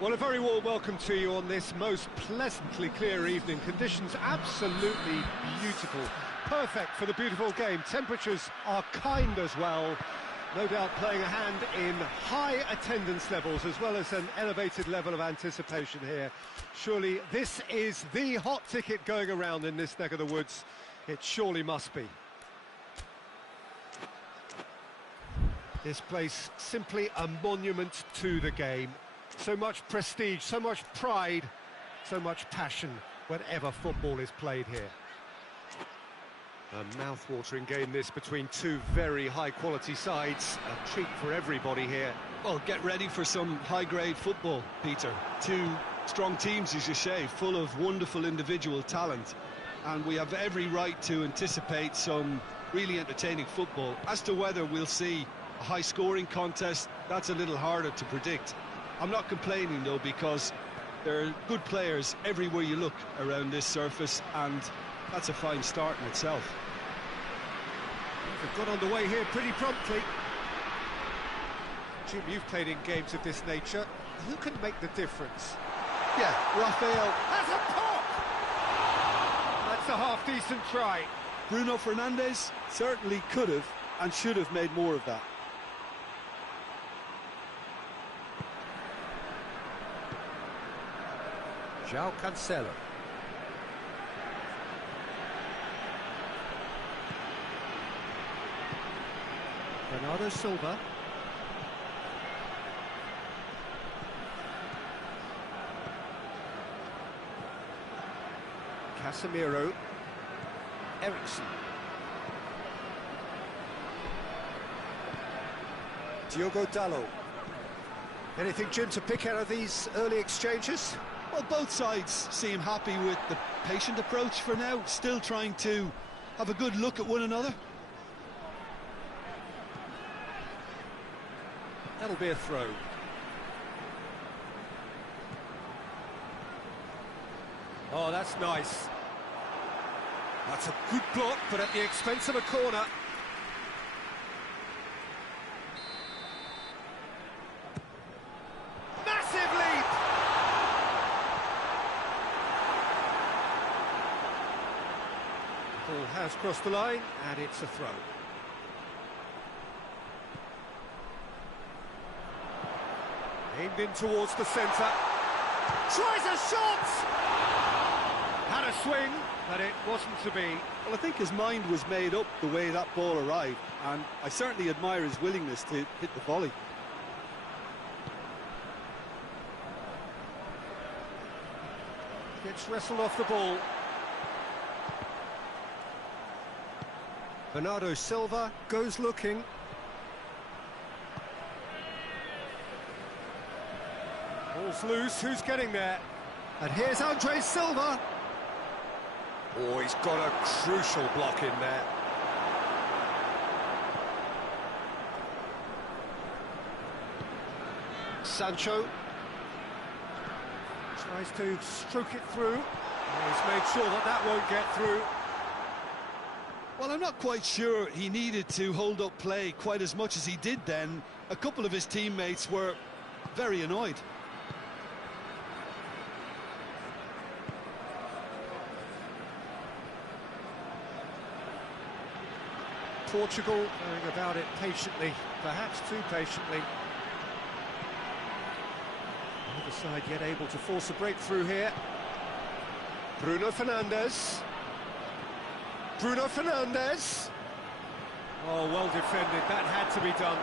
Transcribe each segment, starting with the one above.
Well, a very warm welcome to you on this most pleasantly clear evening. Conditions absolutely beautiful. Perfect for the beautiful game. Temperatures are kind as well. No doubt playing a hand in high attendance levels as well as an elevated level of anticipation here. Surely this is the hot ticket going around in this neck of the woods. It surely must be. This place simply a monument to the game. So much prestige, so much pride, so much passion whenever football is played here. A mouth-watering game this between two very high-quality sides. A treat for everybody here. Well, get ready for some high-grade football, Peter. Two strong teams, as you say, full of wonderful individual talent. And we have every right to anticipate some really entertaining football. As to whether we'll see a high-scoring contest, that's a little harder to predict. I'm not complaining, though, because there are good players everywhere you look around this surface, and that's a fine start in itself. They've got underway here pretty promptly. Jim, you've played in games of this nature. Who can make the difference? Yeah, Rafael. Has a pop! That's a half-decent try. Bruno Fernandes certainly could have and should have made more of that. João Cancelo. Bernardo Silva. Casemiro. Ericsson. Diogo Dalot. Anything, Jim, to pick out of these early exchanges? Well, both sides seem happy with the patient approach for now, still trying to have a good look at one another. That'll be a throw. Oh, that's nice. That's a good block, but at the expense of a corner. Massive leap! Ball has crossed the line, and it's a throw. Aimed in towards the centre. Tries a shot! Had a swing, but it wasn't to be. Well, I think his mind was made up the way that ball arrived, and I certainly admire his willingness to hit the volley. Gets wrestled off the ball. Bernardo Silva goes looking. Ball's loose, who's getting there? And here's Andre Silva. Oh, he's got a crucial block in there. Sancho tries to stroke it through. He's made sure that that won't get through. Well, I'm not quite sure he needed to hold up play quite as much as he did then. A couple of his teammates were very annoyed. Portugal going about it patiently, perhaps too patiently. Neither side yet able to force a breakthrough here. Bruno Fernandes. Bruno Fernandes. Oh, well defended. That had to be done.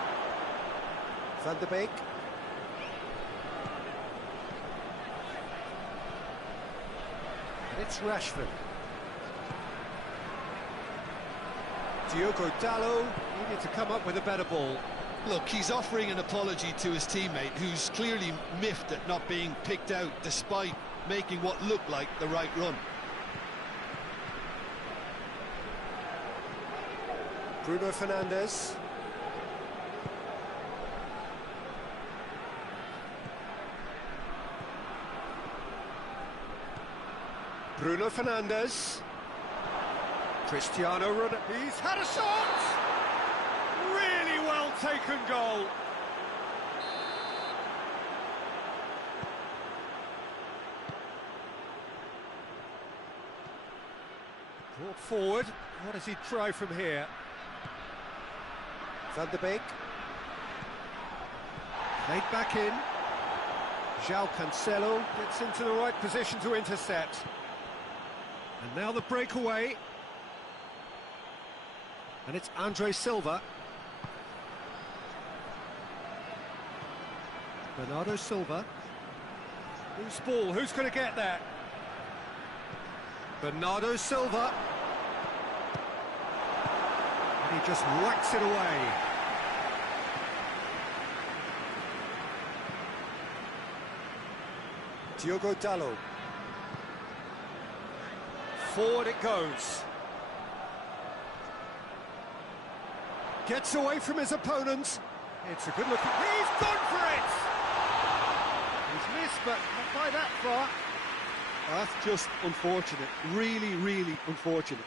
Van der Beek. And it's Rashford. Diogo Dalot needed to come up with a better ball. Look, he's offering an apology to his teammate, who's clearly miffed at not being picked out despite making what looked like the right run. Bruno Fernandes. Bruno Fernandes. Cristiano Ronaldo. He's had a shot! Really well taken goal. Brought forward. What does he try from here? Van der Beek. Played back in. João Cancelo gets into the right position to intercept. And now the breakaway. And it's Andre Silva. Bernardo Silva. Loose ball, who's going to get that? Bernardo Silva. And he just whacks it away. Diogo Dalot. Forward it goes. Gets away from his opponent. It's a good look. He's gone for it! He's missed, but not by that far. That's just unfortunate. Really, really unfortunate.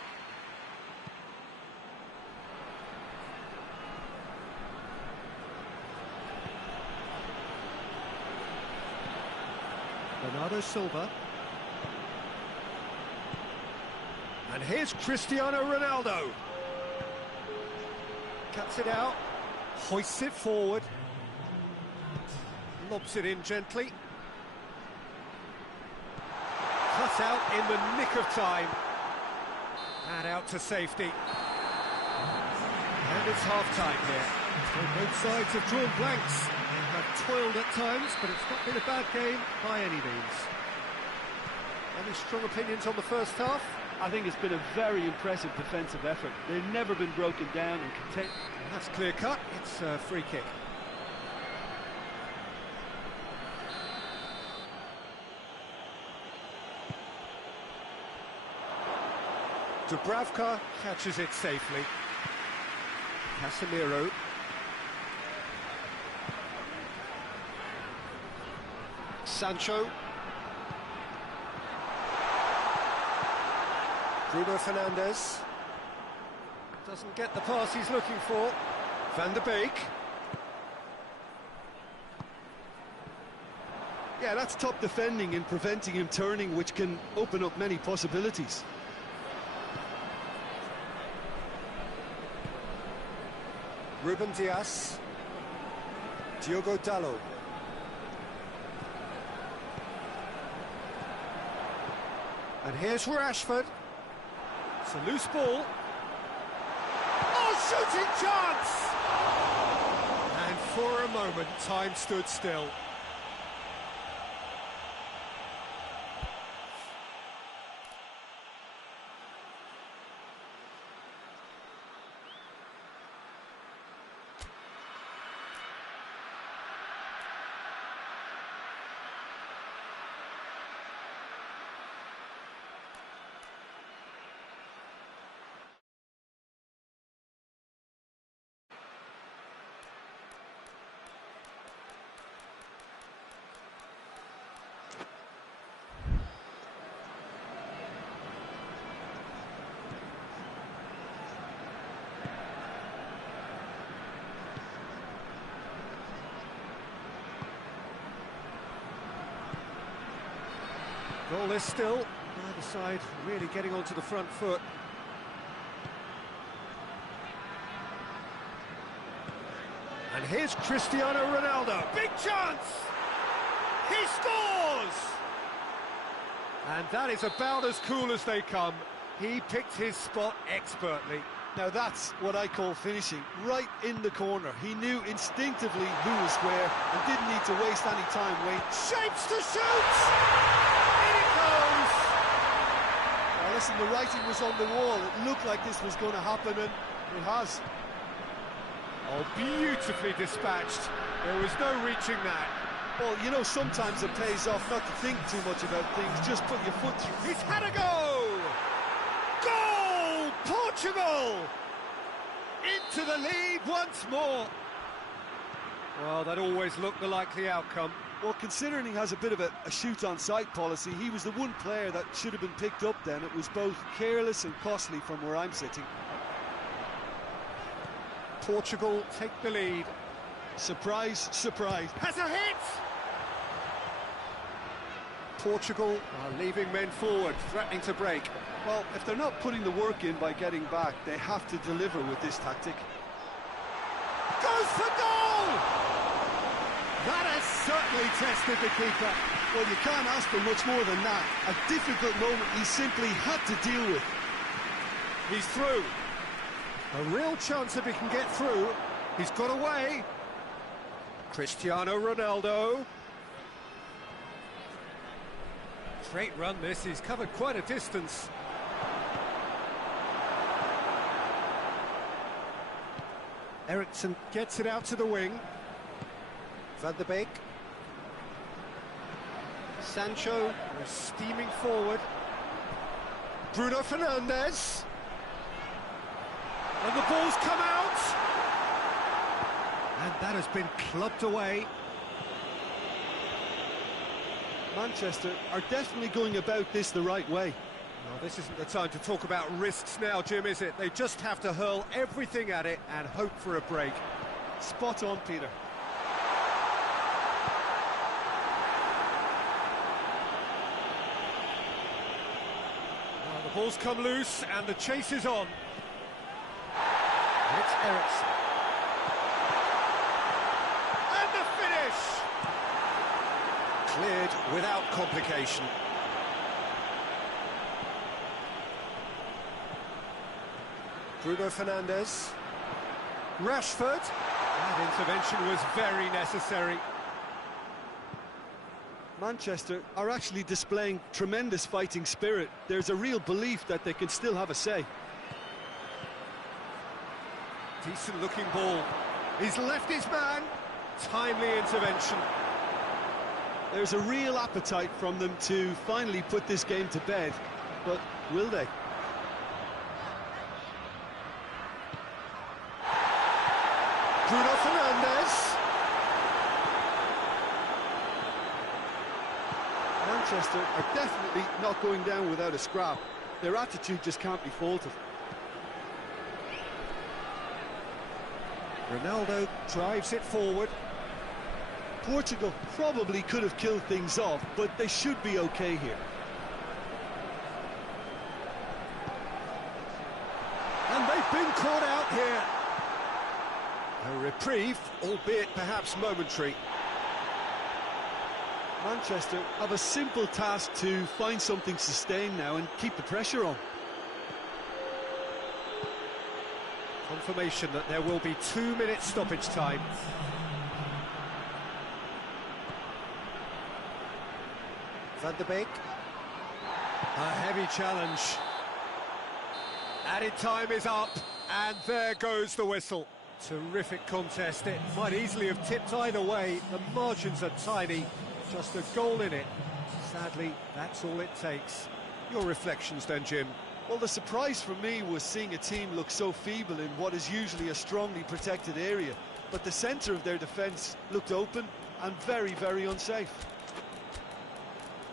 Bernardo Silva. And here's Cristiano Ronaldo. Cuts it out, hoists it forward, lobs it in gently. Cut out in the nick of time. And out to safety. And it's half-time here. So both sides have drawn blanks. They have toiled at times, but it's not been a bad game by any means. Any strong opinions on the first half? I think it's been a very impressive defensive effort. They've never been broken down and contained. That's clear cut. It's a free kick. Dubravka catches it safely. Casemiro. Sancho. Bruno Fernandes. Doesn't get the pass he's looking for. Van der Beek. Yeah, that's top defending and preventing him turning, which can open up many possibilities. Ruben Dias. Diogo Dalot. And here's Rashford. It's a loose ball. Oh, shooting chance! And for a moment, time stood still. Goal is still. Neither side really getting onto the front foot. And here's Cristiano Ronaldo. Big chance! He scores! And that is about as cool as they come. He picked his spot expertly. Now that's what I call finishing, right in the corner. He knew instinctively who was where and didn't need to waste any time waiting. Shapes to shoot! In it goes! Now listen, the writing was on the wall. It looked like this was going to happen, and it has. Oh, beautifully dispatched. There was no reaching that. Well, you know, sometimes it pays off not to think too much about things, just put your foot through. He's had a go! Goal! Portugal! Into the lead once more. Well, that always looked the likely outcome. Well, considering he has a bit of a shoot-on-sight policy, he was the one player that should have been picked up then. It was both careless and costly from where I'm sitting. Portugal take the lead. Surprise, surprise. Has a hit! Portugal are leaving men forward, threatening to break. Well, if they're not putting the work in by getting back, they have to deliver with this tactic. Goes for goal! That has certainly tested the keeper. Well, you can't ask for much more than that. A difficult moment he simply had to deal with. He's through. A real chance if he can get through. He's got away. Cristiano Ronaldo. Great run this, he's covered quite a distance. Eriksson gets it out to the wing. Van der Beek. Sancho is steaming forward. Bruno Fernandes. And the ball's come out. And that has been clubbed away. Manchester are definitely going about this the right way. Well, this isn't the time to talk about risks now, Jim, is it? They just have to hurl everything at it and hope for a break. Spot on, Peter. Well, the ball's come loose and the chase is on. And it's Eriksson. And the finish! Cleared without complication. Bruno Fernandes. Rashford. That intervention was very necessary. Manchester are actually displaying tremendous fighting spirit. There's a real belief that they can still have a say. Decent looking ball. He's left his man. Timely intervention. There's a real appetite from them to finally put this game to bed, but will they? Bruno Fernandes. Manchester are definitely not going down without a scrap. Their attitude just can't be faulted. Ronaldo drives it forward. Portugal probably could have killed things off, but they should be okay here. And they've been caught out here. A reprieve, albeit perhaps momentary. Manchester have a simple task to find something sustained now and keep the pressure on. Confirmation that there will be 2 minutes stoppage time. Van der Beek. A heavy challenge. Added time is up, and there goes the whistle. Terrific contest. It might easily have tipped either way. The margins are tiny. Just a goal in it. Sadly, that's all it takes. Your reflections then, Jim? Well, the surprise for me was seeing a team look so feeble in what is usually a strongly protected area. But the centre of their defence looked open and very, very unsafe.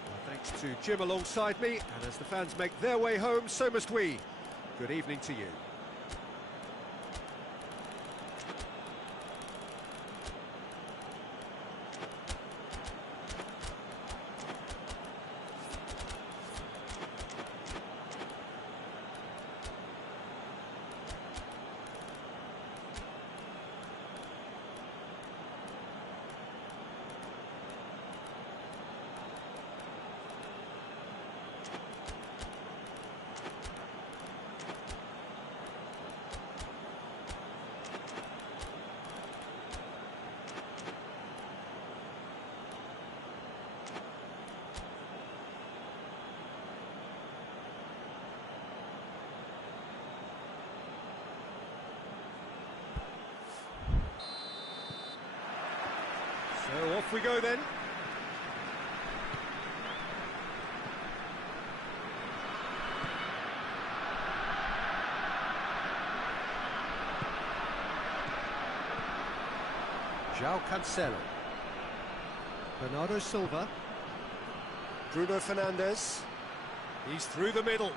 Well, thanks to Jim alongside me, and as the fans make their way home, so must we. Good evening to you. So off we go then. João Cancelo. Bernardo Silva. Bruno Fernandes. He's through the middle.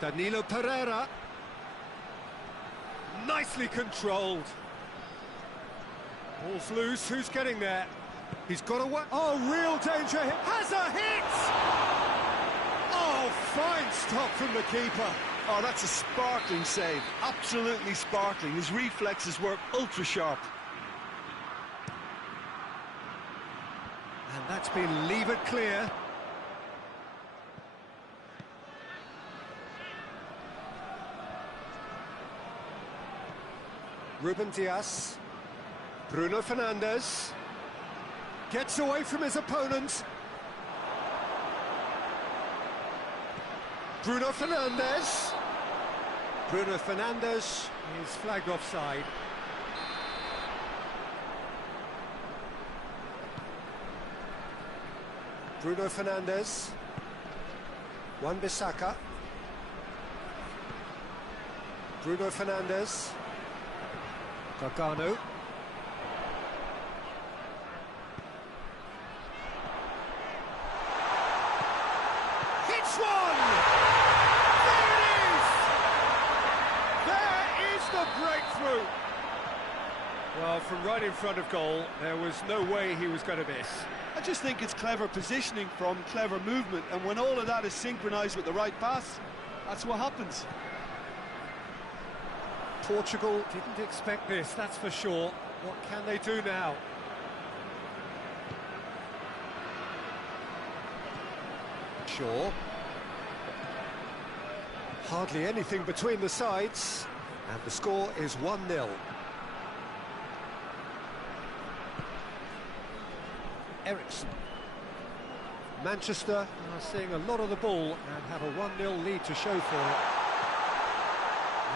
Danilo Pereira. Nicely controlled. Ball's loose, who's getting there? He's got a oh, real danger. Has a hit! Oh, fine stop from the keeper. Oh, that's a sparkling save. Absolutely sparkling. His reflexes were ultra sharp. And that's been levered clear. Ruben Dias. Bruno Fernandes. Gets away from his opponent. Bruno Fernandes. Bruno Fernandes is flagged offside. Bruno Fernandes. Wan-Bissaka. Bruno Fernandes. Gargano. Hits one! There it is! There is the breakthrough! Well, from right in front of goal, there was no way he was going to miss. I just think it's clever positioning from clever movement, and when all of that is synchronised with the right pass, that's what happens. Portugal didn't expect this, that's for sure. What can they do now? Shaw. Hardly anything between the sides, and the score is 1-0. Ericsson. Manchester are seeing a lot of the ball and have a 1-0 lead to show for it.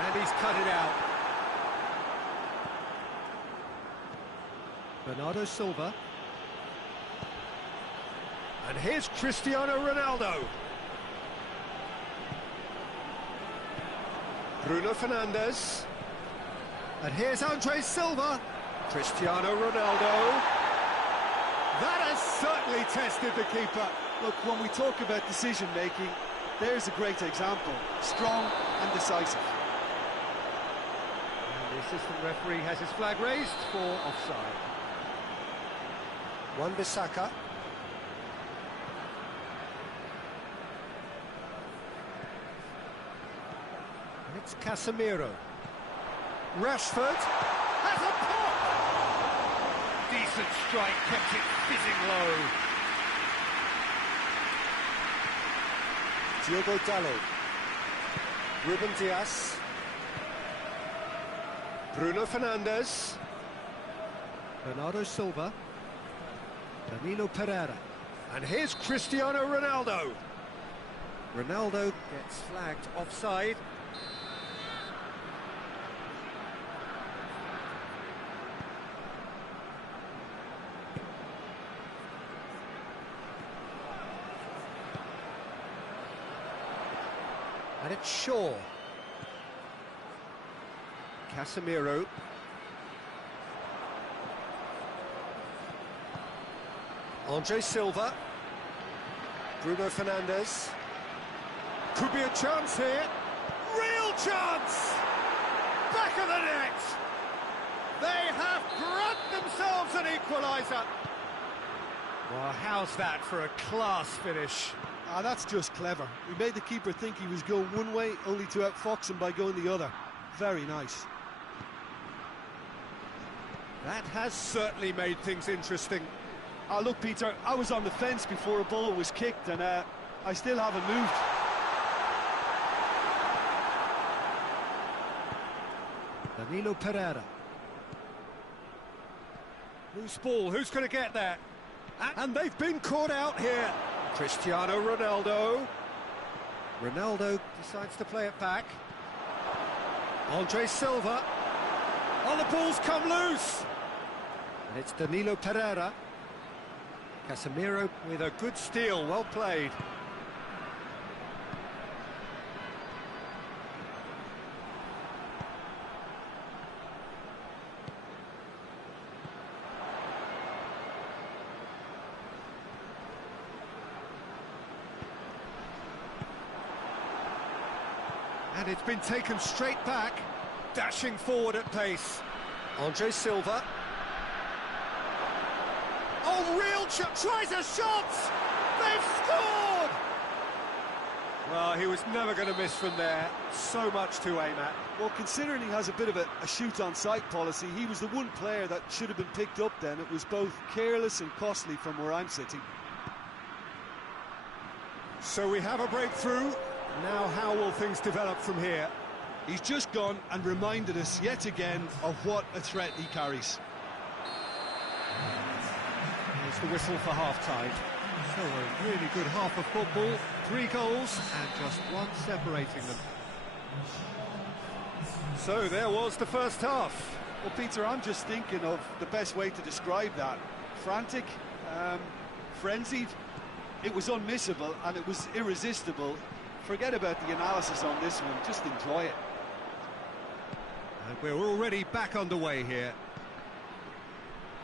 And he's cut it out. Bernardo Silva. And here's Cristiano Ronaldo. Bruno Fernandes. And here's Andre Silva. Cristiano Ronaldo. That has certainly tested the keeper. Look, when we talk about decision-making, there's a great example. Strong and decisive. The assistant referee has his flag raised for offside. Wan-Bissaka. And it's Casemiro. Rashford has a pop! Decent strike, kept it fizzing low. Diogo Dalot. Ruben Dias. Bruno Fernandes. Bernardo Silva. Danilo Pereira. And here's Cristiano Ronaldo. Ronaldo gets flagged offside. And it's Shaw. Casemiro. Andre Silva. Bruno Fernandes. Could be a chance here. Real chance! Back of the net! They have grabbed themselves an equaliser. Well, how's that for a class finish? Ah, that's just clever. He made the keeper think he was going one way, only to outfox him by going the other. Very nice. That has certainly made things interesting. Ah, look, Peter, I was on the fence before a ball was kicked, and I still haven't moved. Danilo Pereira. Loose ball, who's going to get that? And they've been caught out here. Cristiano Ronaldo. Ronaldo decides to play it back. Andre Silva. Oh, the ball's come loose. And it's Danilo Pereira. Casemiro with a good steal, well played. And it's been taken straight back, dashing forward at pace. Andre Silva. Oh, launcher, tries a shot! They've scored! Well, he was never going to miss from there. So much to aim at. Well, considering he has a bit of a shoot-on-sight policy, he was the one player that should have been picked up then. It was both careless and costly from where I'm sitting. So we have a breakthrough. Now how will things develop from here? He's just gone and reminded us yet again of what a threat he carries. There's the whistle for half-time. So a really good half of football, 3 goals and just one separating them. So there was the first half. Well, Peter, I'm just thinking of the best way to describe that. Frantic, frenzied. It was unmissable and it was irresistible. Forget about the analysis on this one, just enjoy it. And we're already back underway here.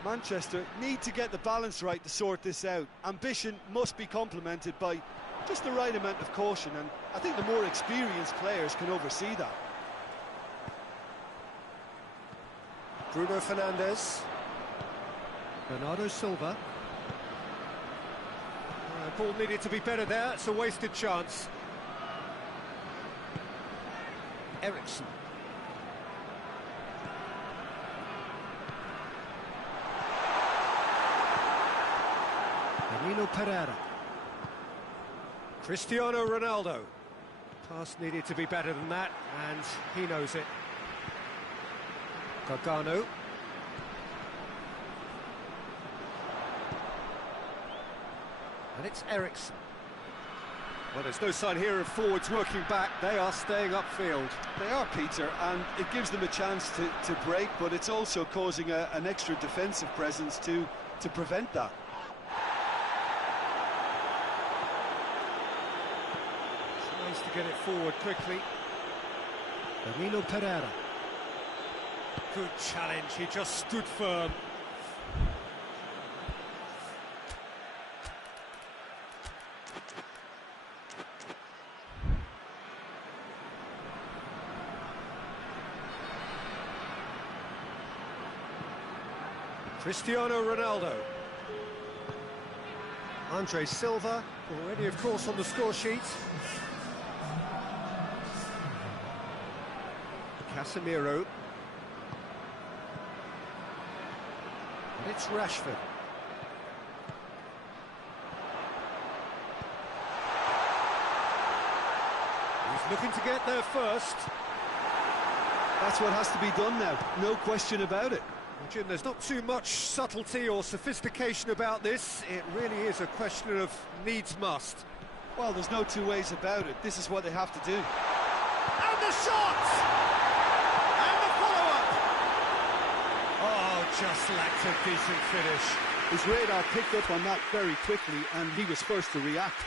Manchester need to get the balance right to sort this out. Ambition must be complemented by just the right amount of caution, and I think the more experienced players can oversee that. Bruno Fernandes. Bernardo Silva. Ball needed to be better there, it's a wasted chance. Ericsson. Danilo Pereira. Cristiano Ronaldo. Pass needed to be better than that, and he knows it. Gargano. And it's Ericsson. Well, there's no sign here of forwards working back. They are staying upfield. They are, Peter, and it gives them a chance to break, but it's also causing an extra defensive presence to prevent that. Tries to get it forward quickly. Danilo Pereira. Good challenge, he just stood firm. Cristiano Ronaldo. Andre Silva, already of course on the score sheet. Casemiro. And it's Rashford. He's looking to get there first. That's what has to be done now, no question about it. Jim, there's not too much subtlety or sophistication about this. It really is a question of needs must. Well, there's no two ways about it. This is what they have to do. And the shot! And the follow-up! Oh, just lacked a decent finish. His radar picked up on that very quickly, and he was first to react.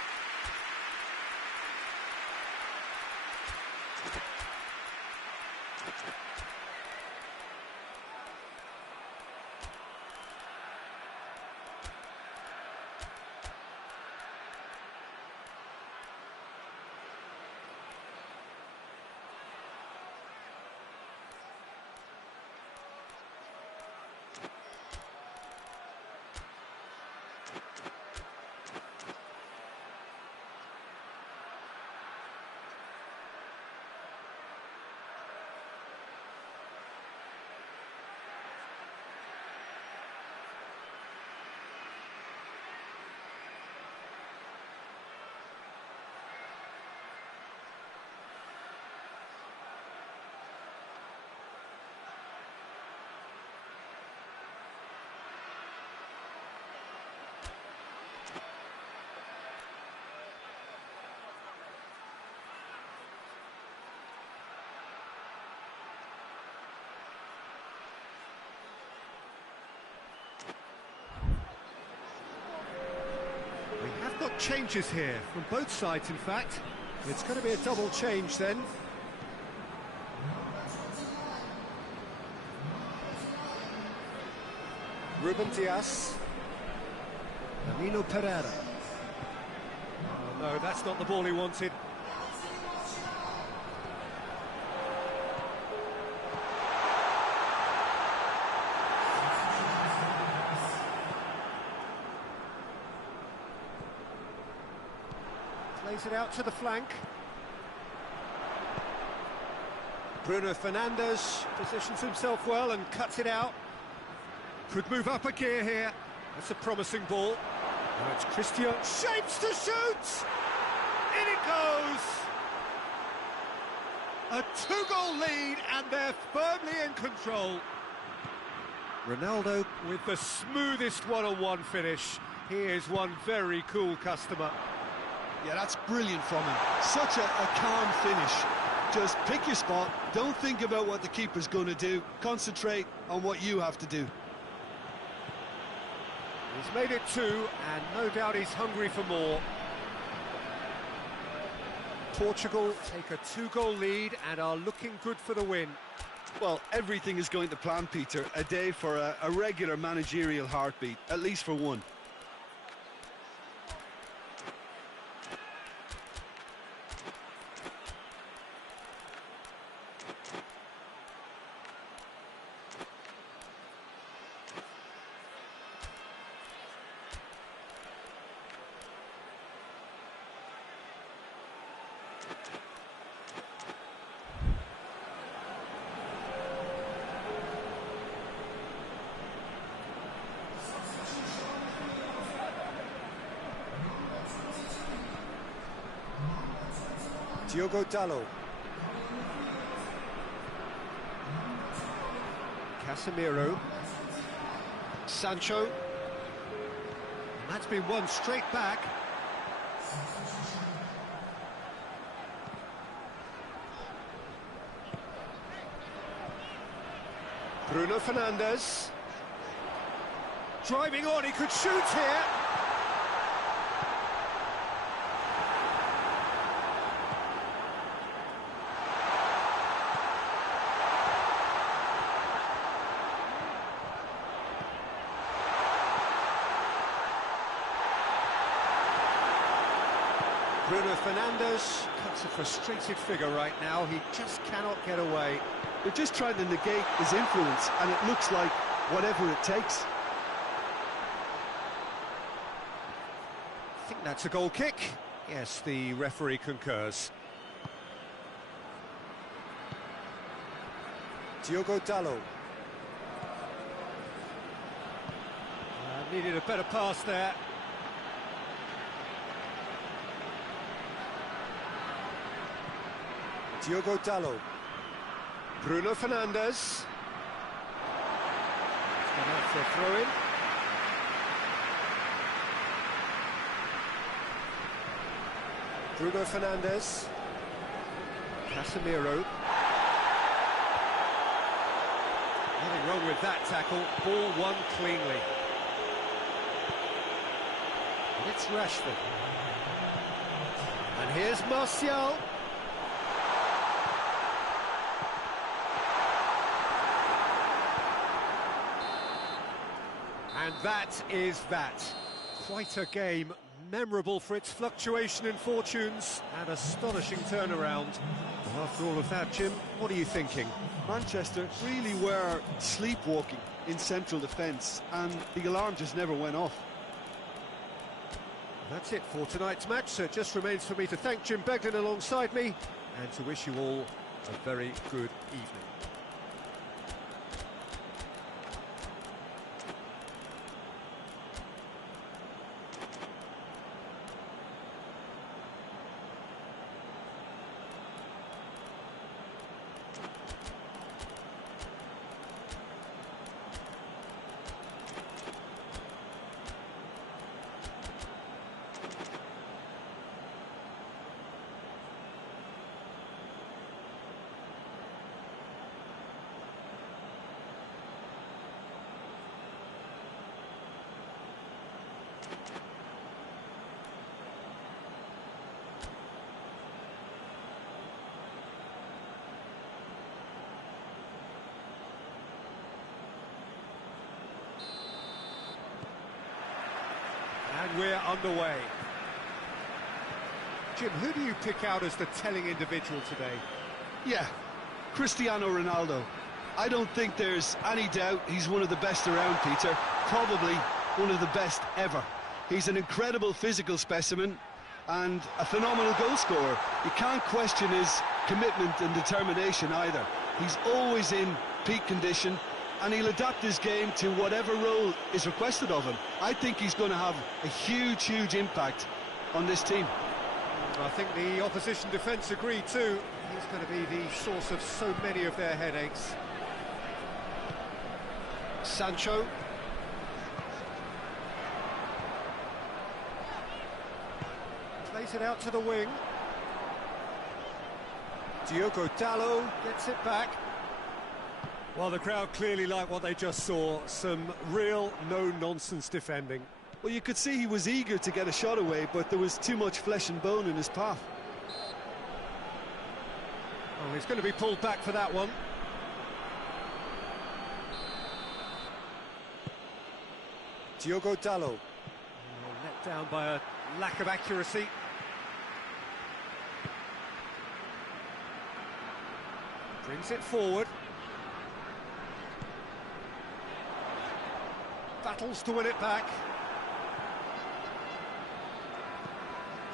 Got changes here from both sides, in fact. It's going to be a double change then. Ruben Dias. Danilo Pereira. Oh, no, that's not the ball he wanted. Plays it out to the flank. Bruno Fernandes positions himself well and cuts it out. Could move up a gear here. That's a promising ball. Now it's Christian. Shapes to shoot! In it goes! A two-goal lead, and they're firmly in control. Ronaldo with the smoothest one-on-one finish. He is one very cool customer. Yeah, that's brilliant from him. Such a calm finish. Just pick your spot, don't think about what the keeper's going to do, concentrate on what you have to do. He's made it 2, and no doubt he's hungry for more. Portugal take a 2-goal lead and are looking good for the win. Well, everything is going to plan, Peter. A day for a regular managerial heartbeat, at least for one. Diogo Dalot. Casemiro. Sancho. And that's been won straight back. Bruno Fernandes. Driving on, he could shoot here. Bruno Fernandes cuts a frustrated figure right now. He just cannot get away. They're just trying to negate his influence, and it looks like whatever it takes. I think that's a goal kick. Yes, the referee concurs. Diogo Dalot. Needed a better pass there. Diogo Dalot. Bruno Fernandes. Gone out for a throw-in. Bruno Fernandes. Casemiro. Nothing wrong with that tackle. Ball won cleanly. And it's Rashford. And here's Martial. And that is that. Quite a game, memorable for its fluctuation in fortunes and astonishing turnaround. Well, after all of that, Jim, what are you thinking? Manchester really were sleepwalking in central defence, and the alarm just never went off. That's it for tonight's match, so it just remains for me to thank Jim Beglin alongside me and to wish you all a very good evening. And we're underway. Jim, who do you pick out as the telling individual today? Yeah, Cristiano Ronaldo. I don't think there's any doubt he's one of the best around, Peter. Probably one of the best ever. He's an incredible physical specimen. and a phenomenal goal scorer. You can't question his commitment and determination either. He's always in peak condition, and he'll adapt his game to whatever role is requested of him. I think he's going to have a huge impact on this team. I think the opposition defence agree too. He's going to be the source of so many of their headaches. Sancho. Plays it out to the wing. Diogo Dalot gets it back. Well, the crowd clearly like what they just saw. Some real no-nonsense defending. Well, you could see he was eager to get a shot away, but there was too much flesh and bone in his path. Oh, he's going to be pulled back for that one. Diogo Dalot. Let down by a lack of accuracy. Brings it forward. Battles to win it back.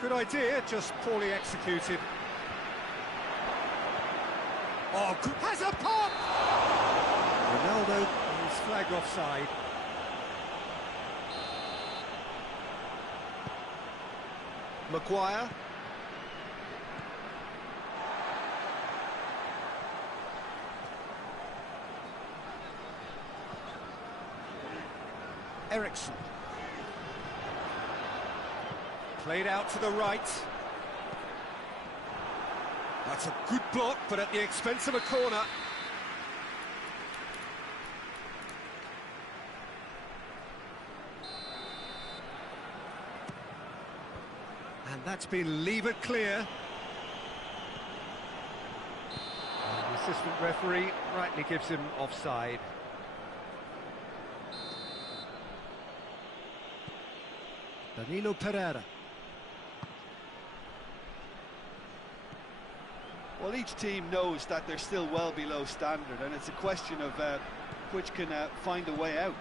Good idea, just poorly executed. Oh, has a pop! Ronaldo is flagged offside. Maguire. Ericsson. Played out to the right. That's a good block, but at the expense of a corner. And that's been levered clear. And the assistant referee rightly gives him offside. Danilo Pereira. Well, each team knows that they're still well below standard, and it's a question of which can find a way out.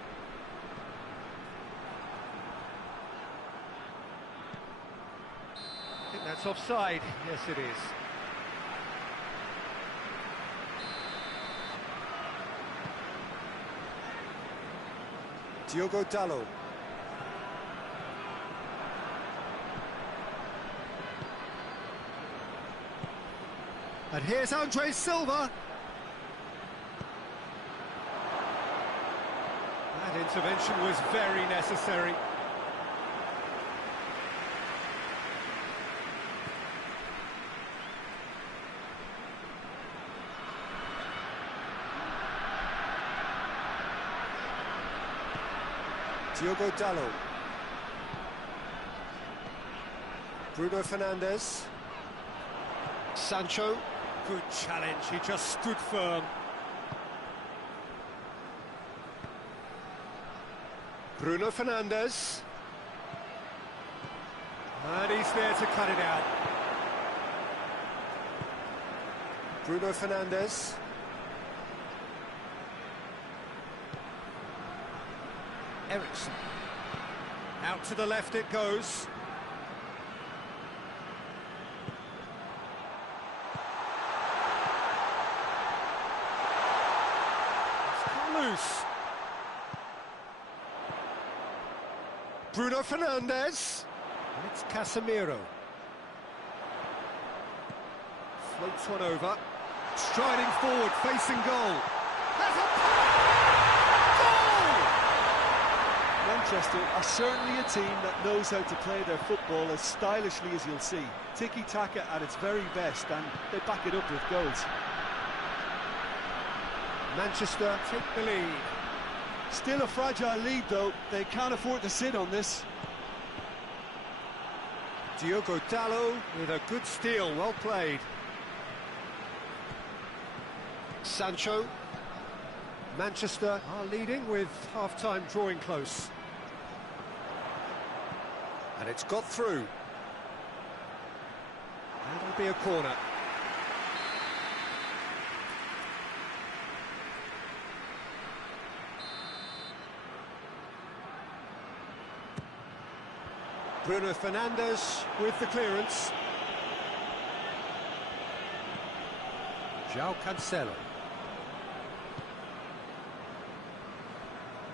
I think that's offside. Yes, it is. Diogo Dalot. And here's Andre Silva. That intervention was very necessary. Diogo Dalot. Bruno Fernandes. Sancho. Good challenge, he just stood firm. Bruno Fernandes. And he's there to cut it out. Bruno Fernandes. Ericsson. Out to the left it goes. Loose. Bruno Fernandes. And it's Casemiro. Floats one over. Striding forward, facing goal. That's a goal! Manchester are certainly a team that knows how to play their football as stylishly as you'll see. Tiki-taka at its very best, and they back it up with goals. Manchester take the lead. Still a fragile lead, though. They can't afford to sit on this. Diogo Dalot with a good steal, well played. Sancho. Manchester are leading with half-time drawing close. And it's got through. That'll be a corner. Bruno Fernandes with the clearance. João Cancelo.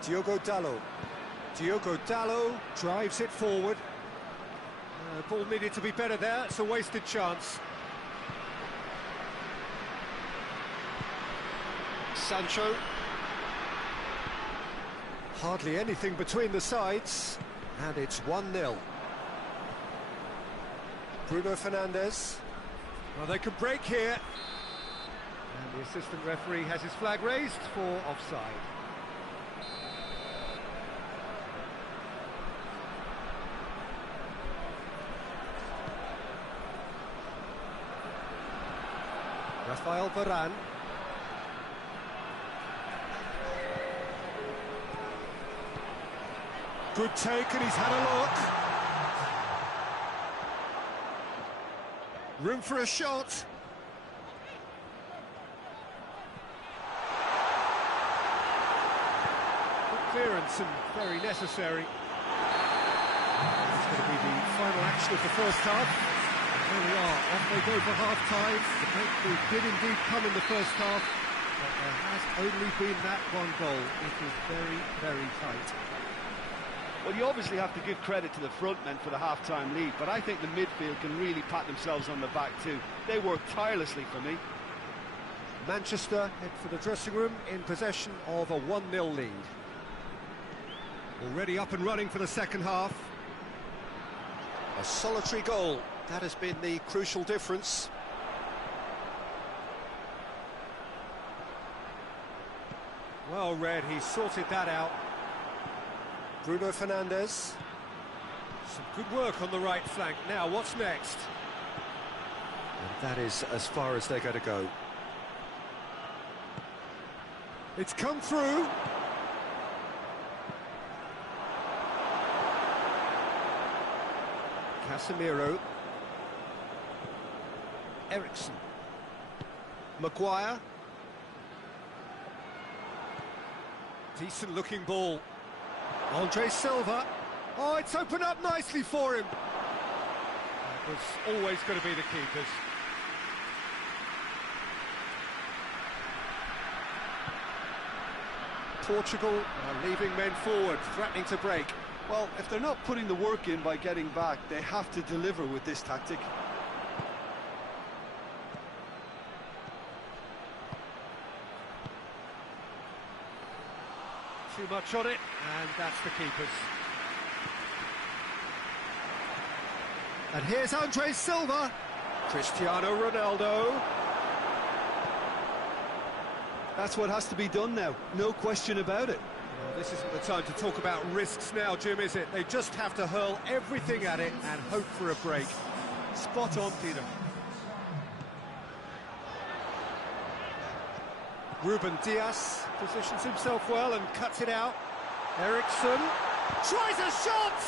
Diogo Dalot. Diogo Dalot drives it forward. Ball needed to be better there, it's a wasted chance. Sancho. Hardly anything between the sides, and it's 1-0. Bruno Fernandes. Well, they could break here. And the assistant referee has his flag raised for offside. Rafael Varane. Good take, and he's had a look. Room for a shot. Good clearance and very necessary. It's going to be the final action of the first half. Here we are, off they go for half-time. The breakthrough did indeed come in the first half, but there has only been that one goal. It is very, very tight. Well, you obviously have to give credit to the front men for the half-time lead, but I think the midfield can really pat themselves on the back too. They worked tirelessly for me. Manchester head for the dressing room in possession of a 1-0 lead. Already up and running for the second half. A solitary goal. That has been the crucial difference. Well read, he sorted that out. Bruno Fernandes. Some good work on the right flank. Now, what's next? And that is as far as they're going to go. It's come through. Casemiro. Ericsson. Maguire. Decent looking ball. Andre Silva. Oh, it's opened up nicely for him. That was always going to be the keepers. Portugal are leaving men forward, threatening to break. Well, if they're not putting the work in by getting back, they have to deliver with this tactic. Too much on it, and that's the keepers. And here's Andre Silva. Cristiano Ronaldo. That's what has to be done now, no question about it. Well, this isn't the time to talk about risks now, Jim, is it? They just have to hurl everything at it and hope for a break. Spot on, Peter. Ruben Dias positions himself well and cuts it out. Ericsson tries a shot!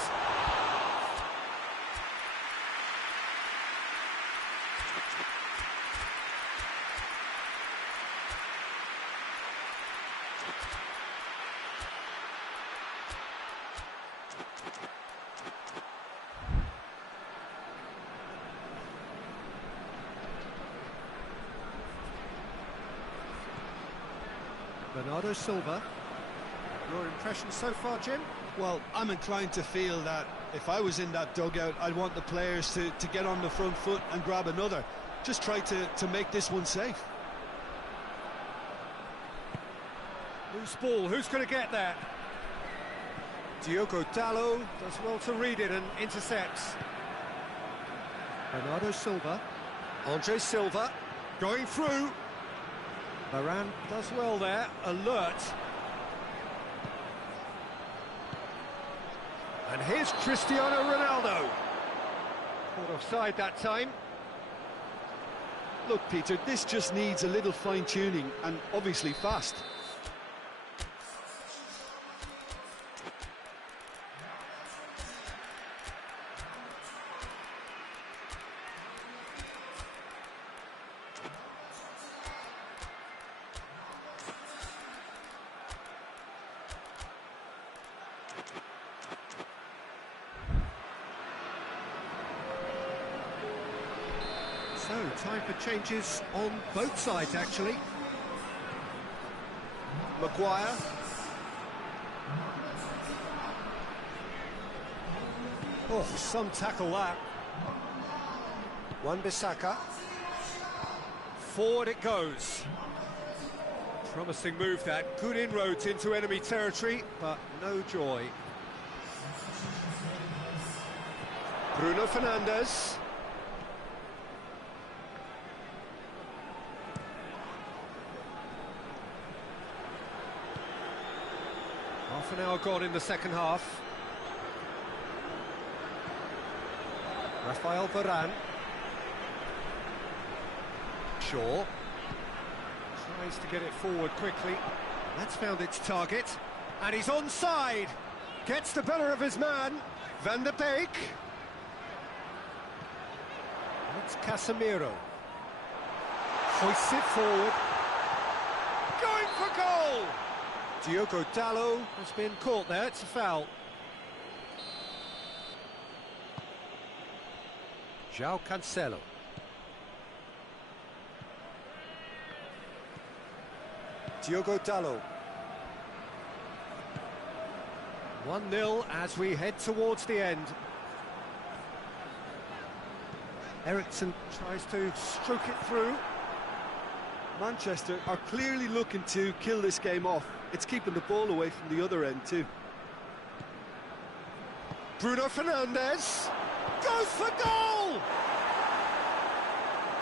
Bernardo Silva. Your impression so far, Jim? Well, I'm inclined to feel that if I was in that dugout, I'd want the players to get on the front foot and grab another. Just try to make this one safe. Loose ball, who's going to get that? Diogo Dalot does well to read it and intercepts. Bernardo Silva. Andre Silva going through. Varane does well there, alert. And here's Cristiano Ronaldo. Caught offside that time. Look, Peter, this just needs a little fine-tuning, and obviously fast. So, time for changes on both sides, actually. Maguire. Oh, some tackle that. Wan-Bissaka. Forward it goes. Promising move that. Good inroads into enemy territory, but no joy. Bruno Fernandes. Half an hour gone in the second half. Rafael Varane. Shaw. Tries to get it forward quickly. That's found its target. And he's onside. Gets the better of his man. Van der Beek. That's Casemiro. Hoists it forward. Going for goal! Diogo Dalot has been caught there. It's a foul. João Cancelo. Diogo Dalot. 1-0 as we head towards the end. Ericsson tries to stroke it through. Manchester are clearly looking to kill this game off. It's keeping the ball away from the other end too. Bruno Fernandes goes for goal!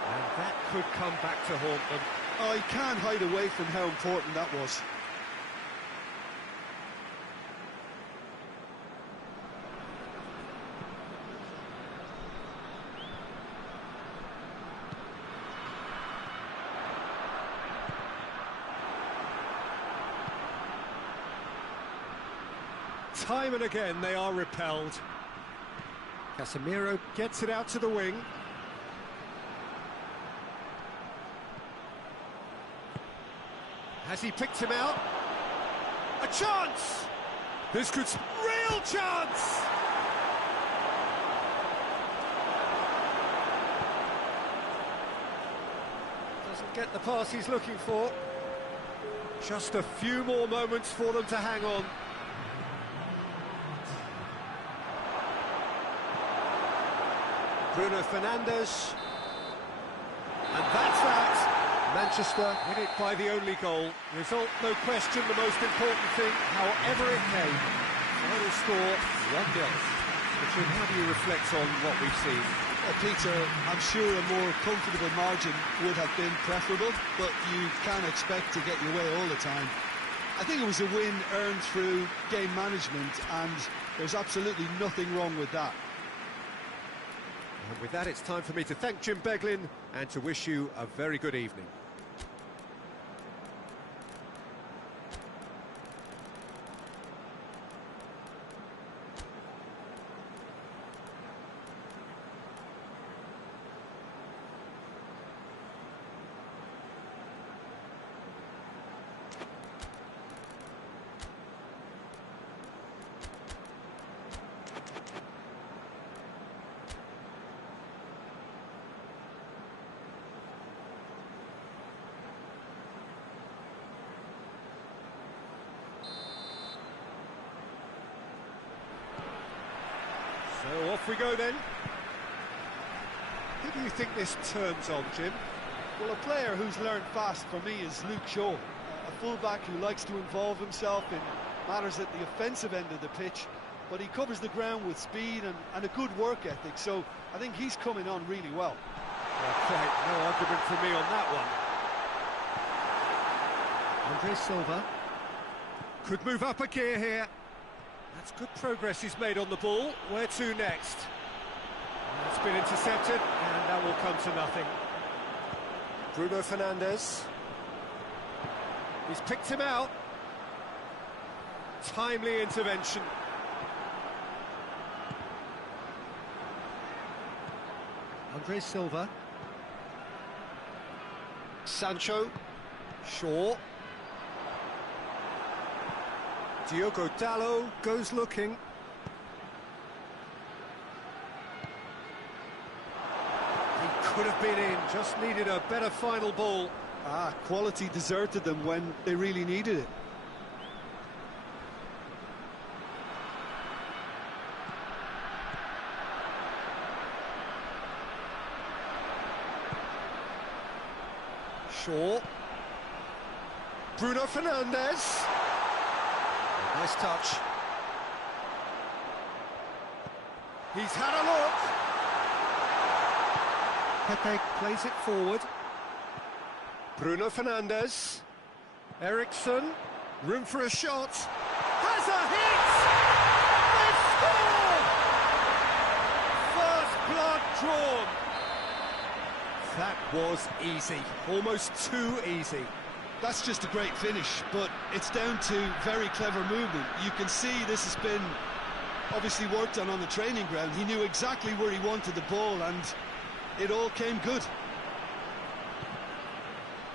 And that could come back to haunt them. Oh, he can't hide away from how important that was. Time and again they are repelled. Casemiro gets it out to the wing. Has he picked him out? A chance! This could... real chance! Doesn't get the pass he's looking for. Just a few more moments for them to hang on. Bruno Fernandes. And that's that. Manchester win it by the only goal. Result, no question, the most important thing, however it came. Final score, 1-0. Richard, how do you reflect on what we've seen? Well, Peter, I'm sure a more comfortable margin would have been preferable, but you can't expect to get your way all the time. I think it was a win earned through game management, and there's absolutely nothing wrong with that. And with that, it's time for me to thank Jim Beglin and to wish you a very good evening. So off we go then. Who do you think this turns on, Jim? Well, a player who's learned fast for me is Luke Shaw, a fullback who likes to involve himself in matters at the offensive end of the pitch, but he covers the ground with speed and a good work ethic, so I think he's coming on really well. Quite no argument for me on that one. Andre Silva could move up a gear here. That's good progress he's made on the ball. Where to next? It's been intercepted, and that will come to nothing. Bruno Fernandes. He's picked him out. Timely intervention. Andre Silva. Sancho. Shaw. Diogo Dalot goes looking. He could have been in, just needed a better final ball. Quality deserted them when they really needed it. Shaw. Bruno Fernandes. Nice touch. He's had a look. Pepe plays it forward. Bruno Fernandes. Eriksson. Room for a shot. Has a hit! They score! First blood drawn. That was easy, almost too easy. That's just a great finish, but it's down to very clever movement. You can see this has been obviously worked on the training ground. He knew exactly where he wanted the ball, and it all came good.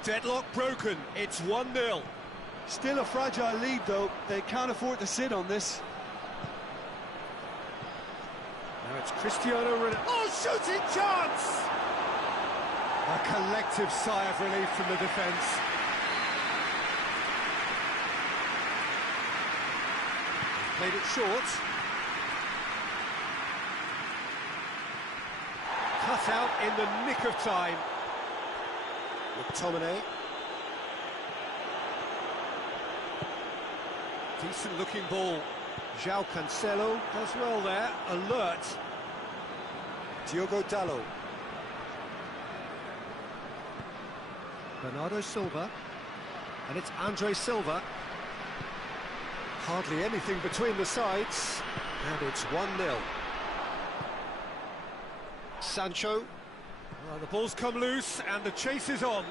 Deadlock broken, it's 1-0. Still a fragile lead, though. They can't afford to sit on this. Now it's Cristiano Ronaldo. Oh, shooting chance! A collective sigh of relief from the defence. Played it short. Cut out in the nick of time. McTominay. Decent looking ball. João Cancelo does well there. Alert. Diogo Dalot. Bernardo Silva. And it's Andre Silva. Hardly anything between the sides. And it's 1-0. Sancho. Well, the ball's come loose and the chase is on.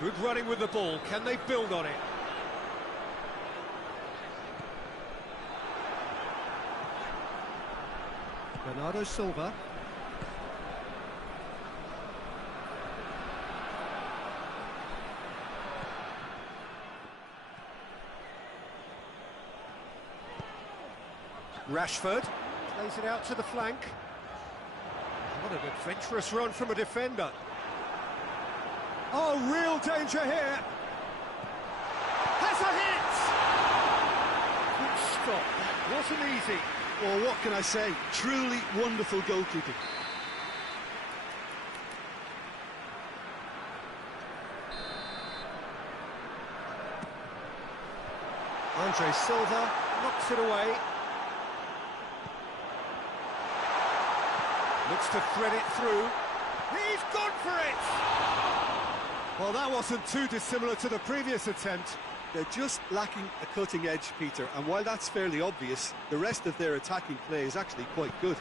Good running with the ball. Can they build on it? Bernardo Silva. Rashford plays it out to the flank. What an adventurous run from a defender. Oh, real danger here. Has a hit! Good stop. That wasn't easy. Well, what can I say? Truly wonderful goalkeeping. Andre Silva knocks it away. Looks to thread it through. He's gone for it! Well, that wasn't too dissimilar to the previous attempt. They're just lacking a cutting edge, Peter, and while that's fairly obvious, the rest of their attacking play is actually quite good.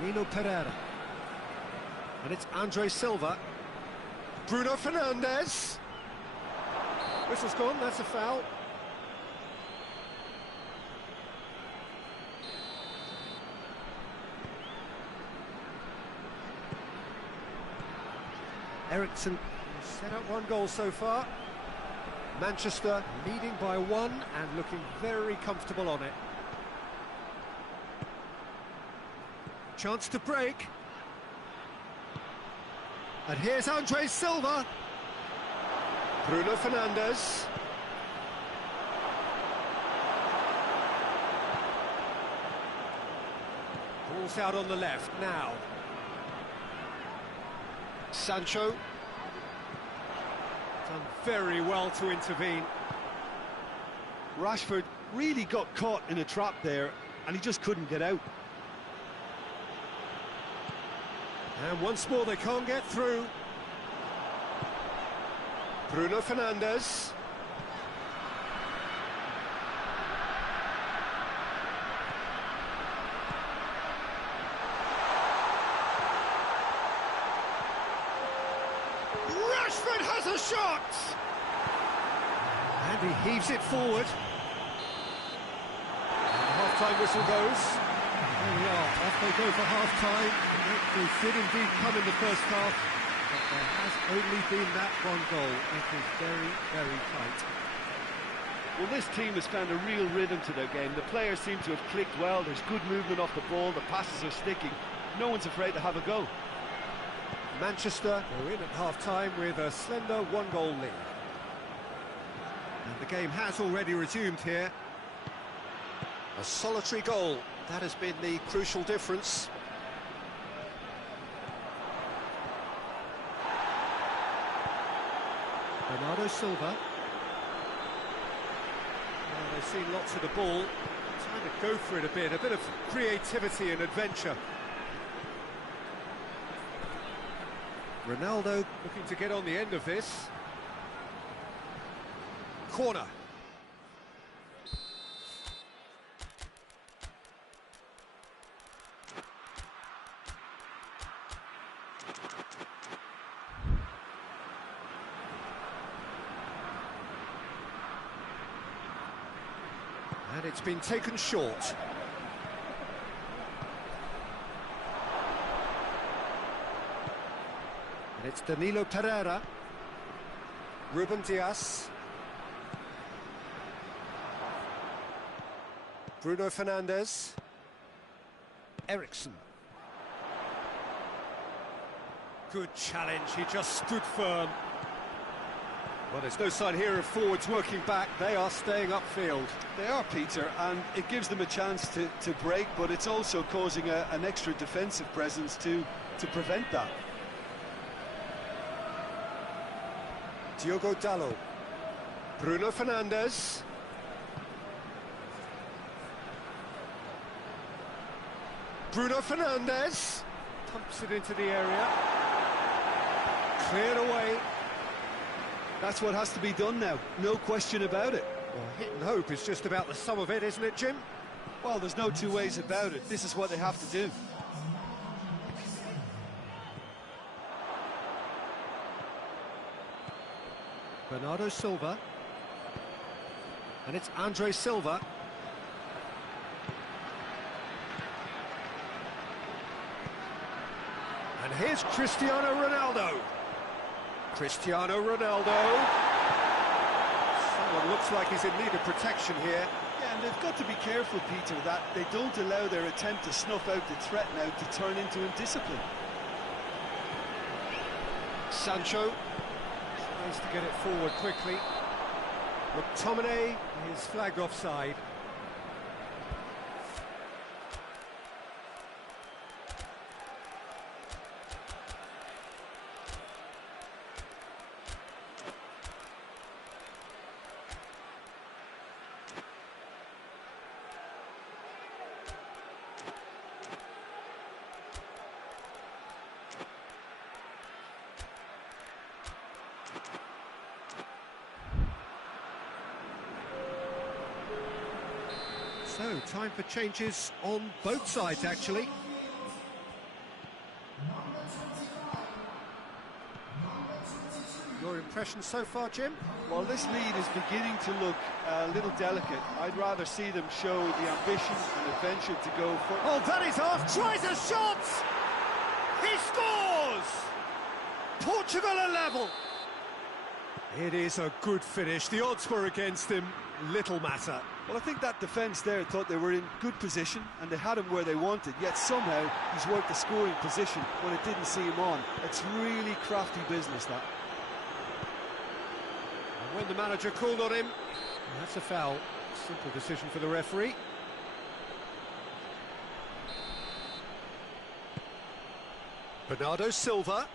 Marino Pereira. And it's Andre Silva. Bruno Fernandes. Whistle's gone, that's a foul. Eriksson set up one goal so far. Manchester leading by 1 and looking very comfortable on it. Chance to break. And here's Andre Silva. Bruno Fernandes. Ball's out on the left now. Sancho. Done very well to intervene. Rashford really got caught in a trap there, and he just couldn't get out. And once more they can't get through. Bruno Fernandes. Rashford has a shot! And he heaves it forward. And the half-time whistle goes. There we are, off they go for half-time. They did indeed come in the first half, but there has only been that one goal. It is very, very tight. Well, this team has found a real rhythm to their game. The players seem to have clicked well. There's good movement off the ball. The passes are sticking. No one's afraid to have a go. Manchester are in at half-time with a slender one-goal lead. And the game has already resumed here. A solitary goal, that has been the crucial difference. Bernardo Silva. Well, they've seen lots of the ball, trying to go for it a bit of creativity and adventure. Ronaldo looking to get on the end of this. Corner. And it's been taken short. And it's Danilo Pereira. Ruben Dias. Bruno Fernandes. Eriksson. Good challenge, he just stood firm. Well, there's no sign here of forwards working back, they are staying upfield. They are, Peter, and it gives them a chance to break, but it's also causing an extra defensive presence to prevent that. Diogo Dalot. Bruno Fernandes. Bruno Fernandes. Pumps it into the area. Cleared away. That's what has to be done now, no question about it. Well, hit and hope is just about the sum of it, isn't it, Jim? Well, there's no two ways about it. This is what they have to do. Bernardo Silva. And it's Andre Silva. And here's Cristiano Ronaldo. Cristiano Ronaldo. Someone looks like he's in need of protection here. Yeah, and they've got to be careful, Peter, that they don't allow their attempt to snuff out the threat now to turn into indiscipline. Sancho tries to get it forward quickly. McTominay is flagged offside. So, time for changes on both sides, actually. Your impression so far, Jim? Well, this lead is beginning to look a little delicate. I'd rather see them show the ambition and adventure to go for... Oh, that is off! Tries a shot! He scores! Portugal are level! It is a good finish. The odds were against him. Little matter. Well, I think that defence there thought they were in good position and they had him where they wanted, yet somehow he's worked the scoring position when it didn't see him on. It's really crafty business, that. And when the manager called on him, that's a foul. Simple decision for the referee. Bernardo Silva.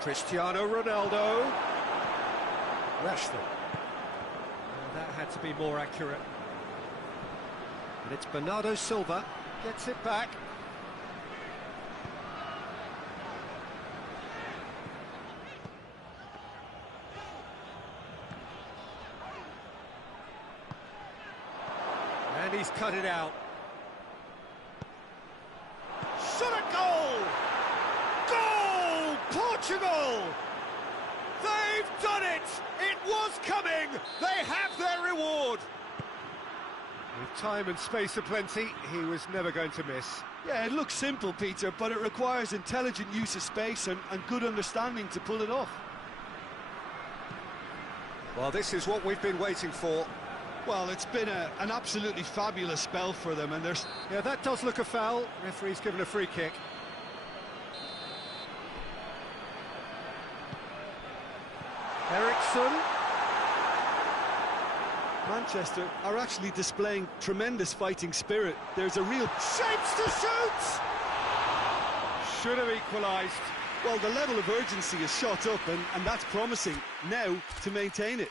Cristiano Ronaldo. Rashford. That had to be more accurate. And it's Bernardo Silva. Gets it back. And he's cut it out. Shot a goal! Goal! Portugal! They've done it! It was coming! They have their reward! With time and space aplenty, he was never going to miss. Yeah, it looks simple, Peter, but it requires intelligent use of space and good understanding to pull it off. Well, this is what we've been waiting for. Well, it's been an absolutely fabulous spell for them, and there's... Yeah, that does look a foul. Referee's given a free kick. Eriksson. Manchester are actually displaying tremendous fighting spirit. There's a real... Shapes to shoot! Should have equalised. Well, the level of urgency is shot up, and that's promising now to maintain it.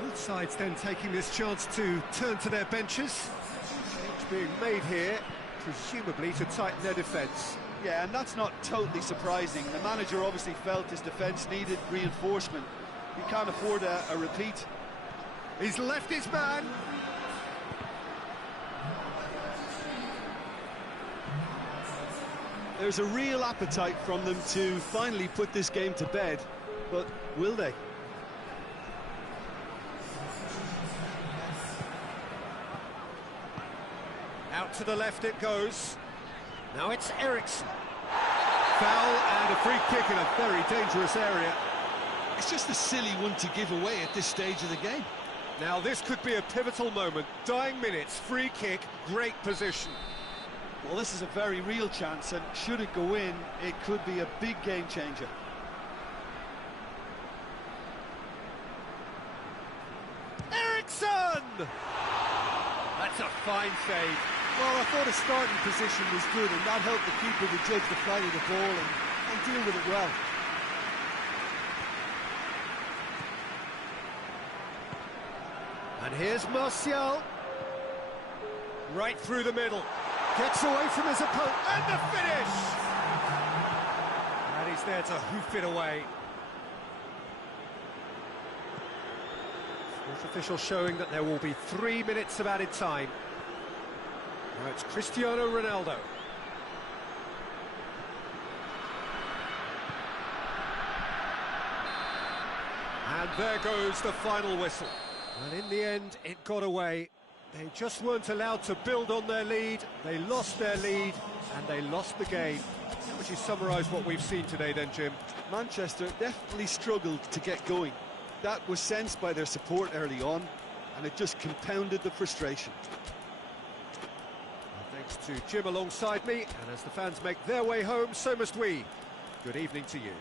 Both sides then taking this chance to turn to their benches. Change being made here, presumably to tighten their defence. Yeah, and that's not totally surprising. The manager obviously felt his defence needed reinforcement. He can't afford a repeat. He's left his man. There's a real appetite from them to finally put this game to bed, but will they? Out to the left it goes. Now it's Eriksson. Foul and a free kick in a very dangerous area. It's just a silly one to give away at this stage of the game. Now this could be a pivotal moment. Dying minutes, free kick, great position. Well, this is a very real chance, and should it go in, it could be a big game changer. Eriksson! That's a fine save. Well, I thought his starting position was good, and that helped the keeper to judge the flight of the ball and deal with it well. And here's Martial. Right through the middle. Gets away from his opponent, and the finish! And he's there to hoof it away. Fourth official showing that there will be 3 minutes of added time. Now it's Cristiano Ronaldo. And there goes the final whistle. And in the end, it got away. They just weren't allowed to build on their lead. They lost their lead, and they lost the game. How would you summarise what we've seen today then, Jim? Manchester definitely struggled to get going. That was sensed by their support early on, and it just compounded the frustration. Well, thanks to Jim alongside me, and as the fans make their way home, so must we. Good evening to you.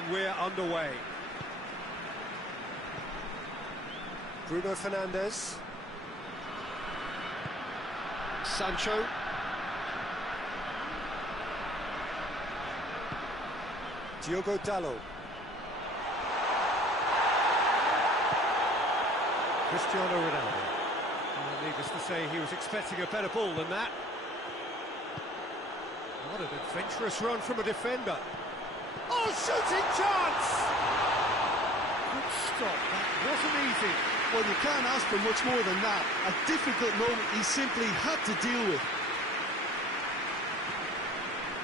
And we're underway. Bruno Fernandes. Sancho. Diogo Dalot. Cristiano Ronaldo. Well, needless to say, he was expecting a better ball than that. What an adventurous run from a defender. Oh, shooting chance! Good stop, that wasn't easy. Well, you can't ask for much more than that. A difficult moment he simply had to deal with.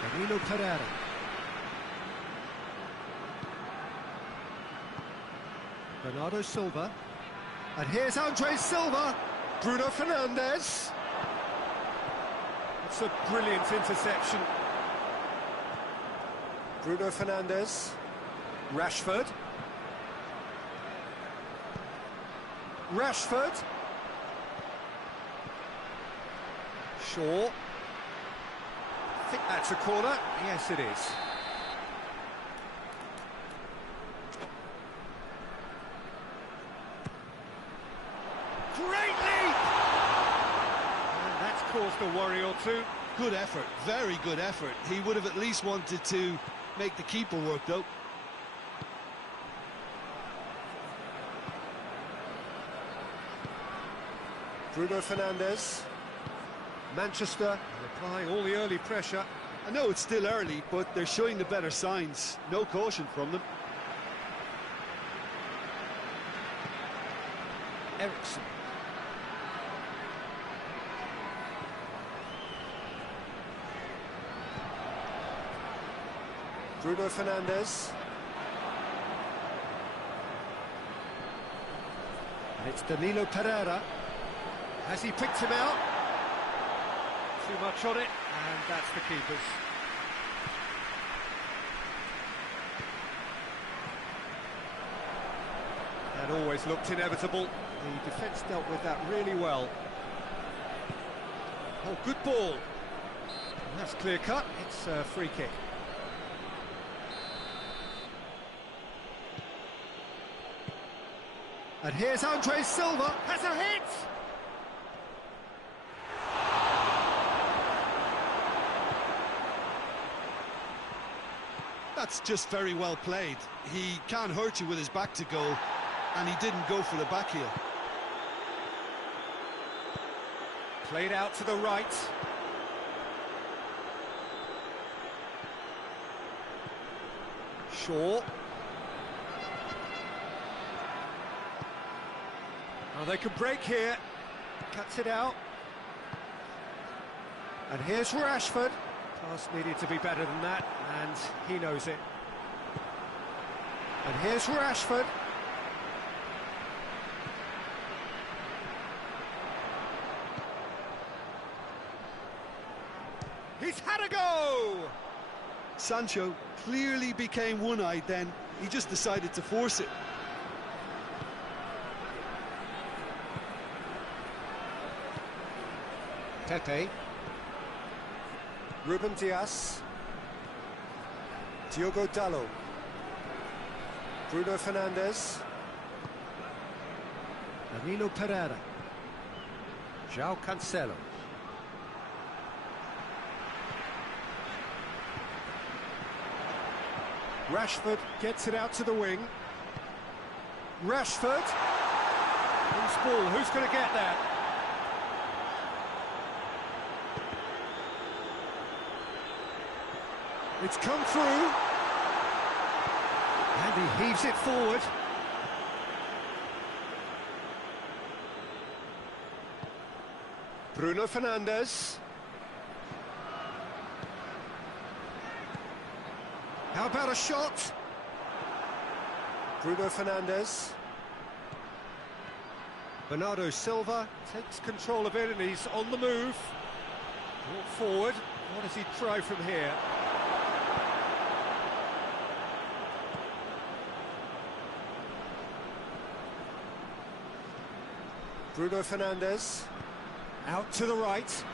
Danilo Pereira. Bernardo Silva. And here's Andre Silva. Bruno Fernandes. It's a brilliant interception. Bruno Fernandes. Rashford. Rashford. Shaw. I think that's a corner. Yes, it is. Great leap! And that's caused a worry or two. Good effort, very good effort. He would have at least wanted to make the keeper work, though. Bruno Fernandes. Manchester applying all the early pressure. I know it's still early, but they're showing the better signs. No caution from them. Ericsson. Bruno Fernandes. And it's Danilo Pereira. Has he picked him out? Too much on it, and that's the keeper's. That always looked inevitable. The defence dealt with that really well. Oh, good ball. That's clear cut. It's a free kick. And here's Andre Silva. Has a hit! That's just very well played. He can't hurt you with his back to goal, and he didn't go for the back heel. Played out to the right. Shaw. Oh, they can break here. Cuts it out. And here's Rashford. Pass needed to be better than that, and he knows it. And here's Rashford. He's had a go! Sancho clearly became one-eyed then. He just decided to force it. Pepe. Ruben Dias. Diogo Dalot. Bruno Fernandes. Danilo Pereira. João Cancelo. Rashford gets it out to the wing. Rashford. Loose ball, who's going to get that? It's come through. And he heaves it forward. Bruno Fernandes. How about a shot? Bruno Fernandes. Bernardo Silva takes control of it and he's on the move. Brought forward. What does he try from here? Bruno Fernandes. Out to the right.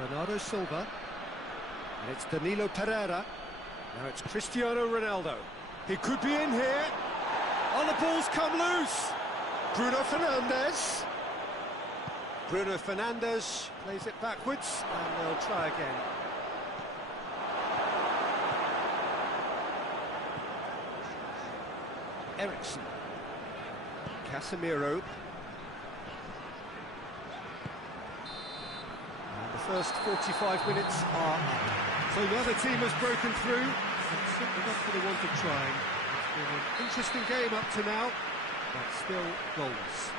Bernardo Silva. And it's Danilo Pereira. Now it's Cristiano Ronaldo. He could be in here. Oh, the ball's come loose. Bruno Fernandes. Bruno Fernandes plays it backwards, and they'll try again. Ericsson. Casemiro. And the first 45 minutes are up. So another team has broken through. It's simply not for the want of trying. It's been an interesting game up to now, but still goals.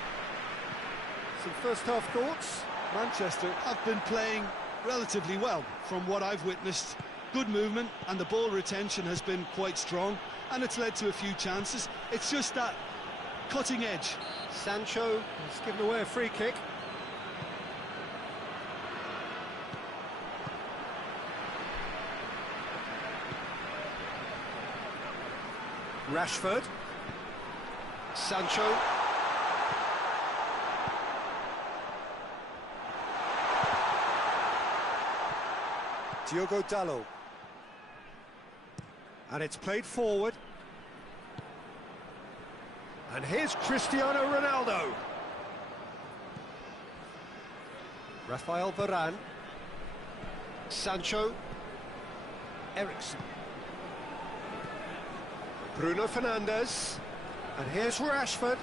Some first half thoughts? Manchester have been playing relatively well from what I've witnessed. Good movement, and the ball retention has been quite strong, and it's led to a few chances. It's just that cutting edge. Sancho has given away a free kick. Rashford. Sancho. Diogo Dalot. And it's played forward. And here's Cristiano Ronaldo. Rafael Varane. Sancho. Ericsson. Bruno Fernandes. And here's Rashford.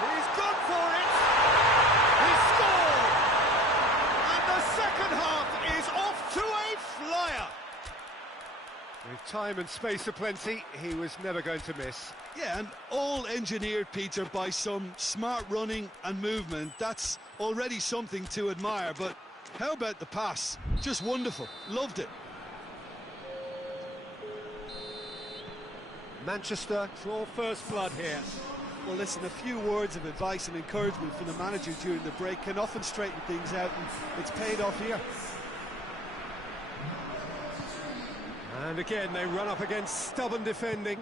He's gone for it! He scored! And the second half is off to a flyer! With time and space aplenty, he was never going to miss. Yeah, and all engineered, Peter, by some smart running and movement. That's already something to admire, but how about the pass? Just wonderful. Loved it. Manchester draw first blood here. Well, listen, a few words of advice and encouragement from the manager during the break can often straighten things out, and it's paid off here. And again, they run up against stubborn defending.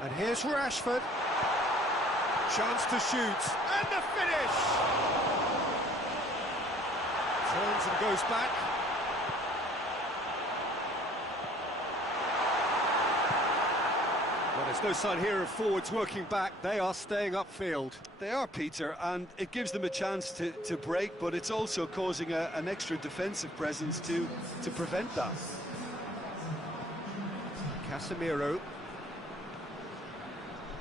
And here's Rashford. Chance to shoot. And the finish! Turns and goes back. Well, there's no sign here of forwards working back. They are staying upfield. They are, Peter, and it gives them a chance to break, but it's also causing an extra defensive presence to prevent that. Casemiro.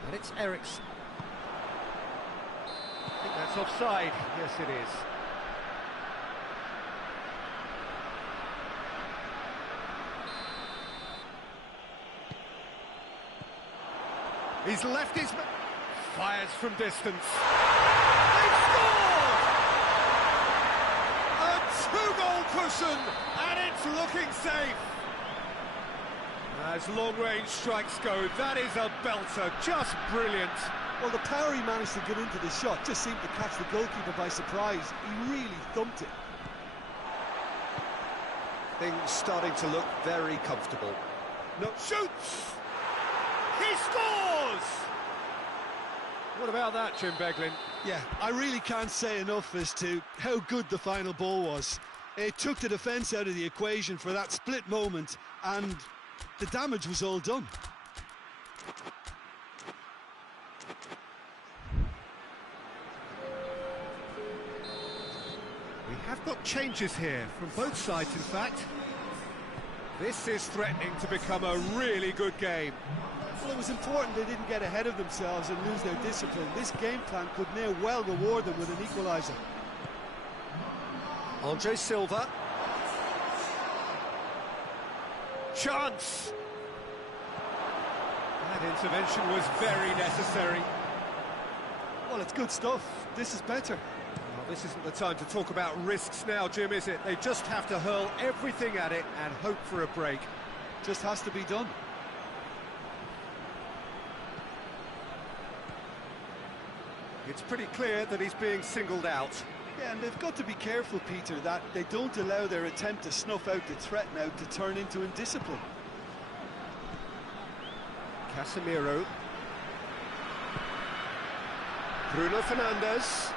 And it's Ericsson. I think that's offside. Yes, it is. He's left his... Fires from distance. They've scored! A two-goal cushion, and it's looking safe. As long-range strikes go, that is a belter, just brilliant. Well, the power he managed to get into the shot just seemed to catch the goalkeeper by surprise. He really thumped it. Things starting to look very comfortable. No, shoots! He scores! What about that, Jim Beglin? Yeah, I really can't say enough as to how good the final ball was. It took the defence out of the equation for that split moment, and the damage was all done. We have got changes here, from both sides in fact. This is threatening to become a really good game. Well, it was important they didn't get ahead of themselves and lose their discipline. This game plan could now well reward them with an equaliser. Andre Silva. Chance! That intervention was very necessary. Well, it's good stuff. This is better. Well, this isn't the time to talk about risks now, Jim, is it? They just have to hurl everything at it and hope for a break. Just has to be done. It's pretty clear that he's being singled out. Yeah, and they've got to be careful, Peter, that they don't allow their attempt to snuff out the threat now to turn into indiscipline. Casemiro. Bruno Fernandes.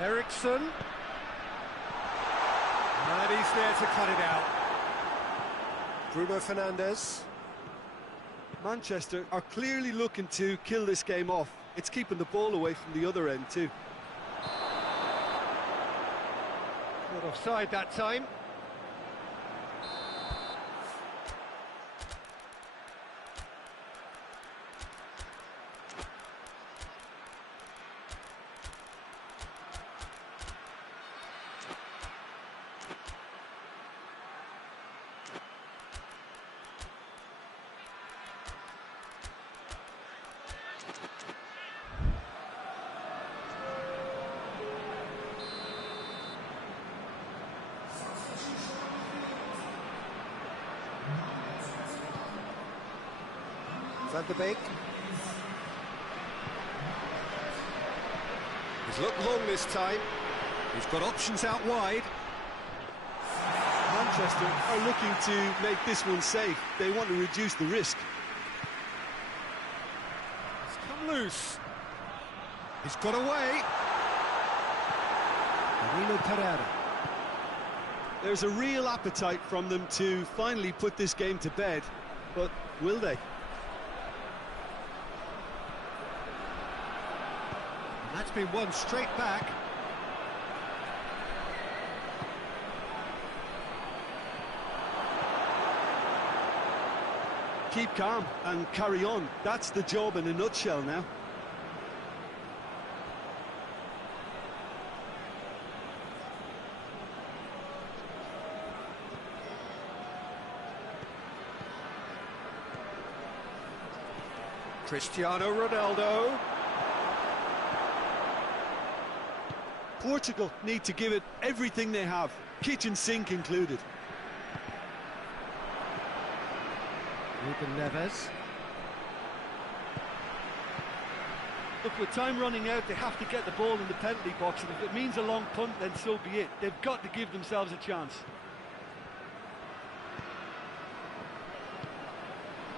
Ericsson. And he's there to cut it out. Bruno Fernandes. Manchester are clearly looking to kill this game off. It's keeping the ball away from the other end too. Not offside that time. Van der Beek. He's looked long this time. He's got options out wide. Manchester are looking to make this one safe. They want to reduce the risk. He's come loose. He's got away. Danilo Pereira. There's a real appetite from them to finally put this game to bed, but will they? That's been won straight back. Keep calm and carry on. That's the job in a nutshell now. Cristiano Ronaldo. Portugal need to give it everything they have, kitchen sink included. Ruben Neves. Look, with time running out, they have to get the ball in the penalty box, and if it means a long punt, then so be it. They've got to give themselves a chance.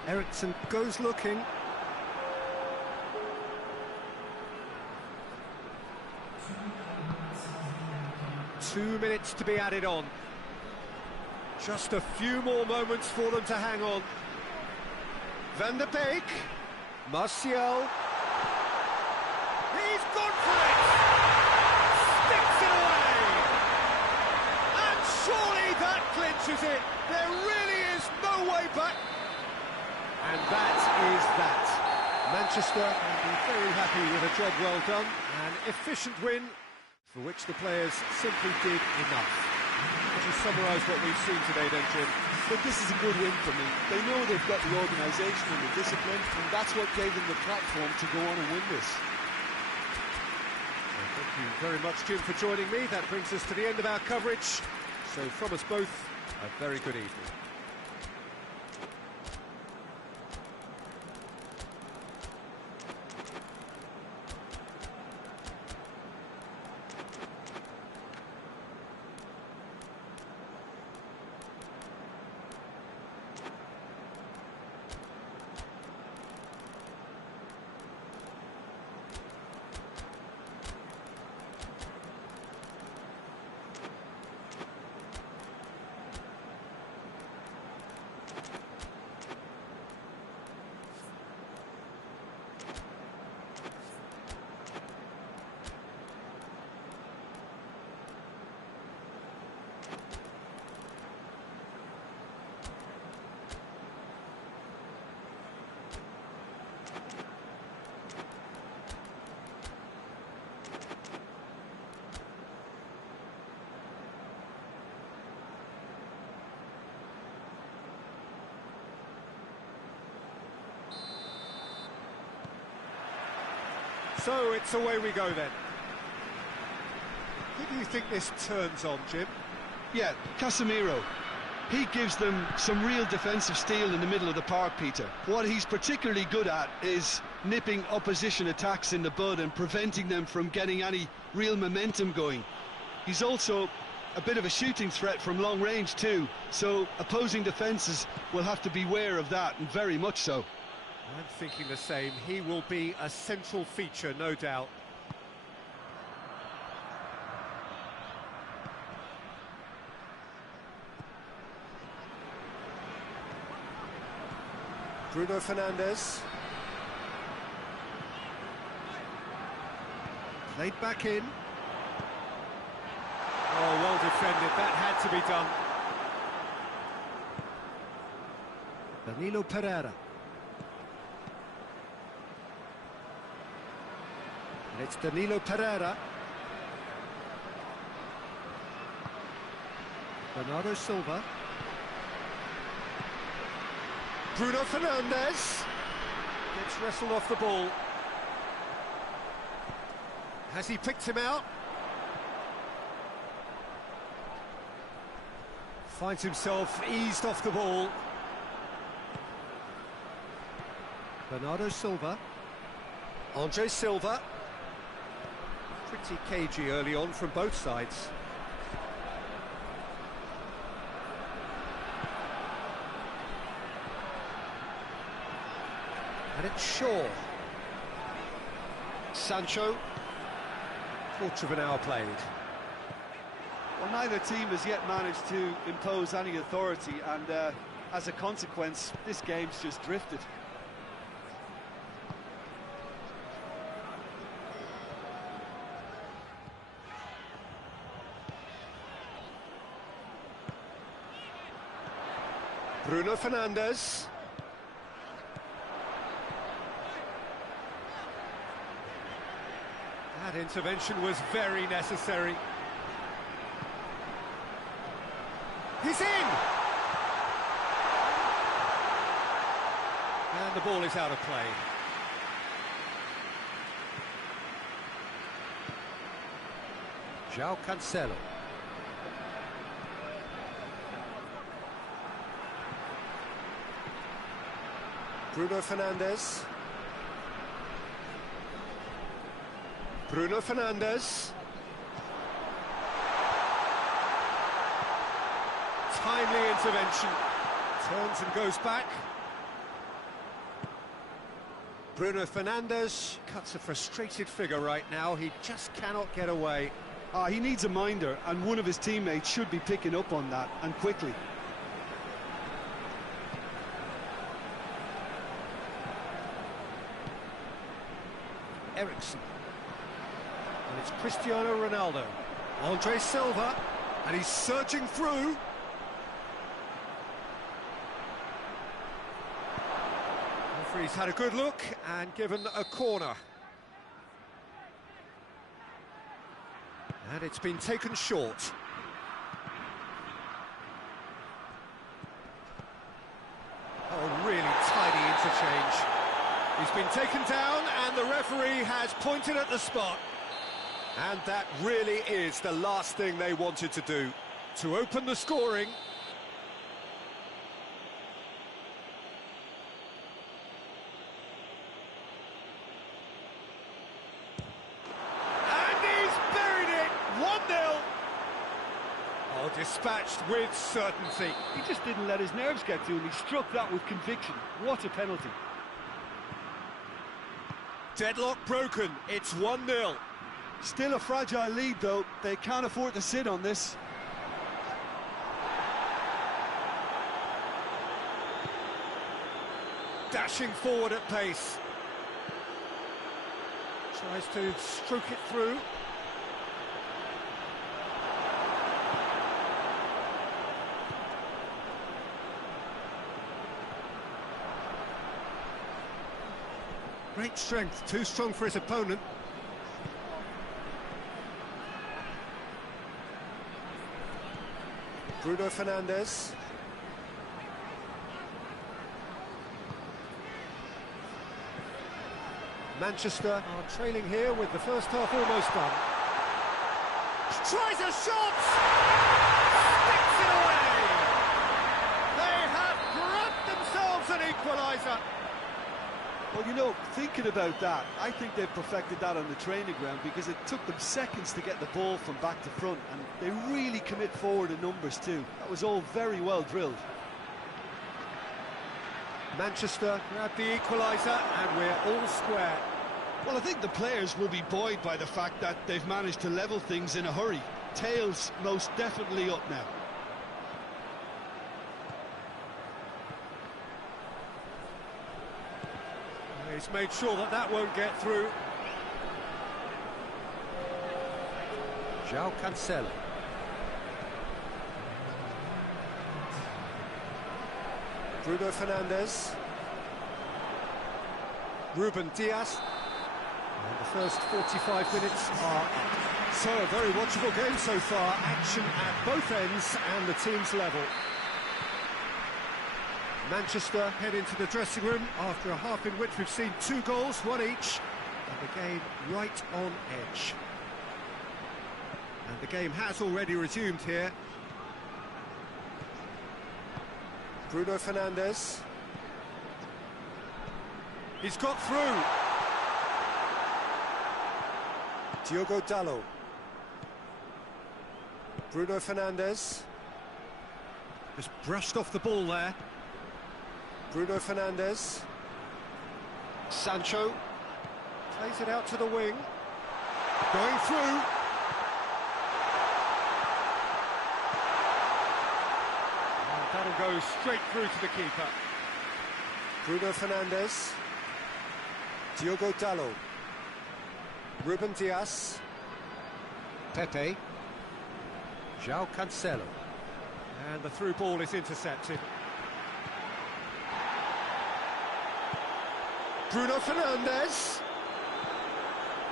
Ericsson goes looking. Two minutes to be added on. Just a few more moments for them to hang on. Van der Beek. Martial. He's gone for it! Sticks it away! And surely that clinches it. There really is no way back. And that is that. Manchester will be very happy with a job well done. An efficient win, for which the players simply did enough. Would you summarise what we've seen today then, Jim? But this is a good win for me. They know they've got the organisation and the discipline, and that's what gave them the platform to go on and win this. Well, thank you very much, Jim, for joining me. That brings us to the end of our coverage. So from us both, a very good evening. So it's away we go then. Who do you think this turns on, Jim? Yeah, Casemiro. He gives them some real defensive steel in the middle of the park, Peter. What he's particularly good at is nipping opposition attacks in the bud and preventing them from getting any real momentum going. He's also a bit of a shooting threat from long range too, so opposing defences will have to beware of that, and very much so. I'm thinking the same. He will be a central feature, no doubt. Bruno Fernandes. Played back in. Oh, well defended, that had to be done. Danilo Pereira. And it's Danilo Pereira. Bernardo Silva. Bruno Fernandes. Gets wrestled off the ball. Has he picked him out? Finds himself eased off the ball. Bernardo Silva. Andre Silva. Pretty cagey early on from both sides. And it's Shaw. Sancho. Quarter of an hour played. Well, neither team has yet managed to impose any authority, and as a consequence, this game's just drifted. Bruno Fernandes. That intervention was very necessary. He's in! And the ball is out of play. João Cancelo. Bruno Fernandes. Bruno Fernandes. Timely intervention. Turns and goes back. Bruno Fernandes cuts a frustrated figure right now. He just cannot get away. He needs a minder, and one of his teammates should be picking up on that, and quickly. Ericsson. And it's Cristiano Ronaldo. Andre Silva. And he's surging through. Referee's had a good look and given a corner. And it's been taken short. Oh, really tidy interchange. He's been taken down and the referee has pointed at the spot. And that really is the last thing they wanted to do, to open the scoring. And he's buried it, 1-0. Oh, dispatched with certainty. He just didn't let his nerves get to him. He struck that with conviction. What a penalty. Deadlock broken, it's 1-0. Still a fragile lead, though. They can't afford to sit on this. Dashing forward at pace. Tries to stroke it through. Great strength, too strong for his opponent. Bruno Fernandes. Manchester are trailing here with the first half almost done. Tries a shot! Sticks it away! They have grabbed themselves an equaliser. Well, you know, thinking about that, I think they've perfected that on the training ground, because it took them seconds to get the ball from back to front, and they really commit forward in numbers too. That was all very well drilled. Manchester grabbed the equaliser, and we're all square. Well, I think the players will be buoyed by the fact that they've managed to level things in a hurry. Tails most definitely up now. He's made sure that that won't get through. João Cancelo. Bruno Fernandes. Ruben Diaz. And the first 45 minutes are up. So, a very watchable game so far. Action at both ends and the team's level. Manchester head into the dressing room after a half in which we've seen 2 goals, 1 each. And the game right on edge. And the game has already resumed here. Bruno Fernandes. He's got through. Diogo Dalot. Bruno Fernandes. Just brushed off the ball there. Bruno Fernandes. Sancho. Plays it out to the wing. Going through. And that'll go straight through to the keeper. Bruno Fernandes. Diogo Dalot. Ruben Diaz. Pepe. João Cancelo. And the through ball is intercepted. Bruno Fernandes.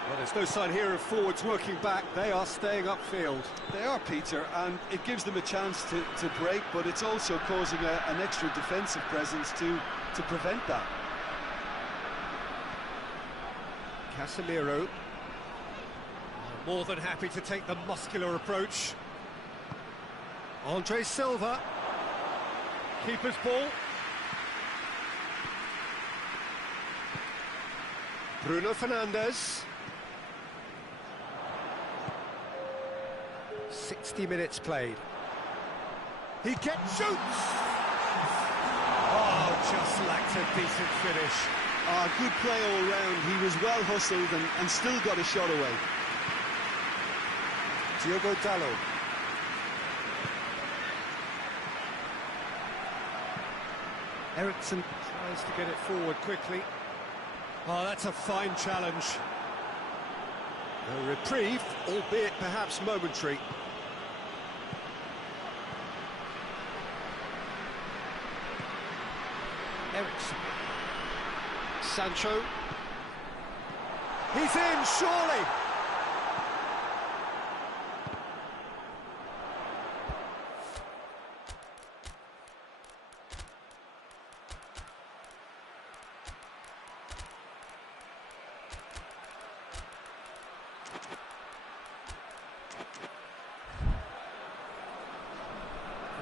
Well, there's no sign here of forwards working back. They are staying upfield. They are, Peter, and it gives them a chance to break, but it's also causing an extra defensive presence to prevent that. Casemiro. More than happy to take the muscular approach. Andre Silva. Keeper's ball. Bruno Fernandes. 60 minutes played. He gets shoots! Oh, just lacked a decent finish. Good play all round. He was well hustled and still got a shot away. Diogo Dalot. Eriksson tries to get it forward quickly. Oh, that's a fine challenge. A reprieve, albeit perhaps momentary. Eriksson. Sancho. He's in, surely!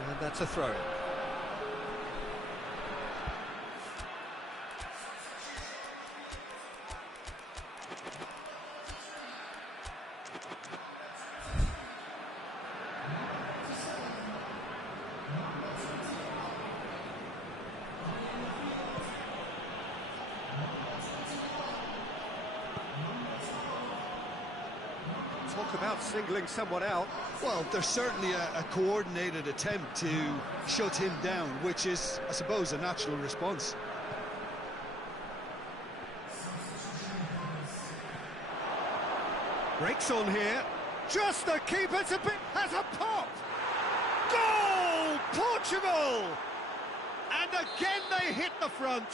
And that's a throw. Talk about singling someone out. Well, there's certainly a coordinated attempt to shut him down, which is, I suppose, a natural response. Breaks on here. Just the keeper to be... has a pop! Goal! Portugal! And again they hit the front.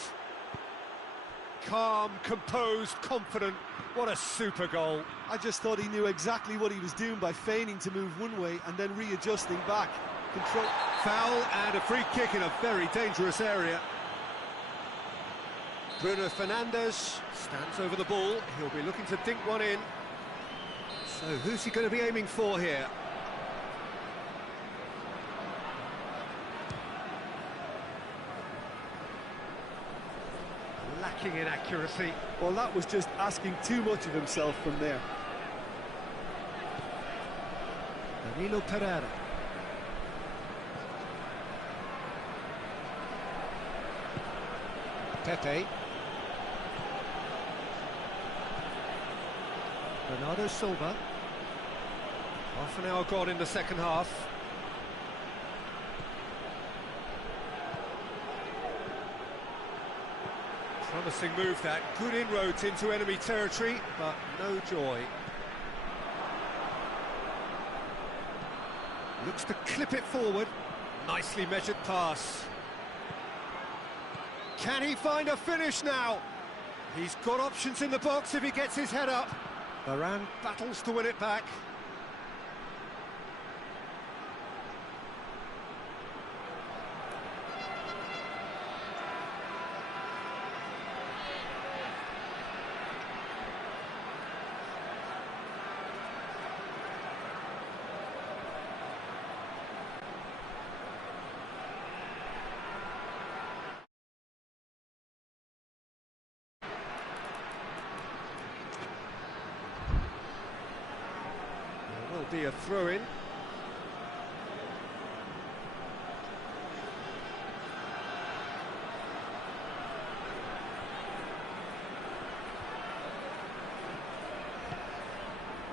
Calm, composed, confident. What a super goal. I just thought he knew exactly what he was doing by feigning to move one way and then readjusting back. Control. Foul and a free kick in a very dangerous area. Bruno Fernandes stands over the ball. He'll be looking to dink one in. So who's he going to be aiming for here? Lacking in accuracy. Well, that was just asking too much of himself from there. Danilo Pereira. Pepe. Bernardo Silva. Half an hour gone in the second half. Promising move that, good inroads into enemy territory, but no joy. Looks to clip it forward. Nicely measured pass. Can he find a finish now? He's got options in the box if he gets his head up. Varane battles to win it back. Will be a throw-in.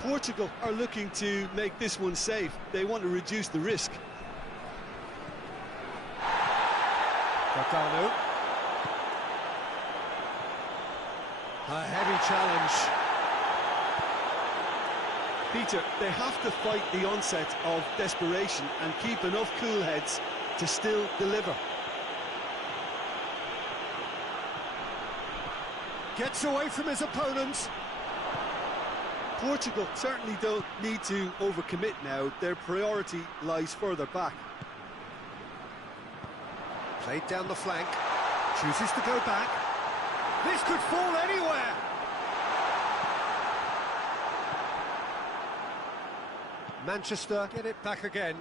Portugal are looking to make this one safe. They want to reduce the risk. Gargano. A heavy challenge. Peter, they have to fight the onset of desperation and keep enough cool heads to still deliver. Gets away from his opponent. Portugal certainly don't need to overcommit now. Their priority lies further back. Played down the flank. Chooses to go back. This could fall anywhere. Manchester get it back again.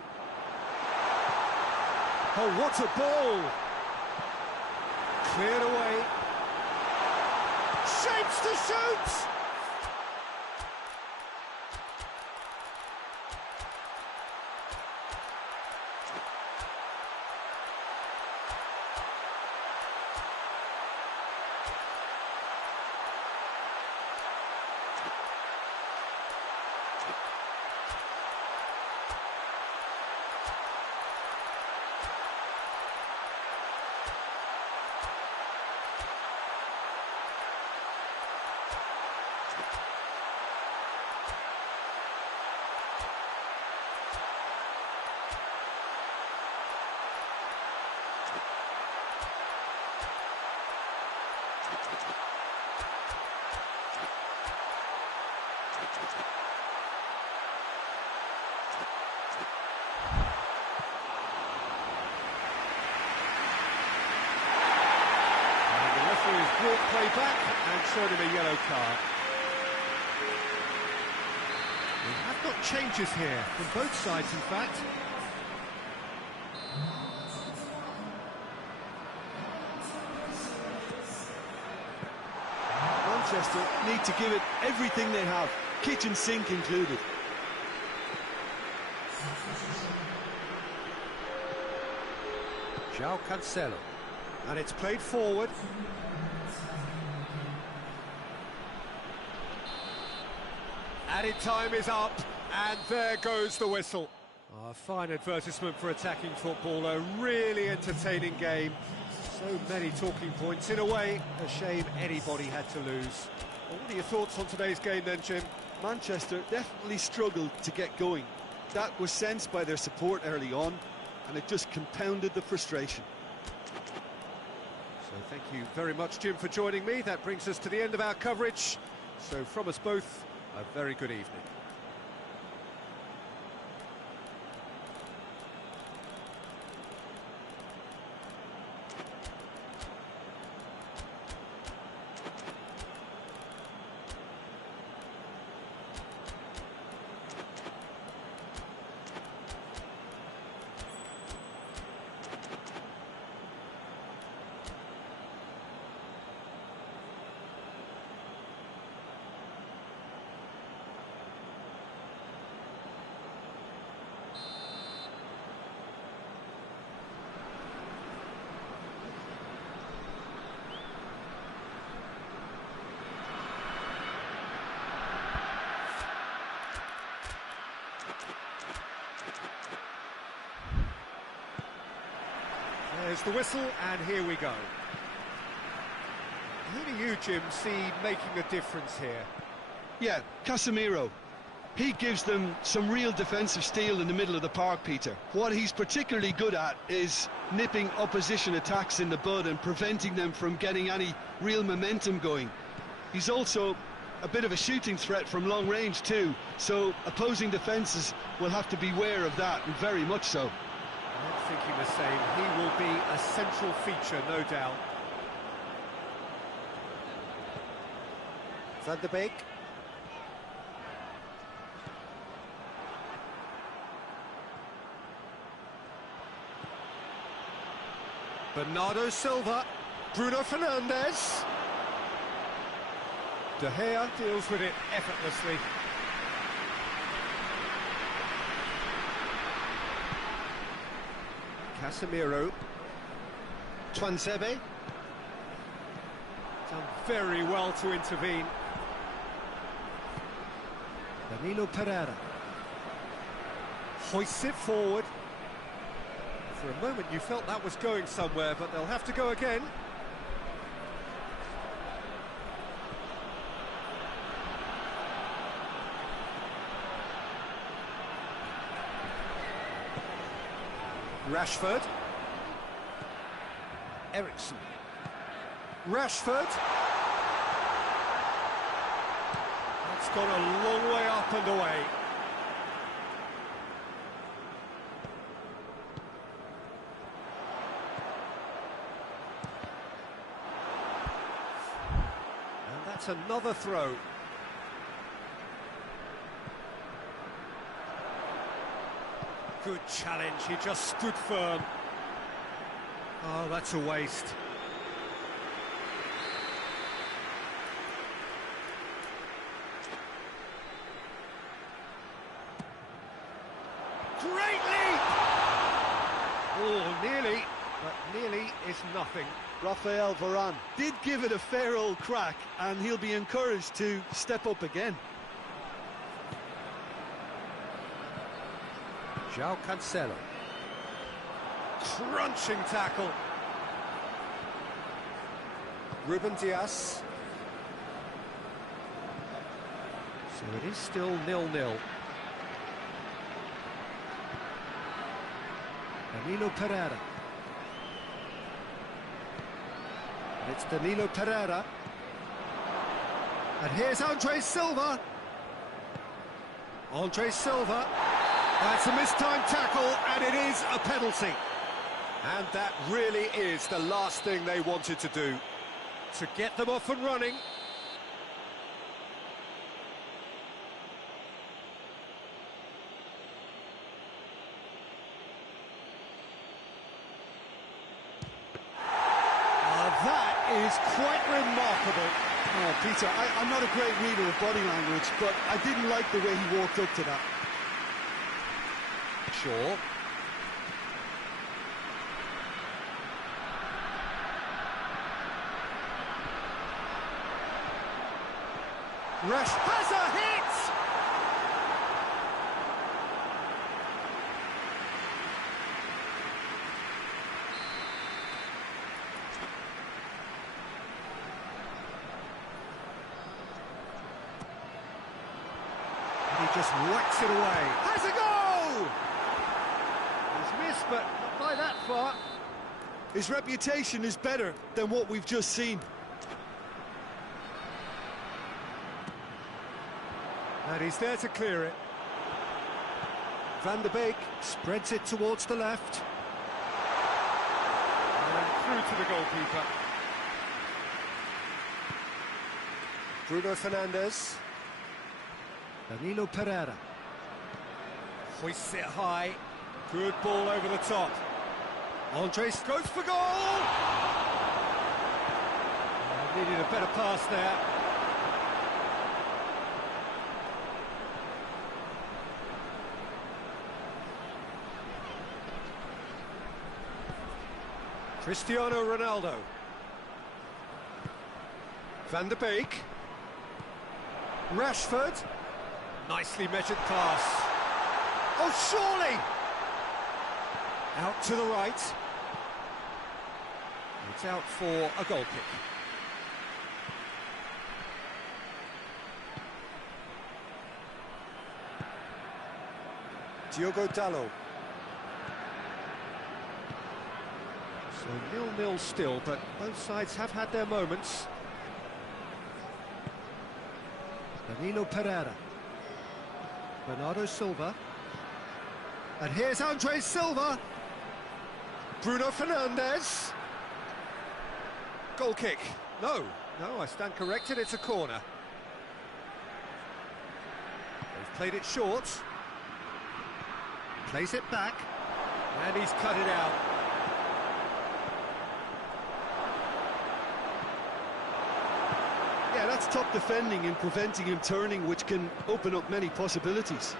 Oh, what a ball! Cleared away. Shapes to shoot! Brought play back and showed him a yellow card. We have got changes here, from both sides in fact. Manchester need to give it everything they have, kitchen sink included. João Cancelo. And it's played forward. Added time is up, and there goes the whistle. A fine advertisement for attacking football, a really entertaining game. So many talking points. In a way, a shame anybody had to lose. Well, what are your thoughts on today's game then, Jim? Manchester definitely struggled to get going. That was sensed by their support early on, and it just compounded the frustration. So thank you very much, Jim, for joining me. That brings us to the end of our coverage. So from us both, a very good evening. There's the whistle, and here we go. Who do you, Jim, see making a difference here? Yeah, Casemiro. He gives them some real defensive steel in the middle of the park, Peter. What he's particularly good at is nipping opposition attacks in the bud and preventing them from getting any real momentum going. He's also a bit of a shooting threat from long range too, so opposing defences will have to beware of that, and very much so. I'm thinking the same. He will be a central feature, no doubt. Van de Beek. Bernardo Silva, Bruno Fernandes. De Gea deals with it effortlessly. Casemiro. Tuanzebe. Done very well to intervene. Danilo Pereira. Hoists it forward. For a moment you felt that was going somewhere, but they'll have to go again. Rashford. Ericsson. Rashford. That's gone a long way up and away. And that's another throw. Good challenge, he just stood firm. Oh, that's a waste. Great leap! Oh, nearly, but nearly is nothing. Rafael Varane did give it a fair old crack, and he'll be encouraged to step up again. João Cancelo. Crunching tackle. Ruben Dias. So it is still 0-0. Danilo Pereira. And it's Danilo Pereira. And here's Andre Silva. Andre Silva. That's a mistimed tackle, and it is a penalty. And that really is the last thing they wanted to do, to get them off and running. That is quite remarkable. Oh, Peter, I'm not a great reader of body language, but I didn't like the way he walked up to that. Sure. Rush has a hit! And he just whacks it away. Has a goal! He's missed, but not by that far. His reputation is better than what we've just seen. And he's there to clear it. Van de Beek spreads it towards the left. And through to the goalkeeper. Bruno Fernandes. Danilo Pereira. Hoists it high. Good ball over the top. Andres goes for goal! Needed a better pass there. Cristiano Ronaldo. Van de Beek. Rashford. Nicely measured pass. Oh, surely! Out to the right. It's out for a goal kick. Diogo Dalot. So 0-0 still, but both sides have had their moments. Danilo Pereira. Bernardo Silva. And here's Andre Silva. Bruno Fernandes. Goal kick. No, I stand corrected, it's a corner. They've played it short. Plays it back. And he's cut it out. Yeah, that's top defending and preventing him turning, which can open up many possibilities.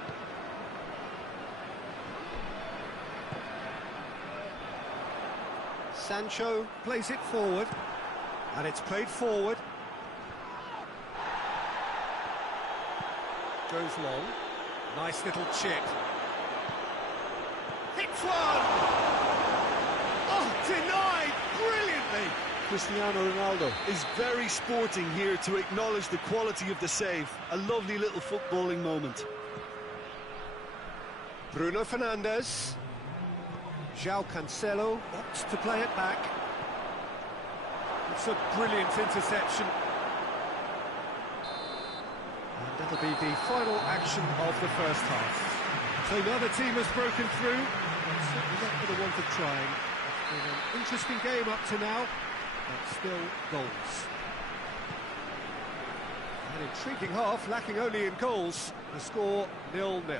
Sancho plays it forward, and it's played forward. Goes long. Nice little chip. Hits one! Oh, denied brilliantly! Cristiano Ronaldo is very sporting here to acknowledge the quality of the save. A lovely little footballing moment. Bruno Fernandes. João Cancelo opts to play it back. It's a brilliant interception. And that'll be the final action of the first half. So the other team has broken through, but certainly not for the want of trying. It's been an interesting game up to now, but still goals. An intriguing half, lacking only in goals. The score 0-0.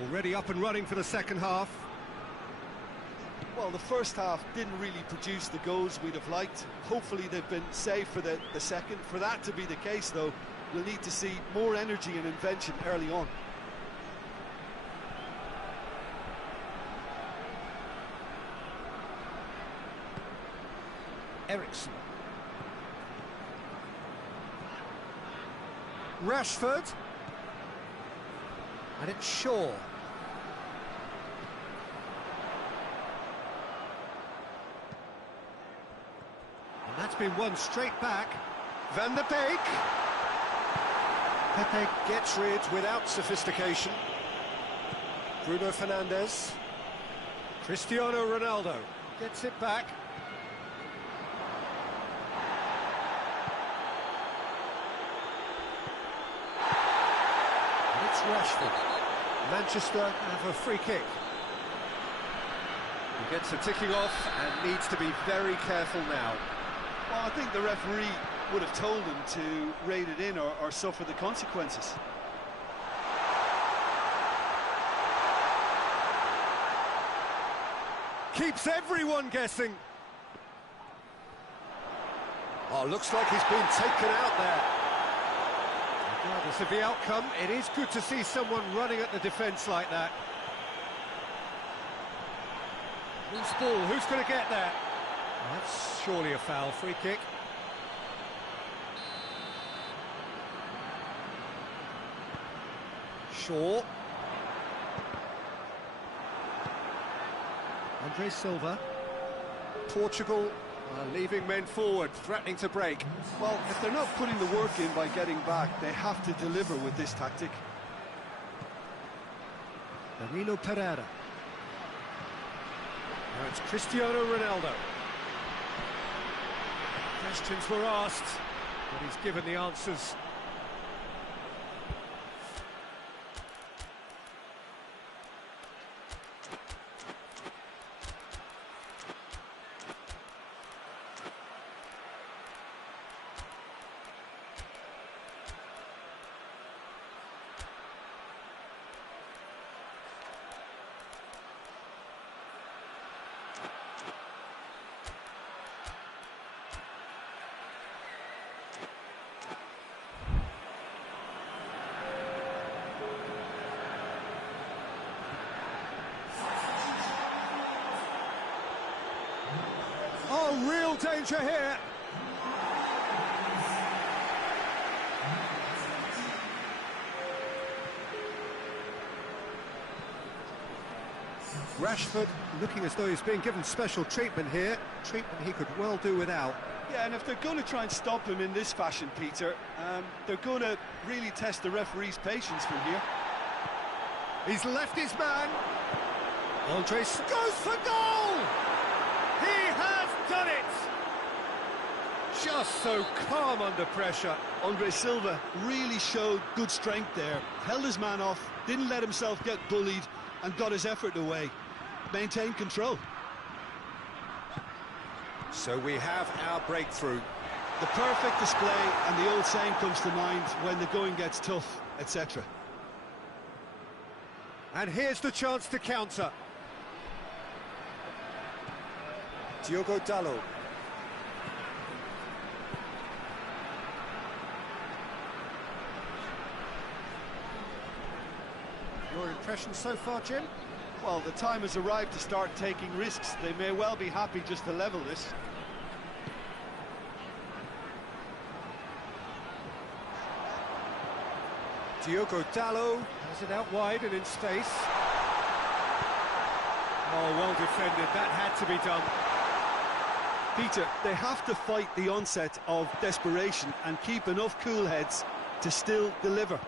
Already up and running for the second half. Well, the first half didn't really produce the goals we'd have liked. Hopefully they've been saved for the second. For that to be the case, though, we'll need to see more energy and invention early on. Ericsson. Rashford. And it's Shaw. And that's been won straight back. Van der Beek. Pepe gets rid without sophistication. Bruno Fernandes. Cristiano Ronaldo gets it back. It's Rashford. Manchester have a free kick. He gets a ticking off and needs to be very careful now. Well, I think the referee would have told him to rate it in or suffer the consequences. Keeps everyone guessing. Oh, looks like he's been taken out there. Regardless of the outcome, it is good to see someone running at the defence like that. Loose ball, who's going to get there? That's surely a foul, free kick. Shaw. Andre Silva. Portugal are leaving men forward, threatening to break. Well, if they're not putting the work in by getting back, they have to deliver with this tactic. Danilo Pereira. Now it's Cristiano Ronaldo. Questions were asked, but he's given the answers. Oh, real danger here. Rashford looking as though he's being given special treatment here, treatment he could well do without. Yeah, and if they're going to try and stop him in this fashion, Peter, they're going to really test the referee's patience from here. He's left his man. Andres goes for goal! He has done it! Just so calm under pressure. Andre Silva really showed good strength there. Held his man off, didn't let himself get bullied, and got his effort away. Maintained control. So we have our breakthrough. The perfect display, and the old saying comes to mind, when the going gets tough, etc. And here's the chance to counter. Diogo Dalot. Your impression so far, Jim? Well, the time has arrived to start taking risks. They may well be happy just to level this. Diogo Dalot has it out wide and in space. Oh, well defended. That had to be done. Peter, they have to fight the onset of desperation and keep enough cool heads to still deliver.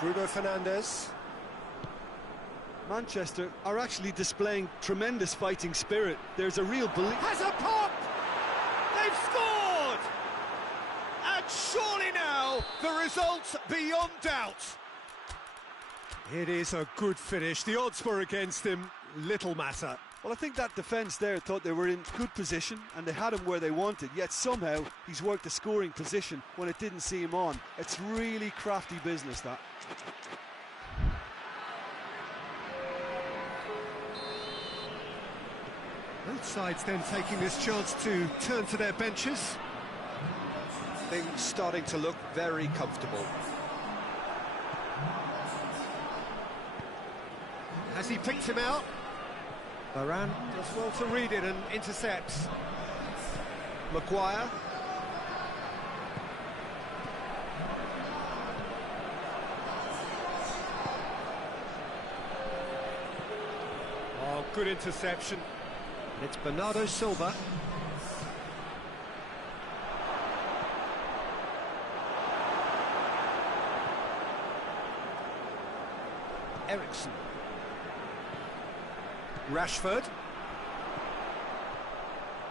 Bruno Fernandes. Manchester are actually displaying tremendous fighting spirit. There's a real belief. Has a pop! They've scored! And surely now, the result's beyond doubt. It is a good finish. The odds were against him. Little matter. Well, I think that defence there thought they were in good position and they had him where they wanted, yet somehow he's worked a scoring position when it didn't see him on. It's really crafty business, that. Both sides then taking this chance to turn to their benches. Things starting to look very comfortable. Has he picked him out? Varane does well to read it and intercepts. Maguire. Oh, good interception. And it's Bernardo Silva. Ericsson. Rashford.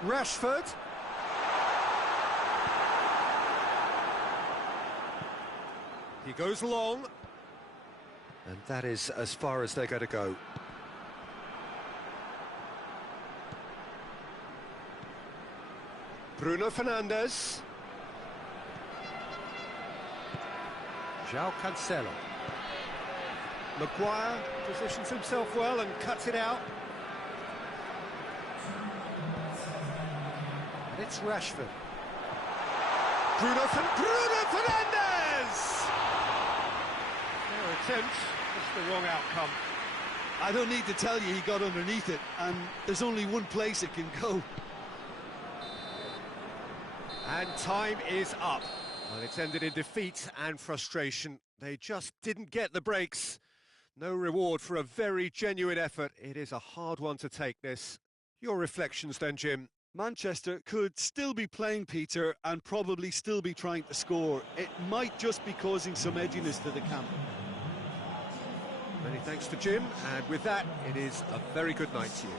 Rashford. He goes long. And that is as far as they're going to go. Bruno Fernandes. João Cancelo. Maguire positions himself well and cuts it out. And it's Rashford. Bruno Fernandes! Their attempt, just the wrong outcome. I don't need to tell you he got underneath it, and there's only one place it can go. And time is up. Well, it's ended in defeat and frustration. They just didn't get the breaks. No reward for a very genuine effort. It is a hard one to take, this. Your reflections then, Jim? Manchester could still be playing, Peter, and probably still be trying to score. It might just be causing some edginess to the camp. Many thanks to Jim, and with that, it is a very good night to you.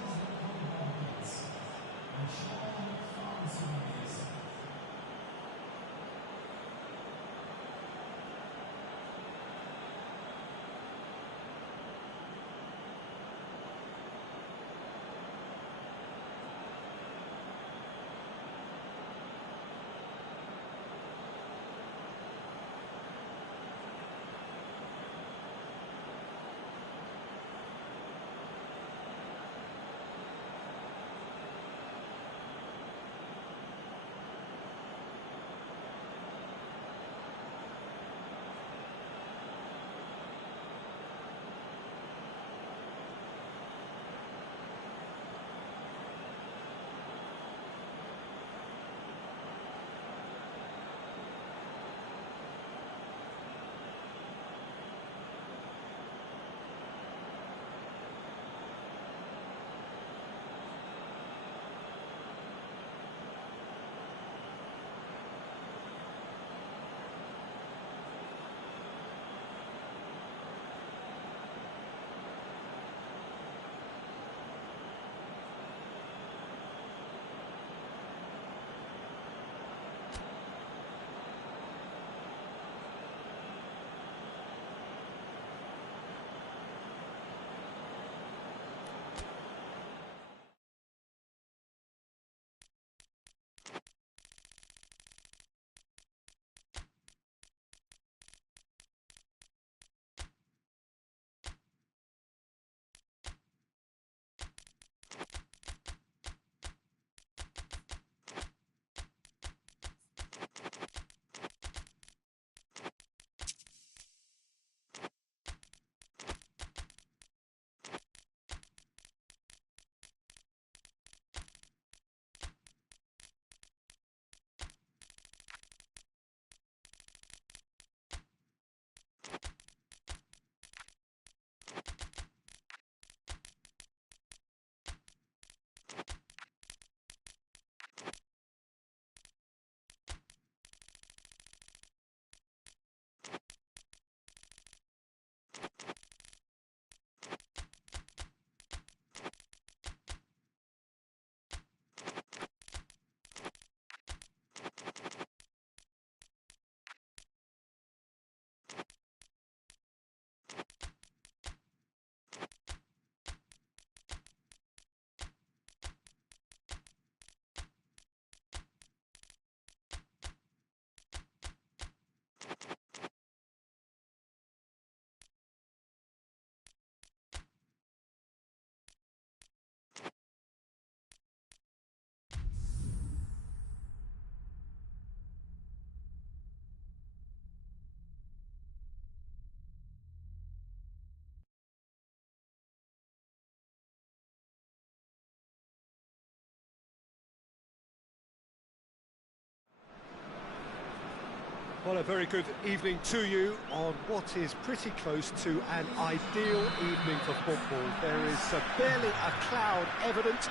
Well, a very good evening to you on what is pretty close to an ideal evening for football. There is barely a cloud evident.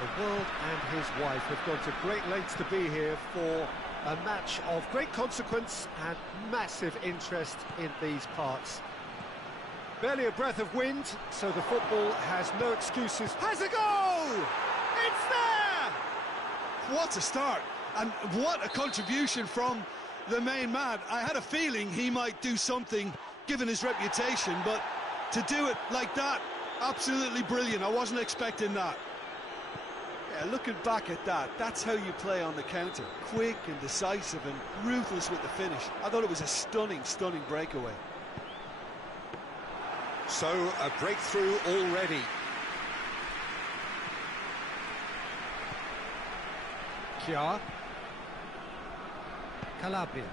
The world and his wife have gone to great lengths to be here for a match of great consequence and massive interest in these parts. Barely a breath of wind, so the football has no excuses. Has a goal! It's there! What a start, and what a contribution from the main man. I had a feeling he might do something, given his reputation, but to do it like that, absolutely brilliant. I wasn't expecting that. Yeah, looking back at that, that's how you play on the counter. Quick and decisive and ruthless with the finish. I thought it was a stunning, stunning breakaway. So, a breakthrough already. Kia. Calabria.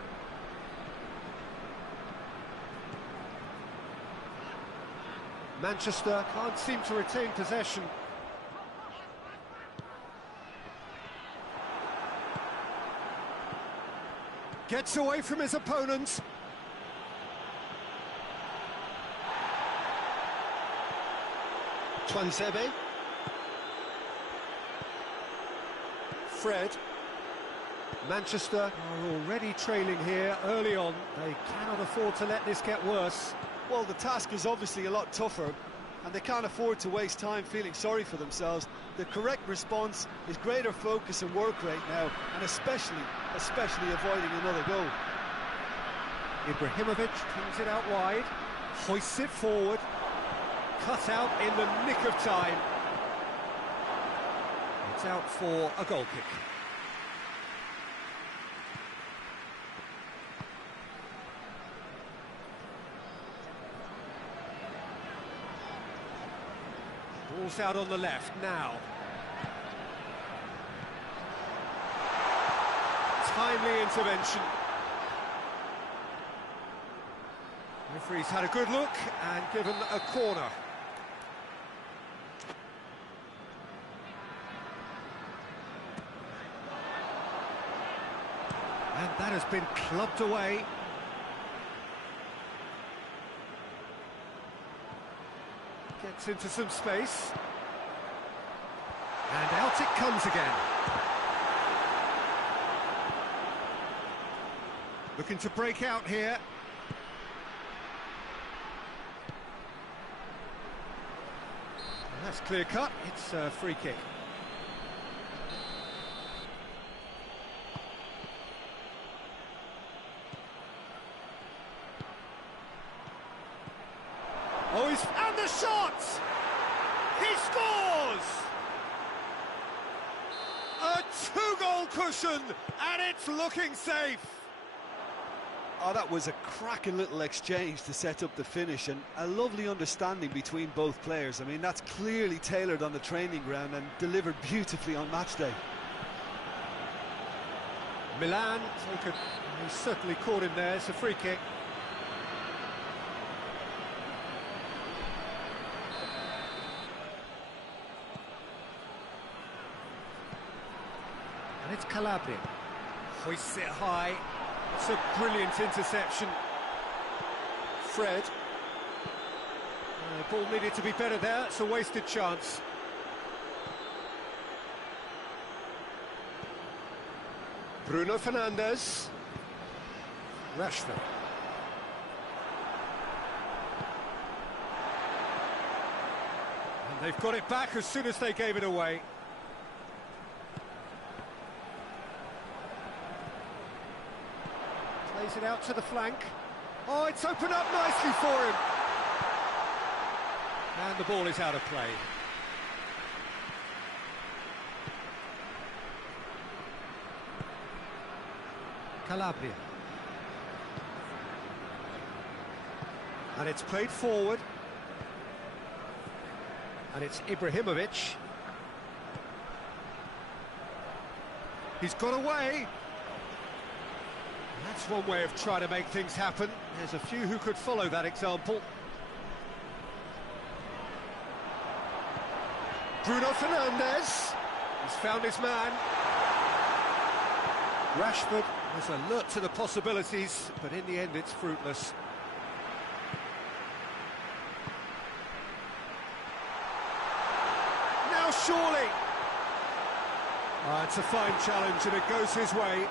Manchester can't seem to retain possession. Gets away from his opponent. Twansebe. Fred. Manchester are already trailing here early on. They cannot afford to let this get worse. Well, the task is obviously a lot tougher, and they can't afford to waste time feeling sorry for themselves. The correct response is greater focus and work rate now, and especially avoiding another goal. Ibrahimovic kings it out wide, hoists it forward, cut out in the nick of time. It's out for a goal kick. Ball's out on the left now. Timely intervention. Referee's had a good look and given a corner. And that has been clubbed away. Gets into some space. And out it comes again. Looking to break out here. And that's clear cut. It's a free kick. Oh, and the shot! He scores! A two-goal cushion, and it's looking safe. Oh, that was a cracking little exchange to set up the finish, and a lovely understanding between both players. I mean, that's clearly tailored on the training ground and delivered beautifully on match day. Milan, he's certainly caught him there. It's a free kick. And it's Calabria. Hoists it high. It's a brilliant interception. Fred. The ball needed to be better there. It's a wasted chance. Bruno Fernandes. Rashford. And they've got it back as soon as they gave it away. Plays it out to the flank. Oh, it's opened up nicely for him. And the ball is out of play. Calabria. And it's played forward. And it's Ibrahimovic. He's got away. That's one way of trying to make things happen. There's a few who could follow that example. Bruno Fernandes. He's found his man. Rashford was alert to the possibilities, but in the end it's fruitless. Now surely! It's a fine challenge and it goes his way.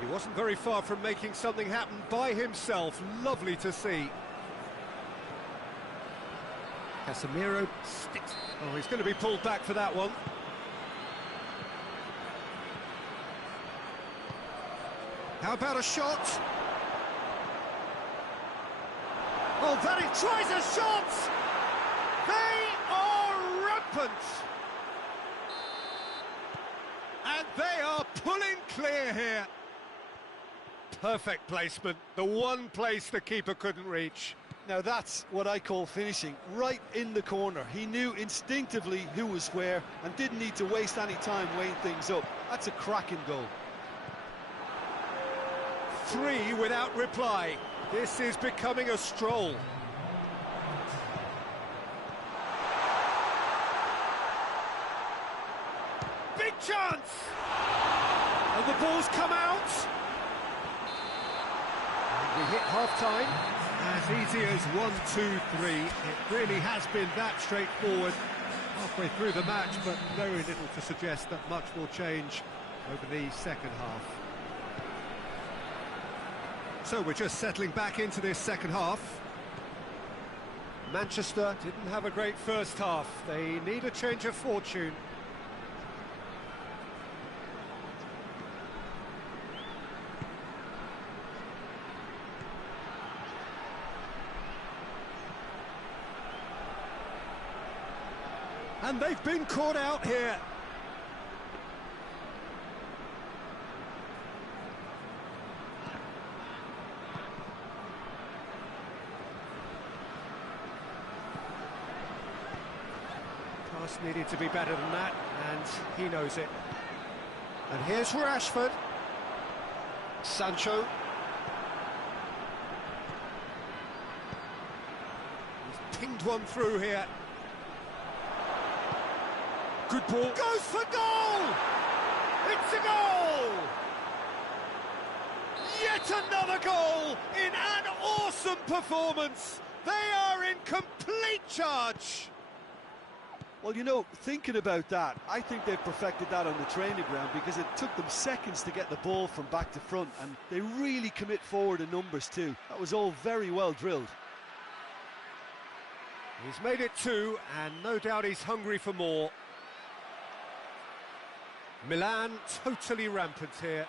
He wasn't very far from making something happen by himself. Lovely to see. Casemiro sticks. Oh, he's going to be pulled back for that one. How about a shot? Oh, that he tries a shot! They are rampant! And they are pulling clear here. Perfect placement, the one place the keeper couldn't reach. Now that's what I call finishing, right in the corner. He knew instinctively who was where and didn't need to waste any time weighing things up. That's a cracking goal. 3 without reply. This is becoming a stroll. Big chance! And the ball's come out. And we hit half-time. As easy as 1, 2, 3. It really has been that straightforward halfway through the match, but very little to suggest that much will change over the second half. So we're just settling back into this second half. Manchester didn't have a great first half. They need a change of fortune. And they've been caught out here. Pass needed to be better than that, and he knows it. And here's Rashford. Sancho. He's pinged one through here. Good ball. Goes for goal! It's a goal! Yet another goal in an awesome performance. They are in complete charge. Well, you know, thinking about that, I think they've perfected that on the training ground because it took them seconds to get the ball from back to front, and they really commit forward in numbers too. That was all very well drilled. He's made it 2, and no doubt he's hungry for more. Milan totally rampant here.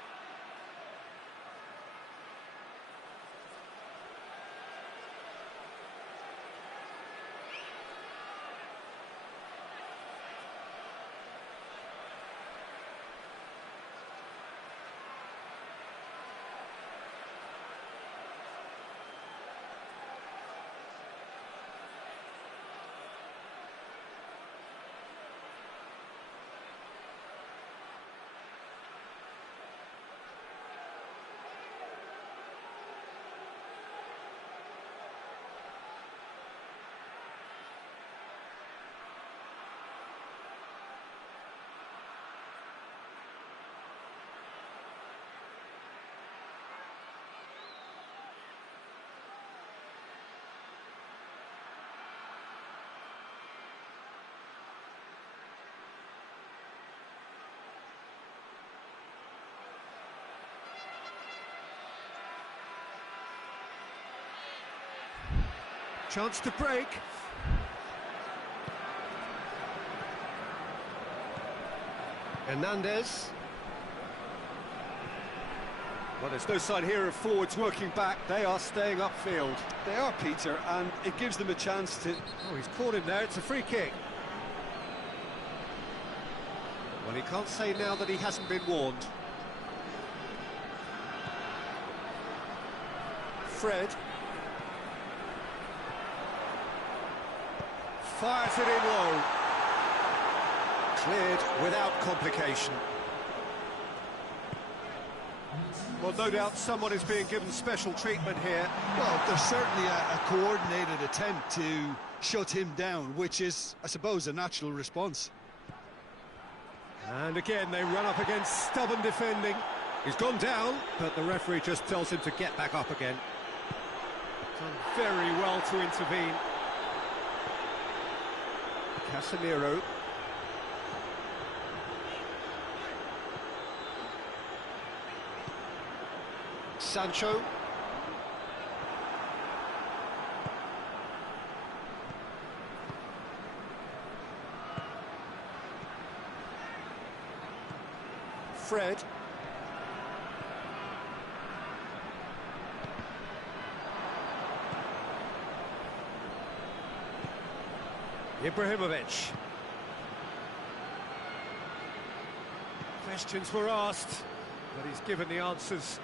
Chance to break. Hernandez. Well, there's no sign here of forwards working back. They are staying upfield. They are, Peter, and it gives them a chance to... Oh, he's caught him there. It's a free kick. Well, he can't say now that he hasn't been warned. Fred. Fires it in low. Cleared without complication. Well, no doubt someone is being given special treatment here. Well, there's certainly a coordinated attempt to shut him down, which is, I suppose, a natural response. And again, they run up against stubborn defending. He's gone down, but the referee just tells him to get back up again. Done very well to intervene. Casemiro. Sancho. Fred. Ibrahimovic. Questions were asked, but he's given the answers.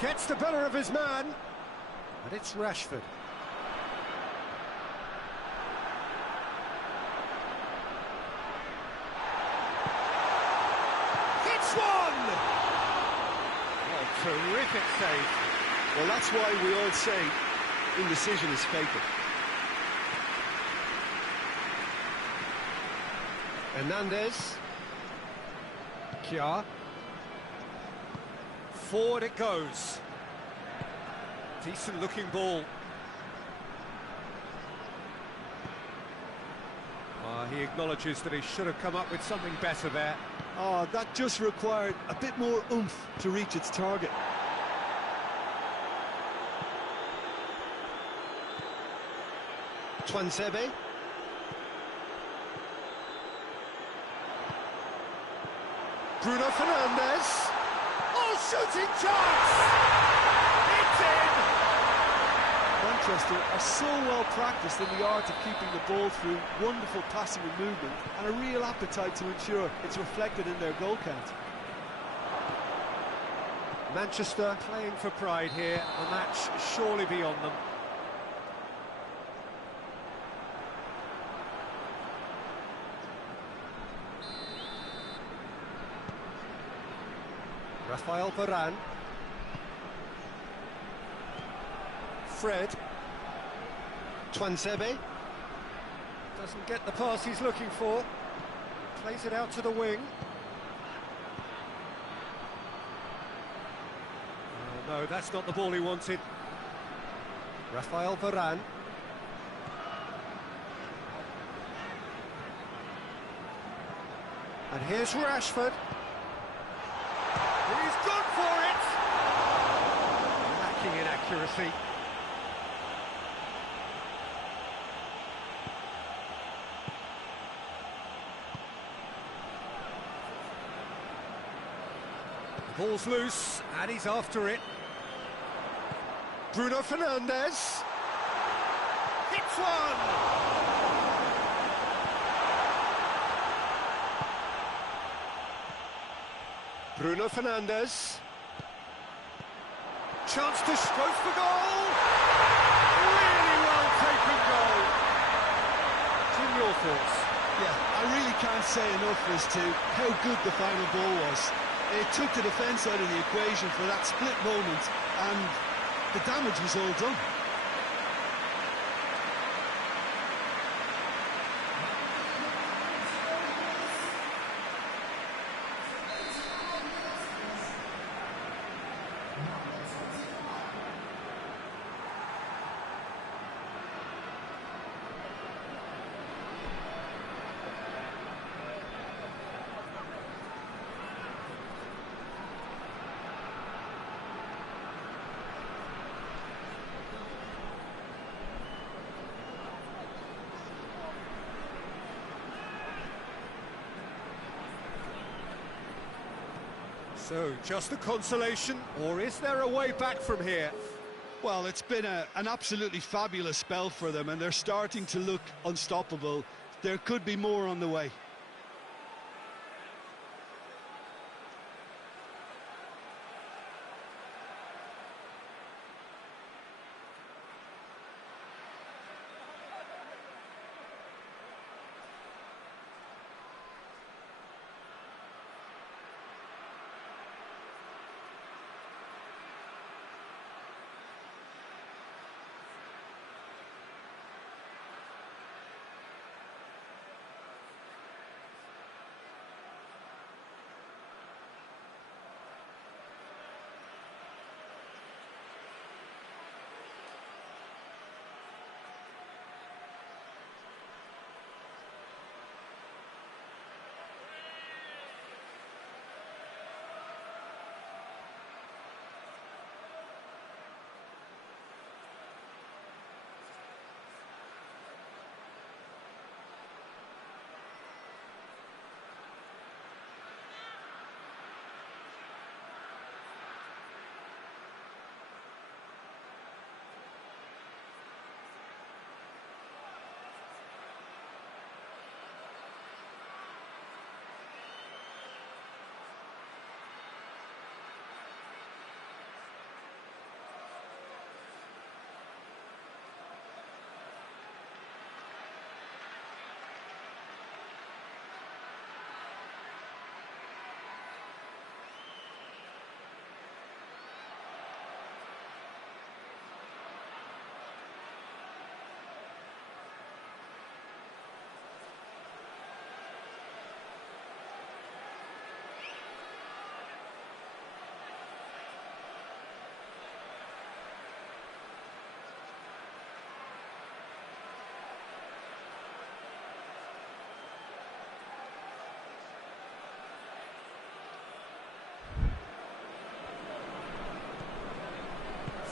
Gets the better of his man, and it's Rashford. Hits one! Oh, terrific save. Well, that's why we all say indecision is fatal. Hernandez. Kjaer. Forward it goes. Decent looking ball. He acknowledges that he should have come up with something better there. Oh, that just required a bit more oomph to reach its target. Tuanzebe. Bruno Fernandes. Oh, shooting chance! It's in! Manchester are so well practiced in the art of keeping the ball through wonderful passing and movement, and a real appetite to ensure it's reflected in their goal count. Manchester playing for pride here, a match surely beyond them. Rafael Varane. Fred. Tuanzebe. Doesn't get the pass he's looking for. Plays it out to the wing. Oh, no, that's not the ball he wanted. Rafael Varane. And here's Rashford. He's gone for it! Lacking in accuracy. The ball's loose, and he's after it. Bruno Fernandes. Hits one! Bruno Fernandes. Chance to go for goal. Really well taken goal. Tim, your thoughts? Yeah, I really can't say enough as to how good the final ball was. It took the defence out of the equation for that split moment, and the damage was all done. So, just a consolation, or is there a way back from here? Well, it's been an absolutely fabulous spell for them, and they're starting to look unstoppable. There could be more on the way.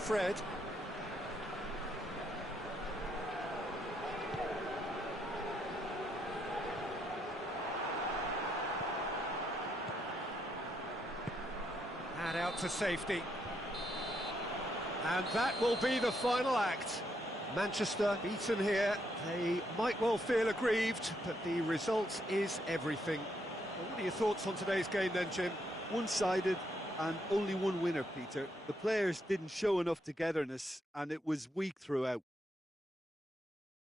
Fred. And out to safety. And that will be the final act. Manchester beaten here. They might well feel aggrieved, but the result is everything. Well, what are your thoughts on today's game then, Jim? One-sided and only one winner, Peter. The players didn't show enough togetherness and it was weak throughout.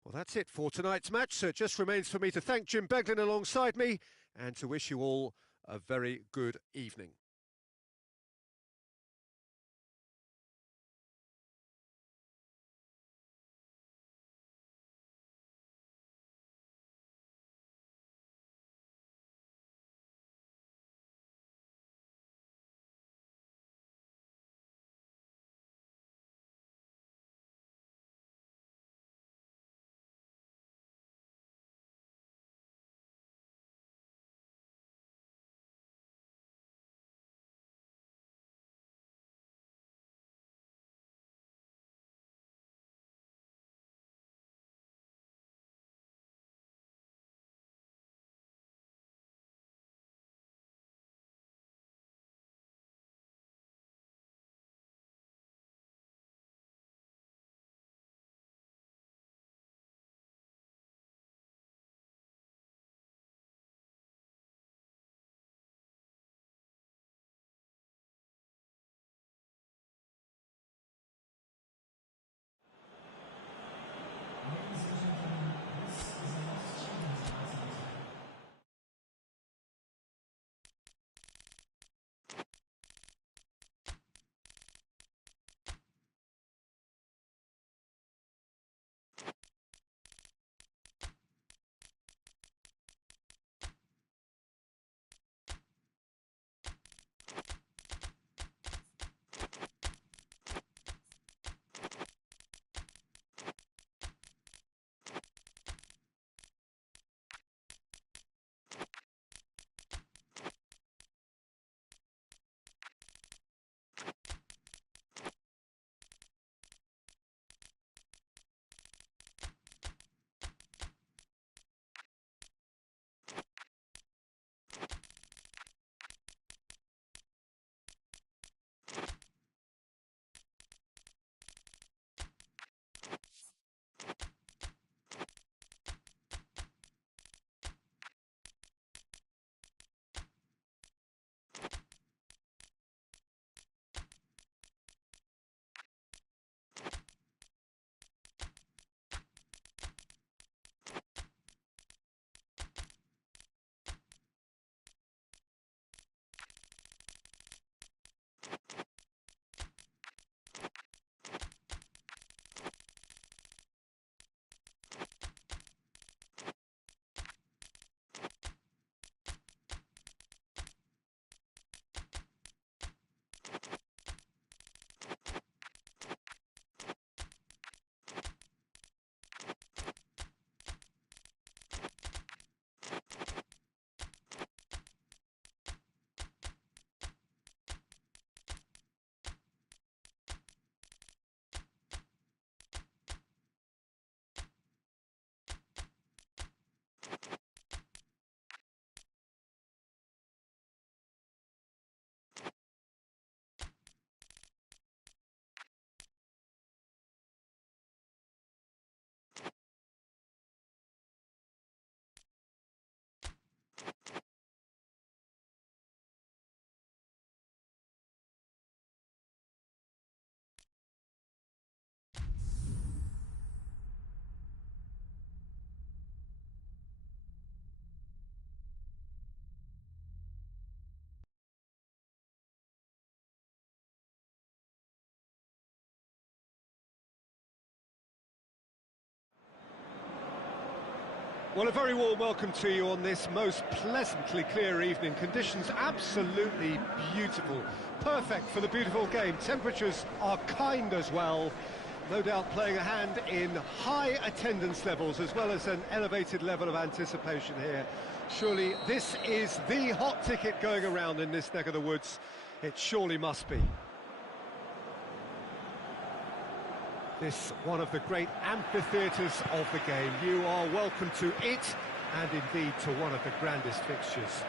Well, that's it for tonight's match, so it just remains for me to thank Jim Beglin alongside me and to wish you all a very good evening. Well, a very warm welcome to you on this most pleasantly clear evening. Conditions absolutely beautiful. Perfect for the beautiful game. Temperatures are kind as well. No doubt playing a hand in high attendance levels as well as an elevated level of anticipation here. Surely this is the hot ticket going around in this neck of the woods. It surely must be. This one of the great amphitheatres of the game. You are welcome to it, and indeed to one of the grandest fixtures.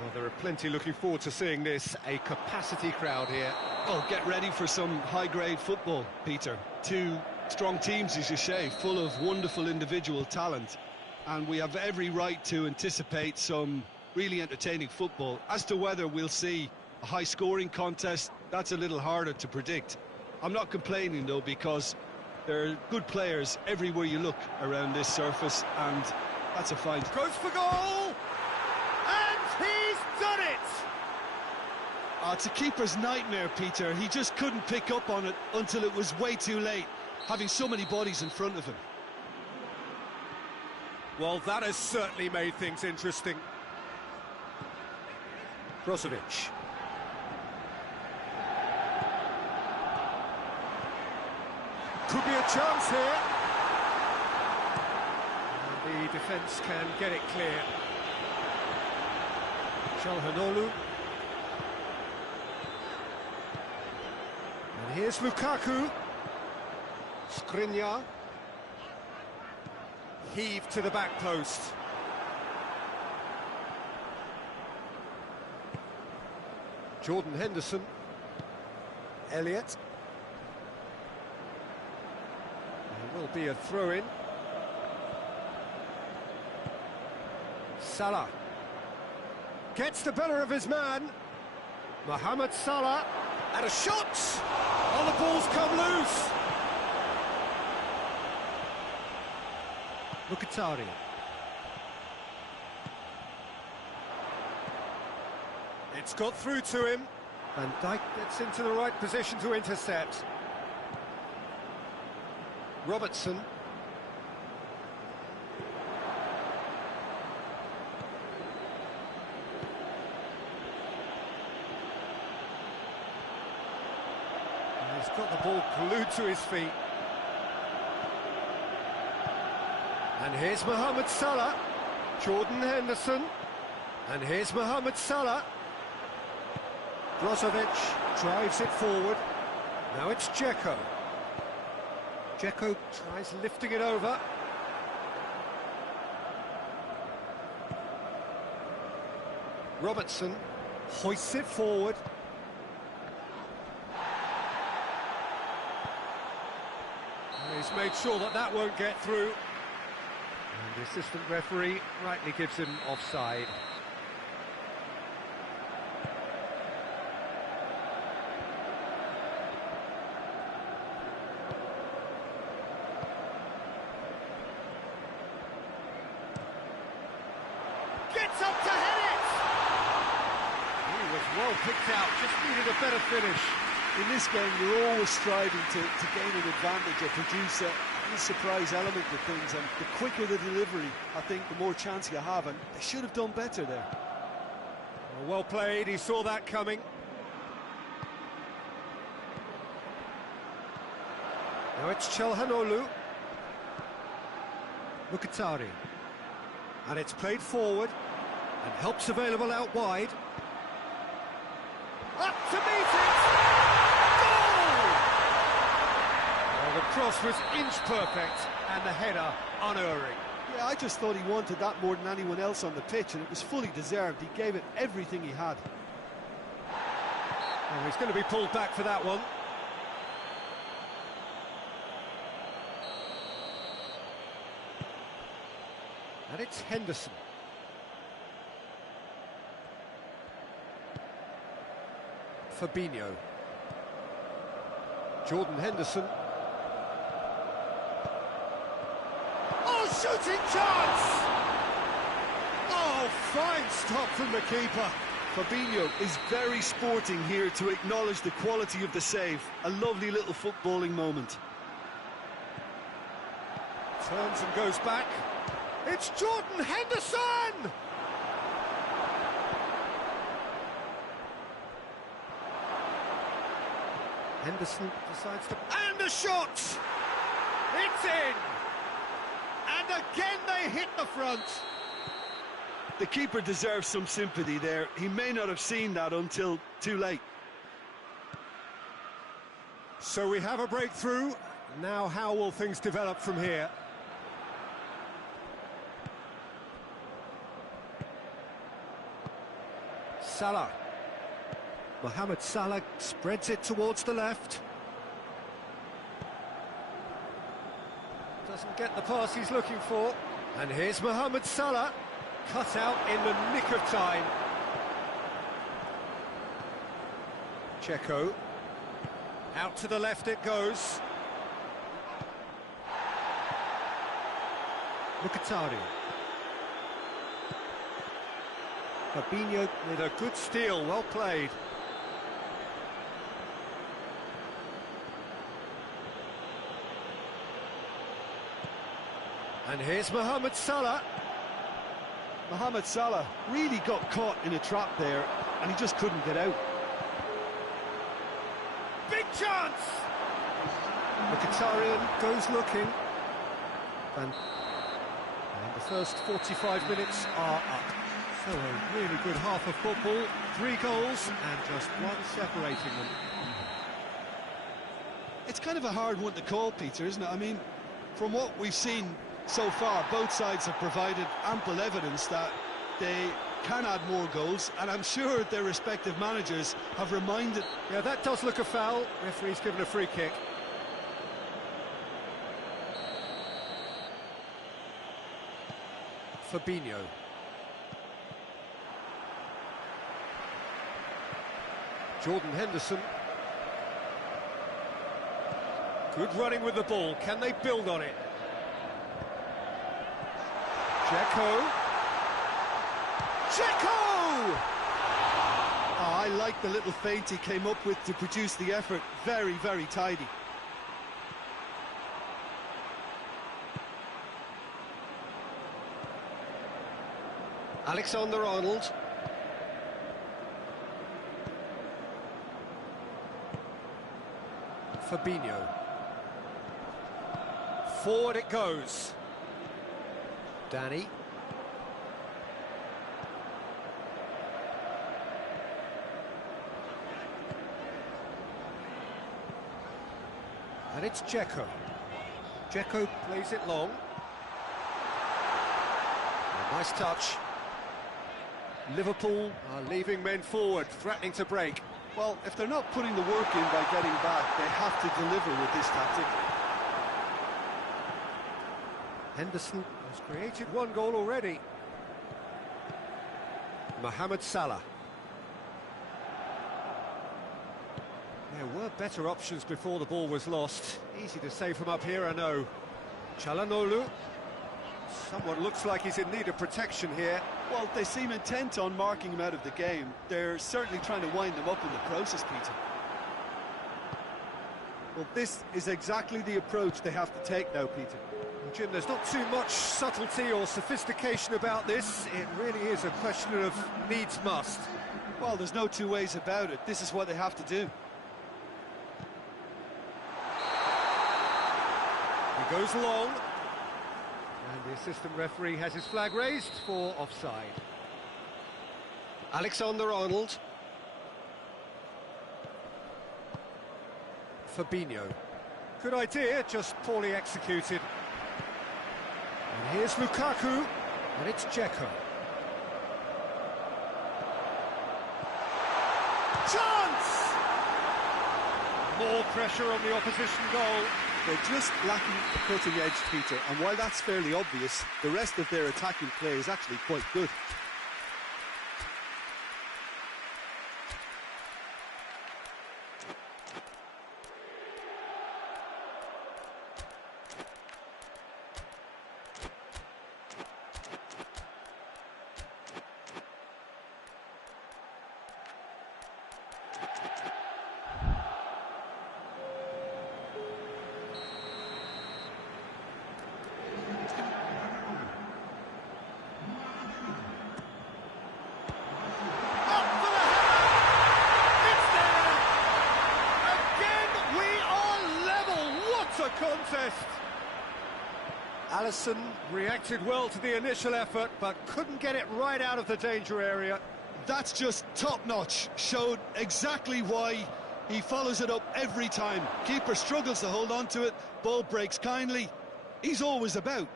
Well, there are plenty looking forward to seeing this. A capacity crowd here. Oh, get ready for some high-grade football, Peter. Two strong teams, as you say, full of wonderful individual talent. And we have every right to anticipate some really entertaining football. As to whether we'll see a high-scoring contest, that's a little harder to predict. I'm not complaining, though, because there are good players everywhere you look around this surface, and that's a fine... Goes for goal! And he's done it! It's a keeper's nightmare, Peter. He just couldn't pick up on it until it was way too late, having so many bodies in front of him. Well, that has certainly made things interesting. Brozovic. Could be a chance here. And the defence can get it clear. Çalhanoğlu. And here's Lukaku. Skriniar. Heaved to the back post. Jordan Henderson. Elliott. There will be a throw-in. Salah. Gets the better of his man. Mohamed Salah. And a shot! Oh, the ball's come loose. Mkhitaryan. It's got through to him. Van Dijk gets into the right position to intercept. Robertson. And he's got the ball glued to his feet. And here's Mohamed Salah. Jordan Henderson. And here's Mohamed Salah. Brozovic drives it forward. Now it's Dzeko. Dzeko tries lifting it over. Robertson hoists it forward. And he's made sure that that won't get through. And the assistant referee rightly gives him offside. Gets up to head it! He was well picked out, just needed a better finish. In this game, you're always striving to gain an advantage or produce a surprise element to things, and the quicker the delivery, I think, the more chance you have, and they should have done better there. Well played, he saw that coming. Now it's Çalhanoğlu. Mkhitaryan. And it's played forward, and help's available out wide. Up to meet it! Goal! Well, the cross was inch perfect, and the header unerring. Yeah, I just thought he wanted that more than anyone else on the pitch, and it was fully deserved. He gave it everything he had. Oh, he's going to be pulled back for that one. And it's Henderson. Fabinho. Jordan Henderson. Oh, shooting chance! Oh, fine stop from the keeper. Fabinho is very sporting here to acknowledge the quality of the save. A lovely little footballing moment. Turns and goes back. It's Jordan Henderson! Henderson decides to... And a shot! It's in! And again they hit the front. The keeper deserves some sympathy there. He may not have seen that until too late. So So we have a breakthrough. Now how will things develop from here? Salah. Mohamed Salah spreads it towards the left. Doesn't get the pass he's looking for. And here's Mohamed Salah, cut out in the nick of time. Checo. Out to the left it goes. Mkhitaryan. Fabinho with a good steal, well played. And here's Mohamed Salah. Mohamed Salah really got caught in a trap there, and he just couldn't get out. Big chance! Mkhitaryan goes looking. And the first 45 minutes are up. So a really good half of football, 3 goals and just one separating them. It's kind of a hard one to call, Peter, isn't it? I mean, from what we've seen so far, both sides have provided ample evidence that they can add more goals, and I'm sure their respective managers have reminded... Yeah, that does look a foul. Referee's given a free kick. Fabinho. Jordan Henderson. Good running with the ball. Can they build on it? Checo. Oh, I like the little feint he came up with to produce the effort. Very, very tidy. Alexander-Arnold. Fabinho. Forward it goes. Danny. And it's Checo. Checo plays it long. A nice touch. Liverpool are leaving men forward, threatening to break. Well, if they're not putting the work in by getting back, they have to deliver with this tactic. Henderson has created 1 goal already. Mohamed Salah. There were better options before the ball was lost. Easy to say from up here, I know. Çalhanoğlu. Someone looks like he's in need of protection here. Well, they seem intent on marking him out of the game. They're certainly trying to wind him up in the process, Peter. Well, this is exactly the approach they have to take now, Peter. Jim, there's not too much subtlety or sophistication about this. It really is a question of needs must. Well, there's no 2 ways about it. This is what they have to do. He goes long. And the assistant referee has his flag raised for offside. Alexander-Arnold. Fabinho. Good idea, just poorly executed. And here's Lukaku, and it's Checo. Chance! More pressure on the opposition goal. They're just lacking the cutting edge, Peter, and while that's fairly obvious, the rest of their attacking play is actually quite good. Contest. Alisson reacted well to the initial effort, but couldn't get it right out of the danger area. That's just top-notch. Showed exactly why He follows it up every time. Keeper struggles to hold on to it. Ball breaks kindly. He's always about.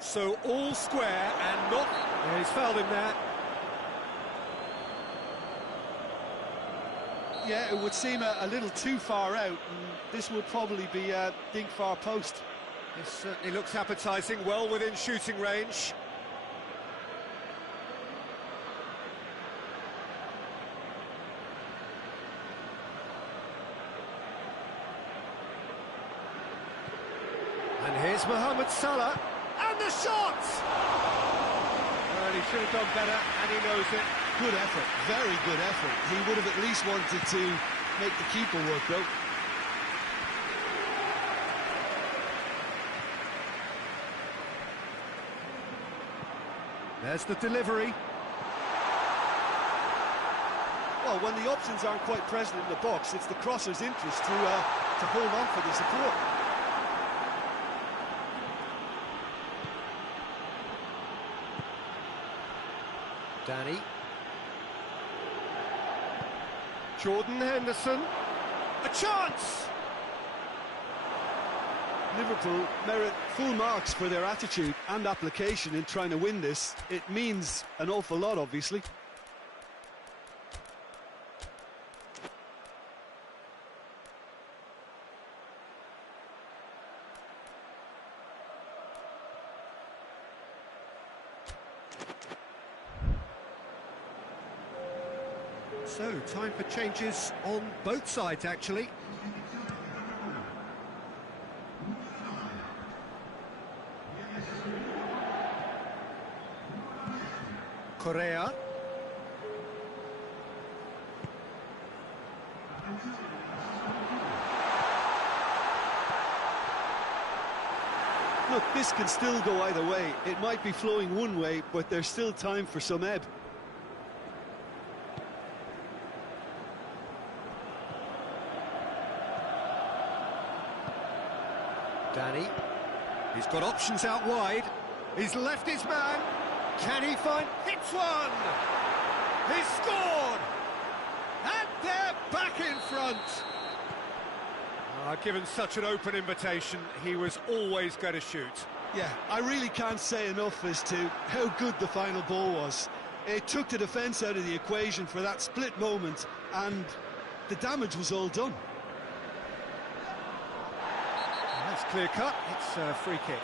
So all square and not... Yeah, he's fouled him there. Yeah, it would seem a little too far out, and this would probably be a dink far post. It certainly looks appetising, well within shooting range. And here's Mohamed Salah, and the shot! Well, he should have done better, and he knows it. Good effort, very good effort. He would have at least wanted to make the keeper work, though. There's the delivery. Well, when the options aren't quite present in the box, it's the crosser's interest to hold on for the support. Danny. Jordan Henderson. A chance! Liverpool merit full marks for their attitude and application in trying to win this. It means an awful lot, obviously. So, time for changes on both sides, actually. Correa. Look, this can still go either way. It might be flowing one way, but there's still time for some ebb. Danny. He's got options out wide. He's left his man. Can he find... Hits one! He's scored! And they're back in front! Given such an open invitation, he was always going to shoot. Yeah, I really can't say enough as to how good the final ball was. It took the defence out of the equation for that split moment, and the damage was all done. That's clear cut. It's a free kick.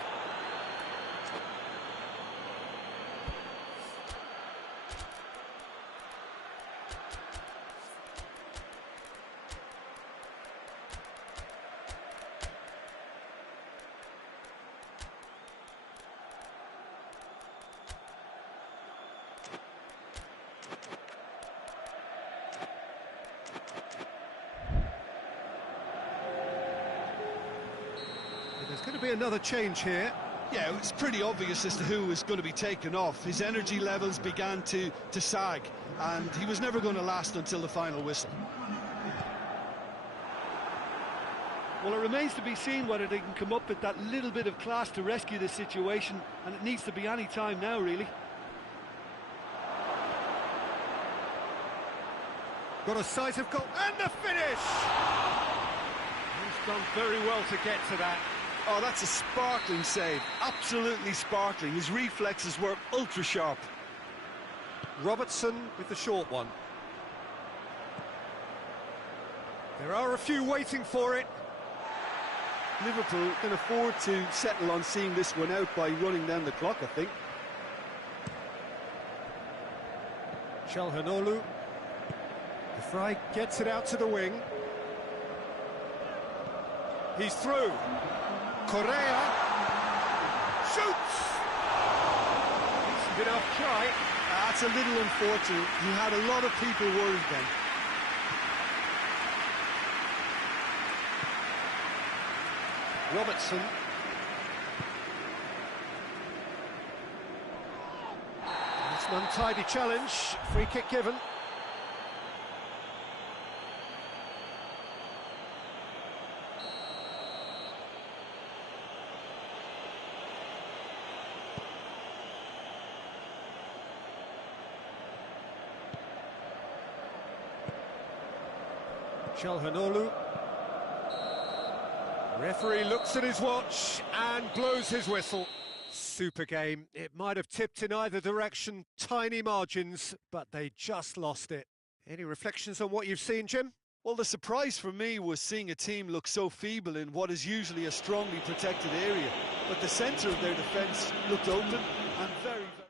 There's going to be another change here. Yeah, it was pretty obvious as to who was going to be taken off. His energy levels began to sag, and he was never going to last until the final whistle. Well, it remains to be seen whether they can come up with that little bit of class to rescue this situation, and it needs to be any time now, really. Got a sight of goal, and the finish! He's done very well to get to that. Oh, that's a sparkling save, absolutely sparkling. His reflexes were ultra-sharp. Robertson with the short one. There are a few waiting for it. Liverpool can afford to settle on seeing this one out by running down the clock, I think. Chalhanoglu. The Fry gets it out to the wing. He's through. Correa shoots! Decent enough try. That's a little unfortunate. He had a lot of people worried then. Robertson. It's an untidy challenge. Free kick given. Çalhanoğlu. Referee looks at his watch and blows his whistle. Super game. It might have tipped in either direction, tiny margins, but they just lost it. Any reflections on what you've seen, Jim? Well, the surprise for me was seeing a team look so feeble in what is usually a strongly protected area. But the centre of their defence looked open and very, very...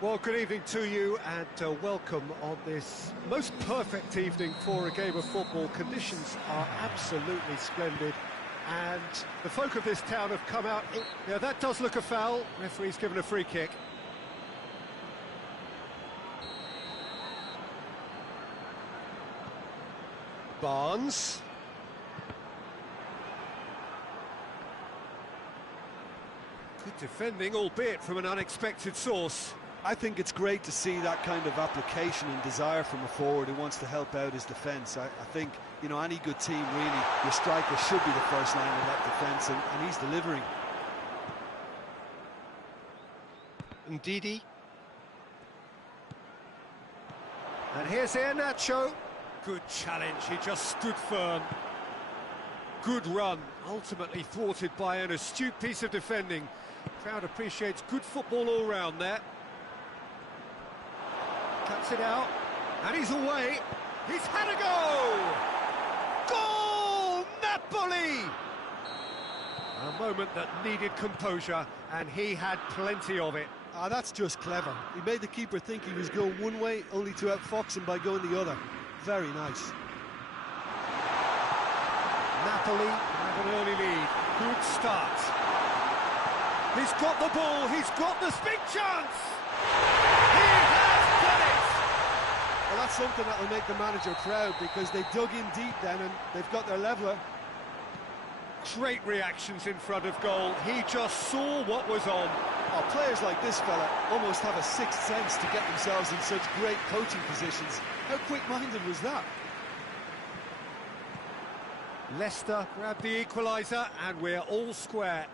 Well, good evening to you and welcome on this most perfect evening for a game of football. Conditions are absolutely splendid and the folk of this town have come out. Yeah, that does look a foul. Referee's given a free kick. Barnes. Good defending, albeit from an unexpected source. I think it's great to see that kind of application and desire from a forward who wants to help out his defence. I think, you know, any good team, really, your striker should be the first line of that defence, and he's delivering. Ndidi. And here's Iheanacho. Good challenge, he just stood firm. Good run, ultimately thwarted by an astute piece of defending. Crowd appreciates good football all round there. Cuts it out, and he's away. He's had a go! Goal! Napoli! A moment that needed composure, and he had plenty of it. Ah, that's just clever. He made the keeper think he was going one way, only to outfox him by going the other. Very nice. Napoli have an early lead. Good start. He's got the ball, he's got this big chance! He has done it! Well, that's something that will make the manager proud, because they dug in deep then and they've got their leveller. Great reactions in front of goal. He just saw what was on. Oh, players like this fella almost have a sixth sense to get themselves in such great coaching positions. How quick-minded was that? Leicester grab the equaliser and we're all square.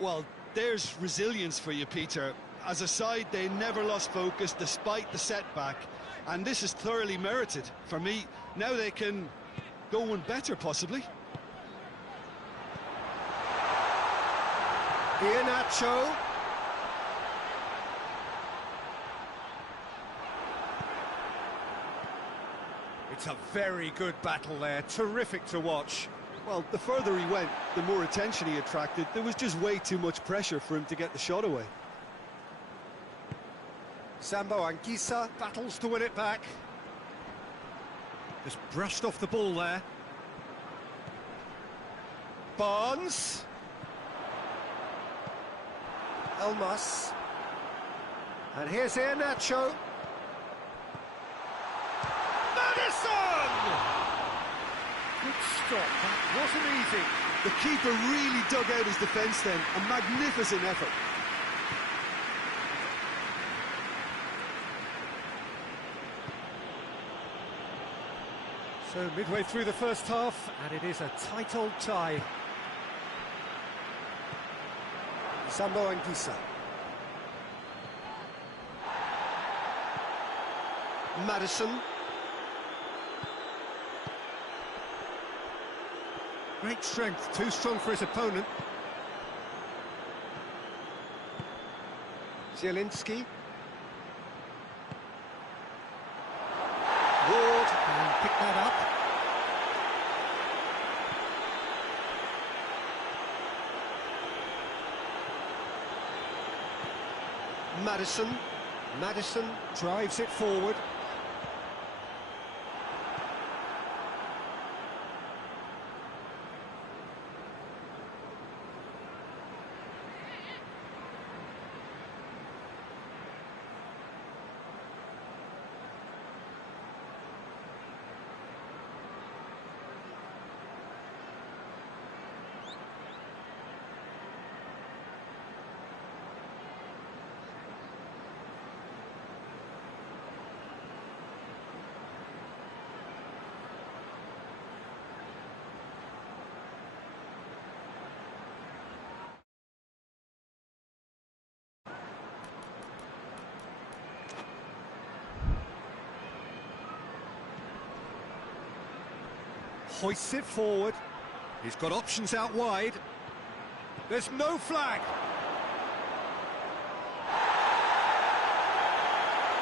Well, there's resilience for you, Peter. As a side, they never lost focus despite the setback, and this is thoroughly merited. For me, now they can go one better, possibly. Iheanacho. It's a very good battle there, terrific to watch. Well, the further he went, the more attention he attracted. There was just way too much pressure for him to get the shot away. Sambo Anguissa battles to win it back. Just brushed off the ball there. Barnes. Elmas. And here's Iheanacho. Madison! Good stop, that wasn't easy. The keeper really dug out his defence then, a magnificent effort. So midway through the first half, and it is a tight old tie. Sambo Anguissa. Madison. Great strength, too strong for his opponent. Zielinski. Ward, and pick that up. Madison drives it forward. Hoists it forward. He's got options out wide. There's no flag.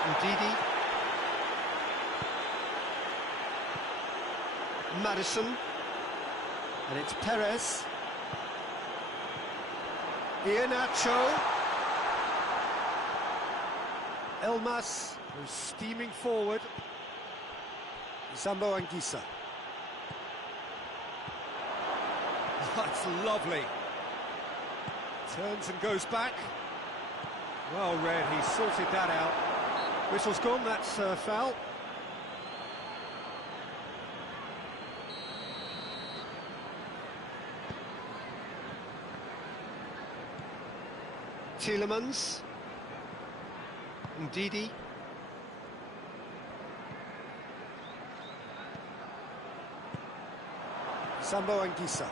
Ndidi. Madison. And it's Perez. Iheanacho. Elmas, who's steaming forward. Sambo Anguissa. That's lovely. Turns and goes back. Well read, he sorted that out. Whistle's gone, that's foul. Tielemans. Ndidi. Sambo Anguissa.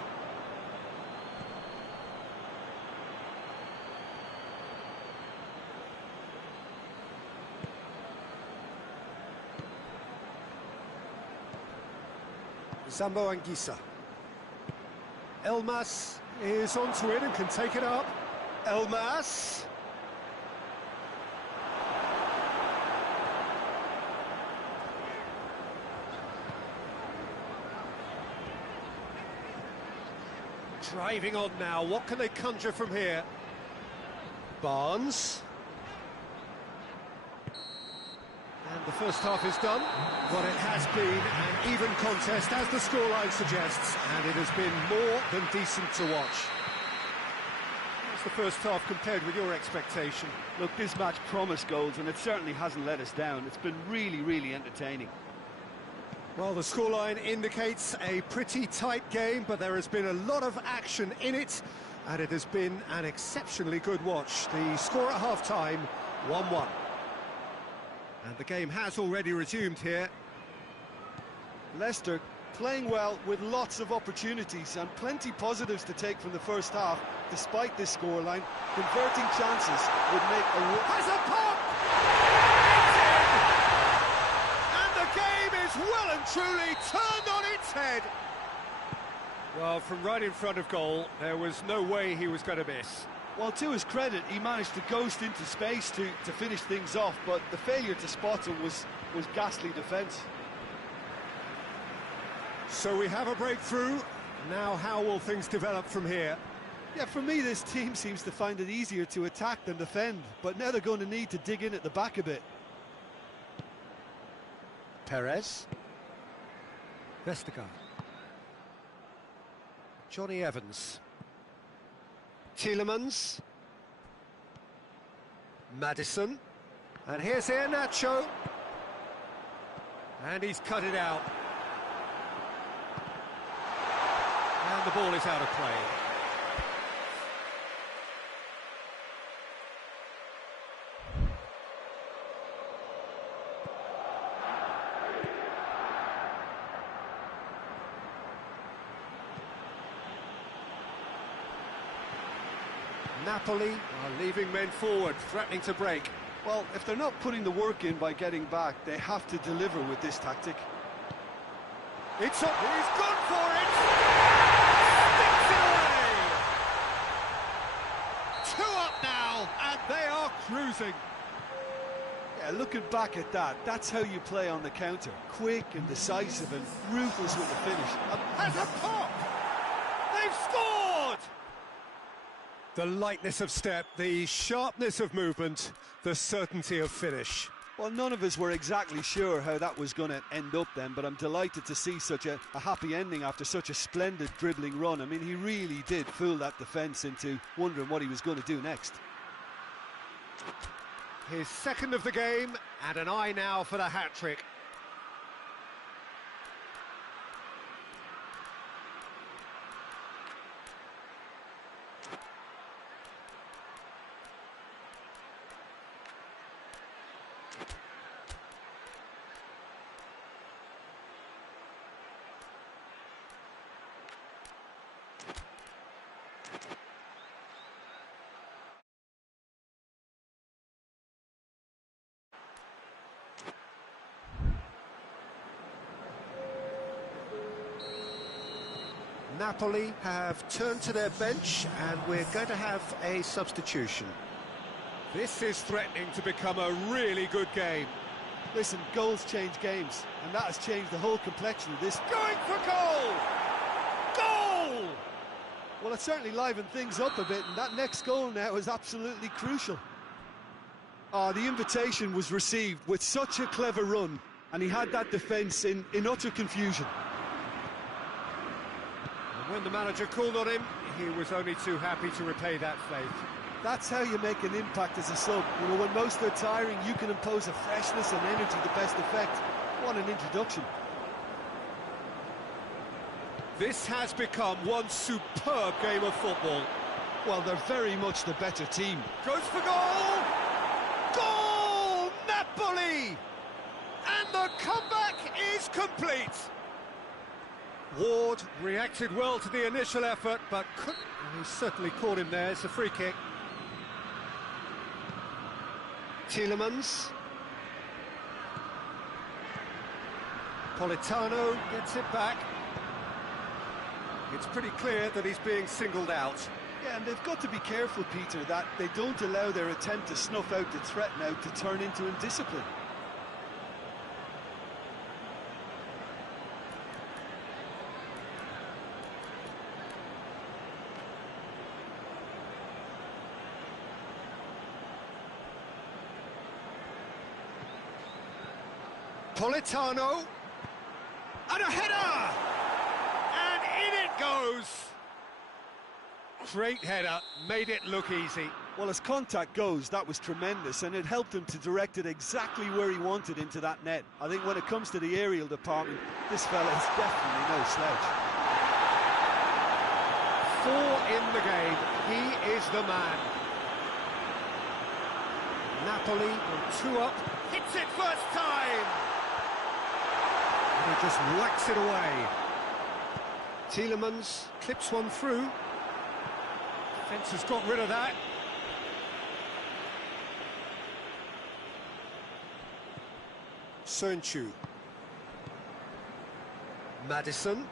Sambo Anguissa. Elmas is onto it and can take it up. Elmas. Driving on now, what can they conjure from here? Barnes. And The first half is done. Well, it has been an even contest, as the scoreline suggests, and it has been more than decent to watch. What's the first half compared with your expectation? Look, this match promised goals, and it certainly hasn't let us down. It's been really, really entertaining. Well, the scoreline indicates a pretty tight game, but there has been a lot of action in it, and it has been an exceptionally good watch. The score at half-time, 1-1. And the game has already resumed here. Leicester playing well with lots of opportunities and plenty positives to take from the first half, despite this scoreline. Converting chances would make a... Has a pop! And the game is well and truly turned on its head. Well, from right in front of goal, there was no way he was going to miss. Well, to his credit, he managed to ghost into space to finish things off, but the failure to spot him was ghastly defence. So we have a breakthrough. Now how will things develop from here? Yeah, for me, this team seems to find it easier to attack than defend, but now they're going to need to dig in at the back a bit. Perez. Vestergaard. Johnny Evans. Tielemans. Maddison. And here's Iheanacho. And he's cut it out. And the ball is out of play. Napoli are leaving men forward, threatening to break. Well, if they're not putting the work in by getting back, they have to deliver with this tactic. It's up, he's gone for it! Sticks it away! 2 up now, and they are cruising. Yeah, looking back at that, that's how you play on the counter. Quick and decisive and ruthless with the finish. Has a pop! They've scored! The lightness of step, the sharpness of movement, the certainty of finish. Well, none of us were exactly sure how that was going to end up then, but I'm delighted to see such a happy ending after such a splendid dribbling run. I mean, he really did fool that defence into wondering what he was going to do next. His second of the game, and an eye now for the hat-trick. Napoli have turned to their bench, and we're going to have a substitution. This is threatening to become a really good game. Listen, goals change games, and that has changed the whole complexion of this. Going for goal! Goal! Well, it certainly livened things up a bit, and that next goal now is absolutely crucial. The invitation was received with such a clever run, and he had that defence in utter confusion. When the manager called on him, he was only too happy to repay that faith. That's how you make an impact as a sub. You know, when most are tiring, you can impose a freshness and energy to best effect. What an introduction. This has become one superb game of football. Well, they're very much the better team. Goes for goal! Goal! Napoli! And the comeback is complete. Ward reacted well to the initial effort, but he certainly caught him there. It's a free kick. Tielemans. Politano gets it back. It's pretty clear that he's being singled out. Yeah, and they've got to be careful, Peter, that they don't allow their attempt to snuff out the threat now to turn into indiscipline. Politano. And a header! And in it goes! Great header, made it look easy. Well, as contact goes, that was tremendous, and it helped him to direct it exactly where he wanted into that net. I think when it comes to the aerial department, this fella is definitely no slouch. 4 in the game, he is the man. Napoli on 2 up, hits it first time! And he just whacks it away. Tielemans clips one through. Defence has got rid of that. Sönchu. Madison.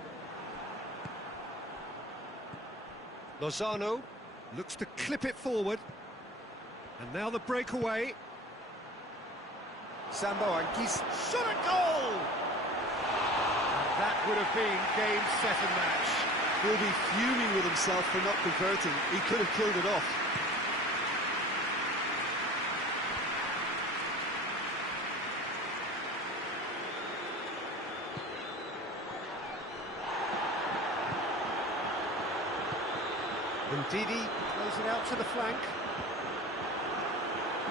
Lozano looks to clip it forward. And now the breakaway. Sambo Ankis shot a goal! And that would have been game, set and match. He'll be fuming with himself for not converting. He could have killed it off. Ndidi plays it out to the flank.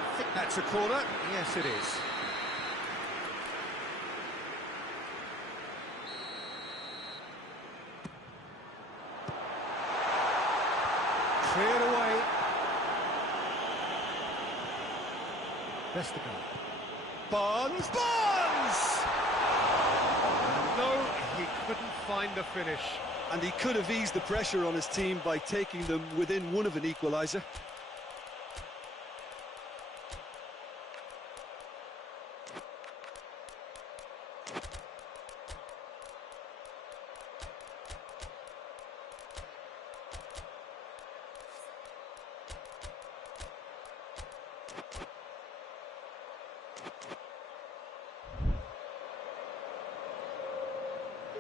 I think that's a corner. Yes, it is. Cleared away. Vestergaard. Barnes! Barnes! No, he couldn't find the finish. And he could have eased the pressure on his team by taking them within one of an equaliser.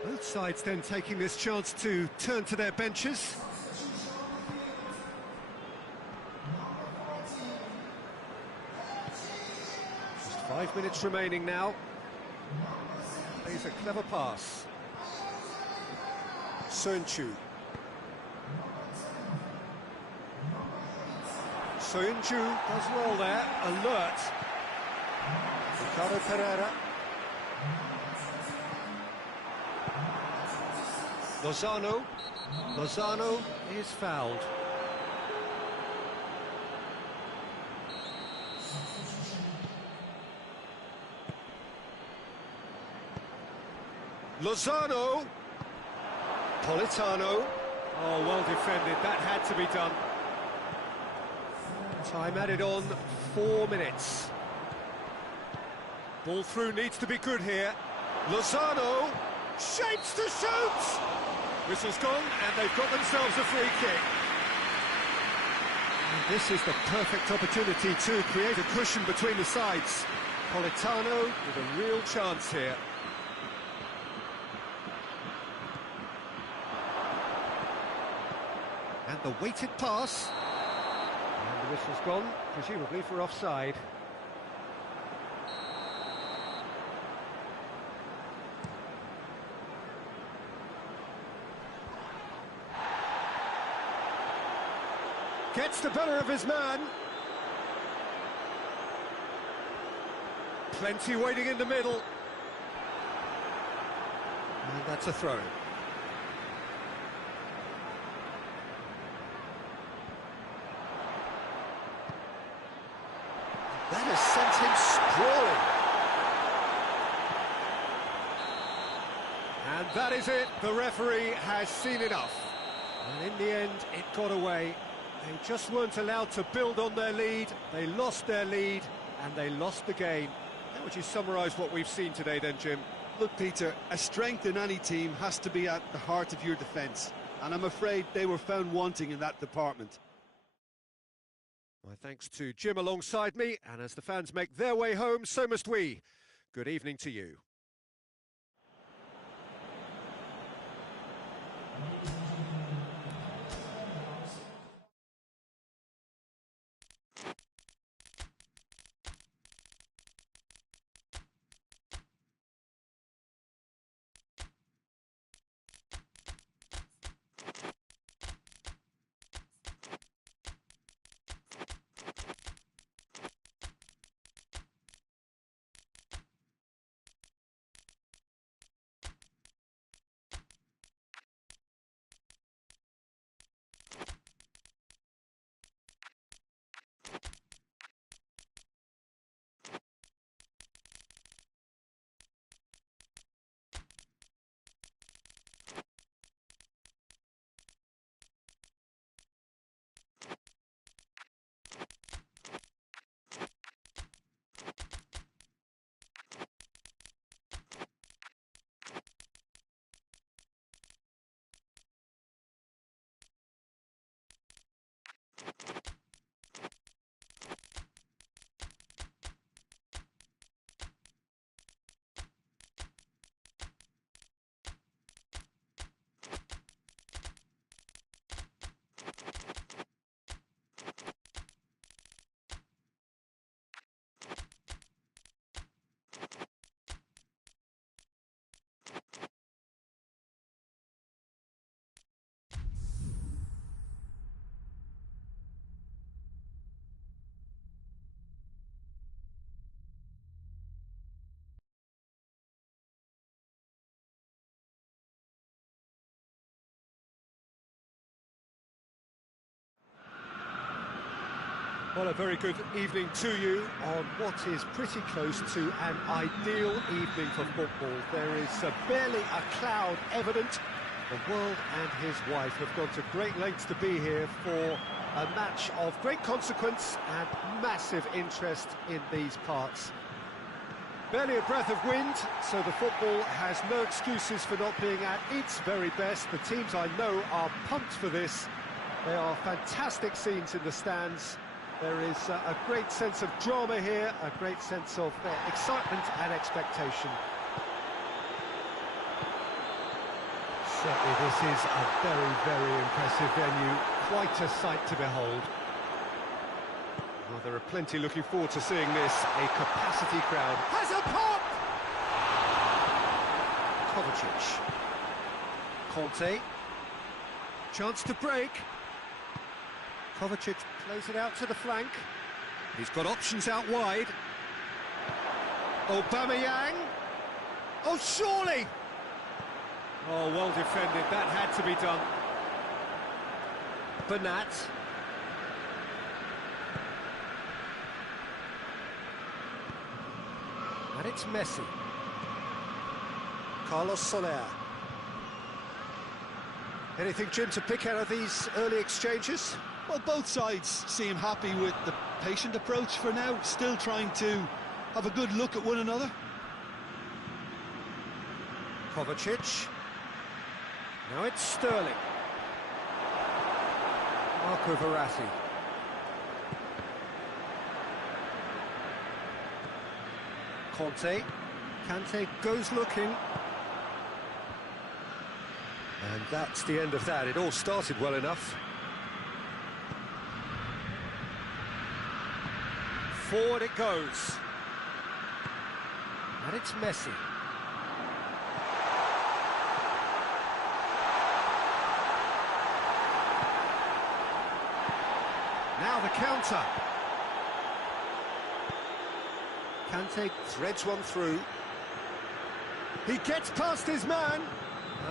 Both sides then taking this chance to turn to their benches. Just 5 minutes remaining now. Plays a clever pass. Sönchu. Sönchu does well there, alert. Ricardo Pereira. Lozano. Lozano is fouled. Lozano. Politano. Oh, well defended. That had to be done. Time added on, 4 minutes. Ball through needs to be good here. Lozano. Shapes to shoot! Whistle's gone, and they've got themselves a free kick. And this is the perfect opportunity to create a cushion between the sides. Politano with a real chance here. And the weighted pass. And the whistle's gone, presumably for offside. Gets the better of his man. Plenty waiting in the middle. And that's a throw. That has sent him sprawling. And that is it. The referee has seen enough. And in the end, it got away. They just weren't allowed to build on their lead. They lost their lead, and they lost the game. How would you summarise what we've seen today then, Jim? Look, Peter, a strength in any team has to be at the heart of your defence. And I'm afraid they were found wanting in that department. My thanks to Jim alongside me, and as the fans make their way home, so must we. Good evening to you. Well, a very good evening to you on what is pretty close to an ideal evening for football. There is barely a cloud evident. The world and his wife have gone to great lengths to be here for a match of great consequence and massive interest in these parts. Barely a breath of wind, so the football has no excuses for not being at its very best. The teams I know are pumped for this. They are fantastic scenes in the stands. There is a great sense of drama here, a great sense of excitement and expectation. Certainly this is a very, very impressive venue, quite a sight to behold. Well, there are plenty looking forward to seeing this. A capacity crowd. Has a pop! Kovacic. Conte. Chance to break. Kovacic plays it out to the flank. He's got options out wide. Aubameyang. Oh, surely! Oh, well defended. That had to be done. Bernat. And it's Messi. Carlos Soler. Anything, Jim, to pick out of these early exchanges? Well, both sides seem happy with the patient approach for now, still trying to have a good look at one another. Kovacic. Now it's Sterling. Marco Verratti. Conte. Kante goes looking. And that's the end of that. It all started well enough. Forward it goes. And it's Messi. Now the counter. Kante threads one through. He gets past his man.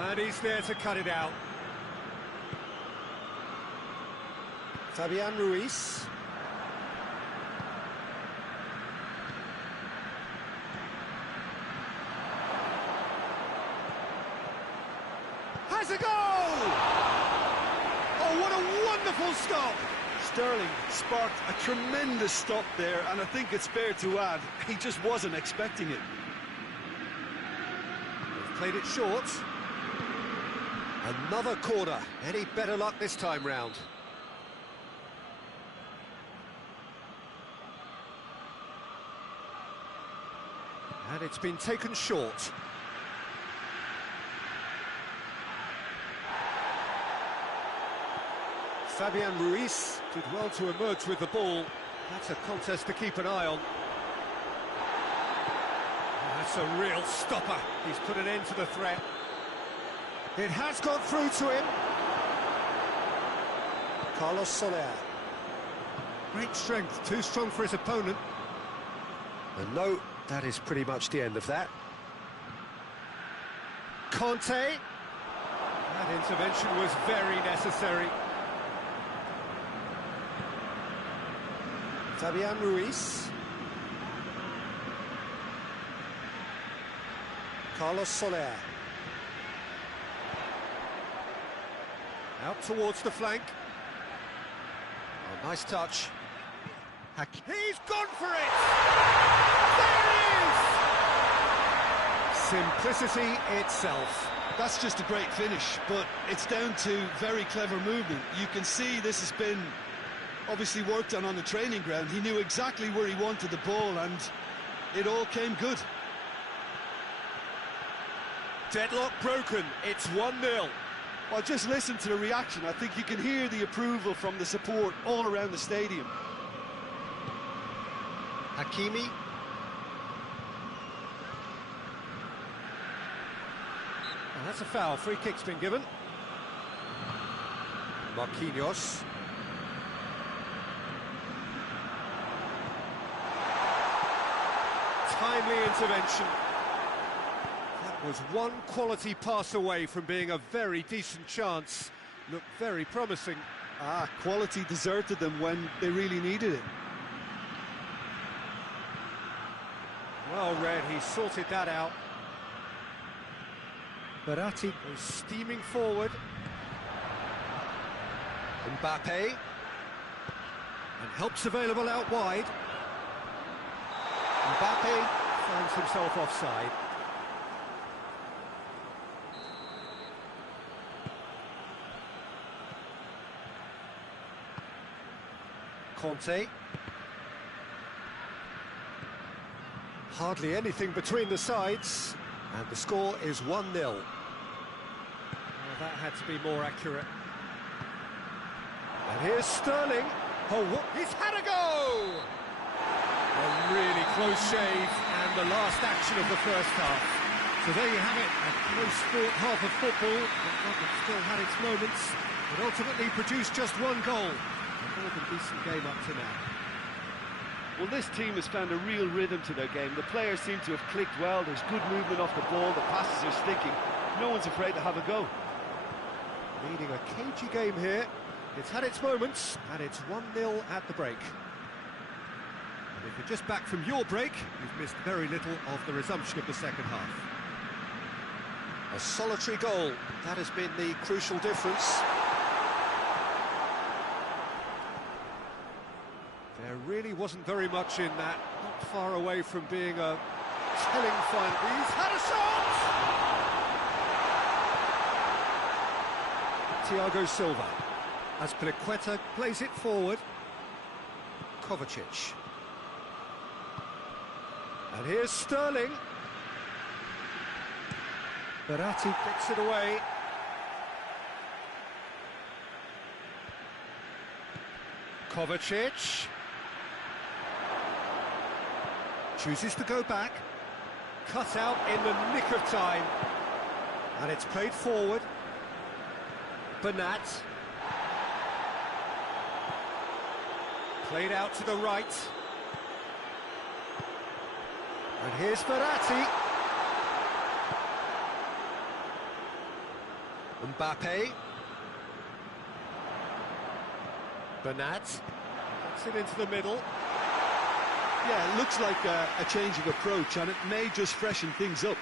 And he's there to cut it out. Fabian Ruiz. Has a goal! Oh, what a wonderful stop! Sterling sparked a tremendous stop there, and I think it's fair to add, he just wasn't expecting it. They've played it short. Another corner. Any better luck this time round? And it's been taken short. Fabian Ruiz did well to emerge with the ball. That's a contest to keep an eye on. That's a real stopper. He's put an end to the threat. It has got through to him. Carlos Soler. Great strength, too strong for his opponent. And no, that is pretty much the end of that. Conte. That intervention was very necessary. Fabian Ruiz. Carlos Soler. Out towards the flank. Oh, nice touch. He's gone for it! There it is! Simplicity itself. That's just a great finish, but it's down to very clever movement. You can see this has been obviously worked on the training ground. He knew exactly where he wanted the ball, and it all came good. Deadlock broken. It's 1-0. Well, just listen to the reaction. I think you can hear the approval from the support all around the stadium. Hakimi. Oh, that's a foul. Free kick's been given. Marquinhos. Timely intervention. That was one quality pass away from being a very decent chance. Looked very promising. Quality deserted them when they really needed it. Well read, he sorted that out. Verratti goes steaming forward. Mbappe. And help's available out wide. Mbappe finds himself offside. Conte. Hardly anything between the sides, and the score is 1-0. Well, that had to be more accurate. And here's Sterling. Oh, he's had a go! A really close shave, and the last action of the first half. So there you have it, a close-fought half of football, but it still had its moments, but ultimately produced just one goal. A more than decent game up to now. Well, this team has found a real rhythm to their game. The players seem to have clicked well. There's good movement off the ball. The passes are sticking. No one's afraid to have a go. Leading a cagey game here. It's had its moments, and it's 1-0 at the break. And if you're just back from your break, you've missed very little of the resumption of the second half. A solitary goal. That has been the crucial difference. There really wasn't very much in that, not far away from being a telling final. He's had a shot! Thiago Silva. As Azpilicueta plays it forward. Kovacic. And here's Sterling. Verratti kicks it away. Kovacic. Chooses to go back. Cut out in the nick of time. And it's played forward. Bernat. Played out to the right. And here's Verratti. Mbappe. Bernat. Gets it into the middle. Yeah, it looks like a change of approach, and it may just freshen things up.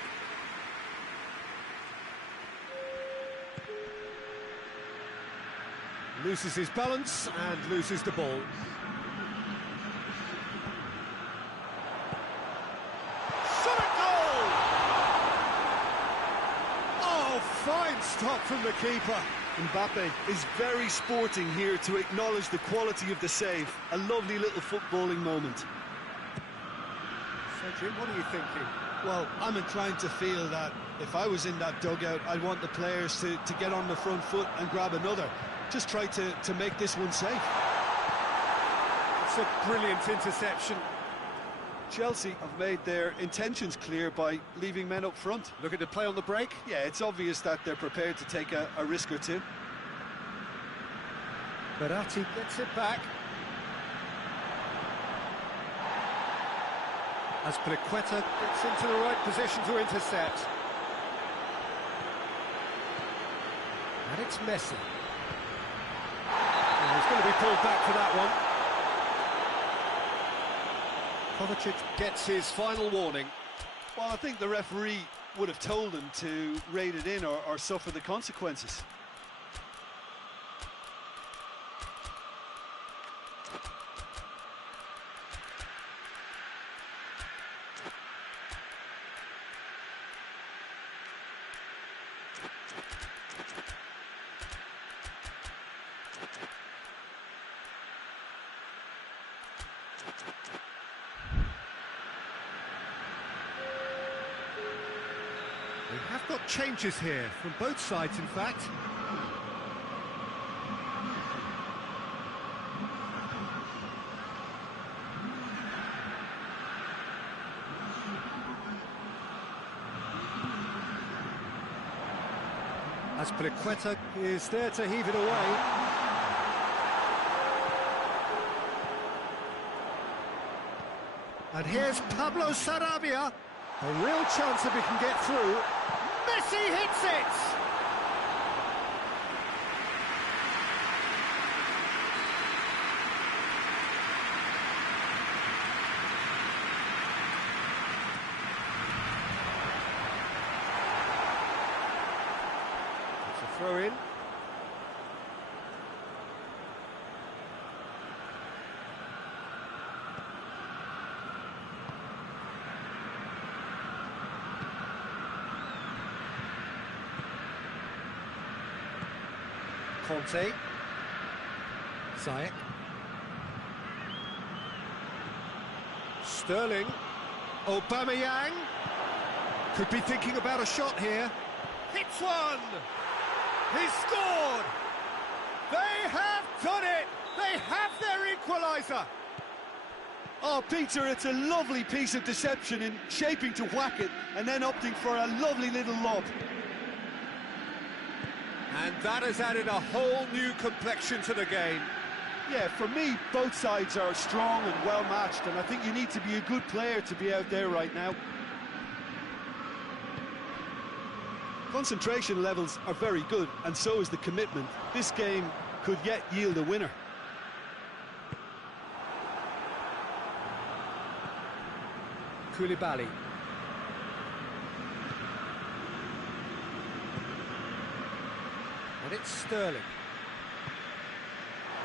Loses his balance and loses the ball. Shot at goal! Oh, fine stop from the keeper. Mbappe is very sporting here to acknowledge the quality of the save. A lovely little footballing moment. So, Jim, what are you thinking? Well, I'm inclined to feel that if I was in that dugout, I'd want the players to get on the front foot and grab another. Just try to make this one safe. It's a brilliant interception. Chelsea have made their intentions clear by leaving men up front. Looking to play on the break. Yeah, it's obvious that they're prepared to take a risk or two. Verratti gets it back. Azpilicueta gets into the right position to intercept. And it's Messi. And he's going to be pulled back for that one. Kovacic gets his final warning. Well, I think the referee would have told him to rate it in or suffer the consequences. We have got changes here, from both sides in fact. Azpilicueta is there to heave it away. And here's Pablo Sarabia. A real chance if he can get through. Messi hits it! Throw in. Conte. Ziyech. Sterling. Aubameyang. Could be thinking about a shot here. Hits one! He's scored! They have done it! They have their equaliser! Oh, Peter, it's a lovely piece of deception in shaping to whack it and then opting for a lovely little lob. And that has added a whole new complexion to the game. Yeah, for me, both sides are strong and well-matched, and I think you need to be a good player to be out there right now. Concentration levels are very good, and so is the commitment. This game could yet yield a winner. Koulibaly. And it's Sterling.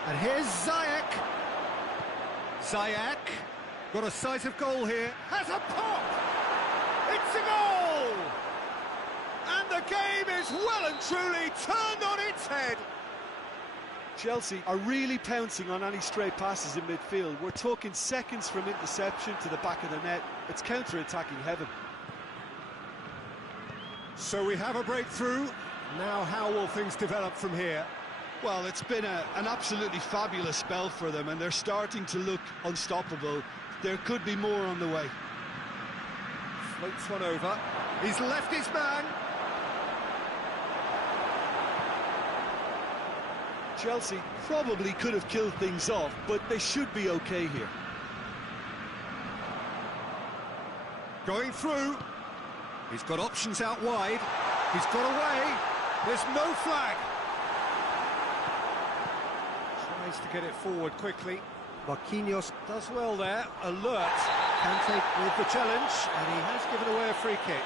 And here's Ziyech. Ziyech got a sight of goal here. Has a pop! It's a goal! And the game is well and truly turned on its head. Chelsea are really pouncing on any stray passes in midfield. We're talking seconds from interception to the back of the net. It's counter-attacking heaven. So we have a breakthrough. Now how will things develop from here? Well, it's been an absolutely fabulous spell for them, and they're starting to look unstoppable. There could be more on the way. Floats one over. He's left his man. Chelsea probably could have killed things off, but they should be okay here. Going through. He's got options out wide. He's got away. There's no flag. Tries to get it forward quickly. Marquinhos does well there. Alert. Kante with the challenge, and he has given away a free kick.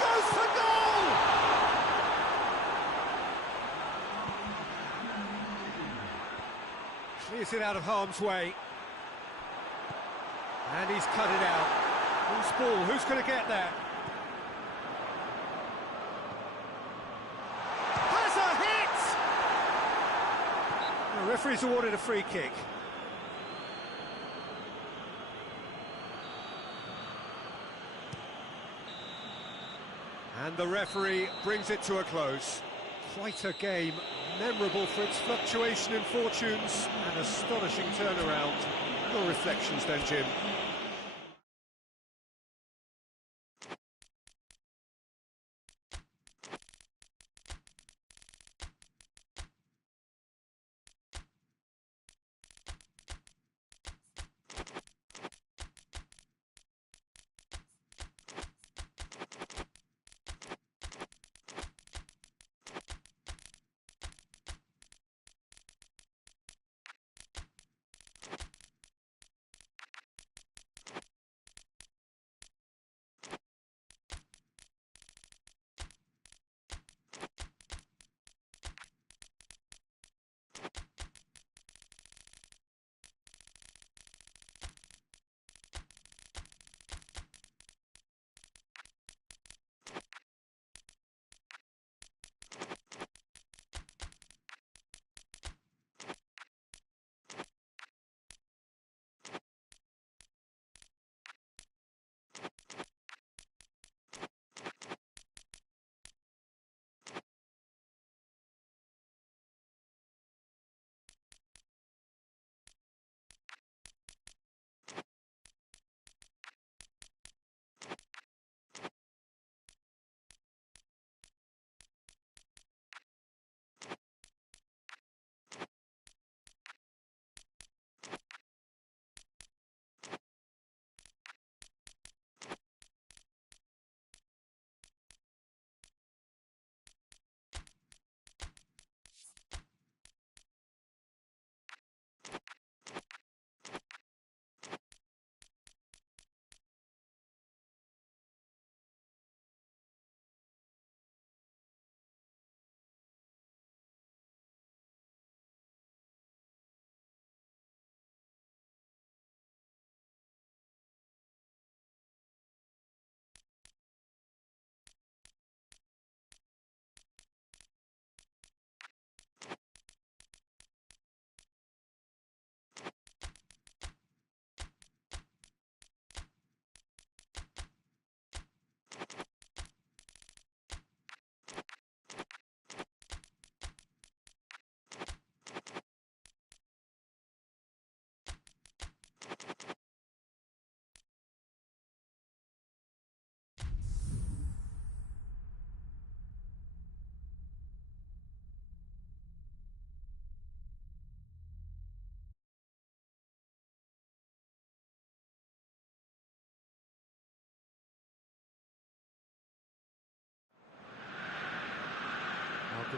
Goes for goal! Clears it out of harm's way. And he's cut it out. Who's ball? Who's going to get there? Has a hit! The referee's awarded a free kick. And the referee brings it to a close. Quite a game, memorable for its fluctuation in fortunes and astonishing turnaround. Your reflections then, Jim?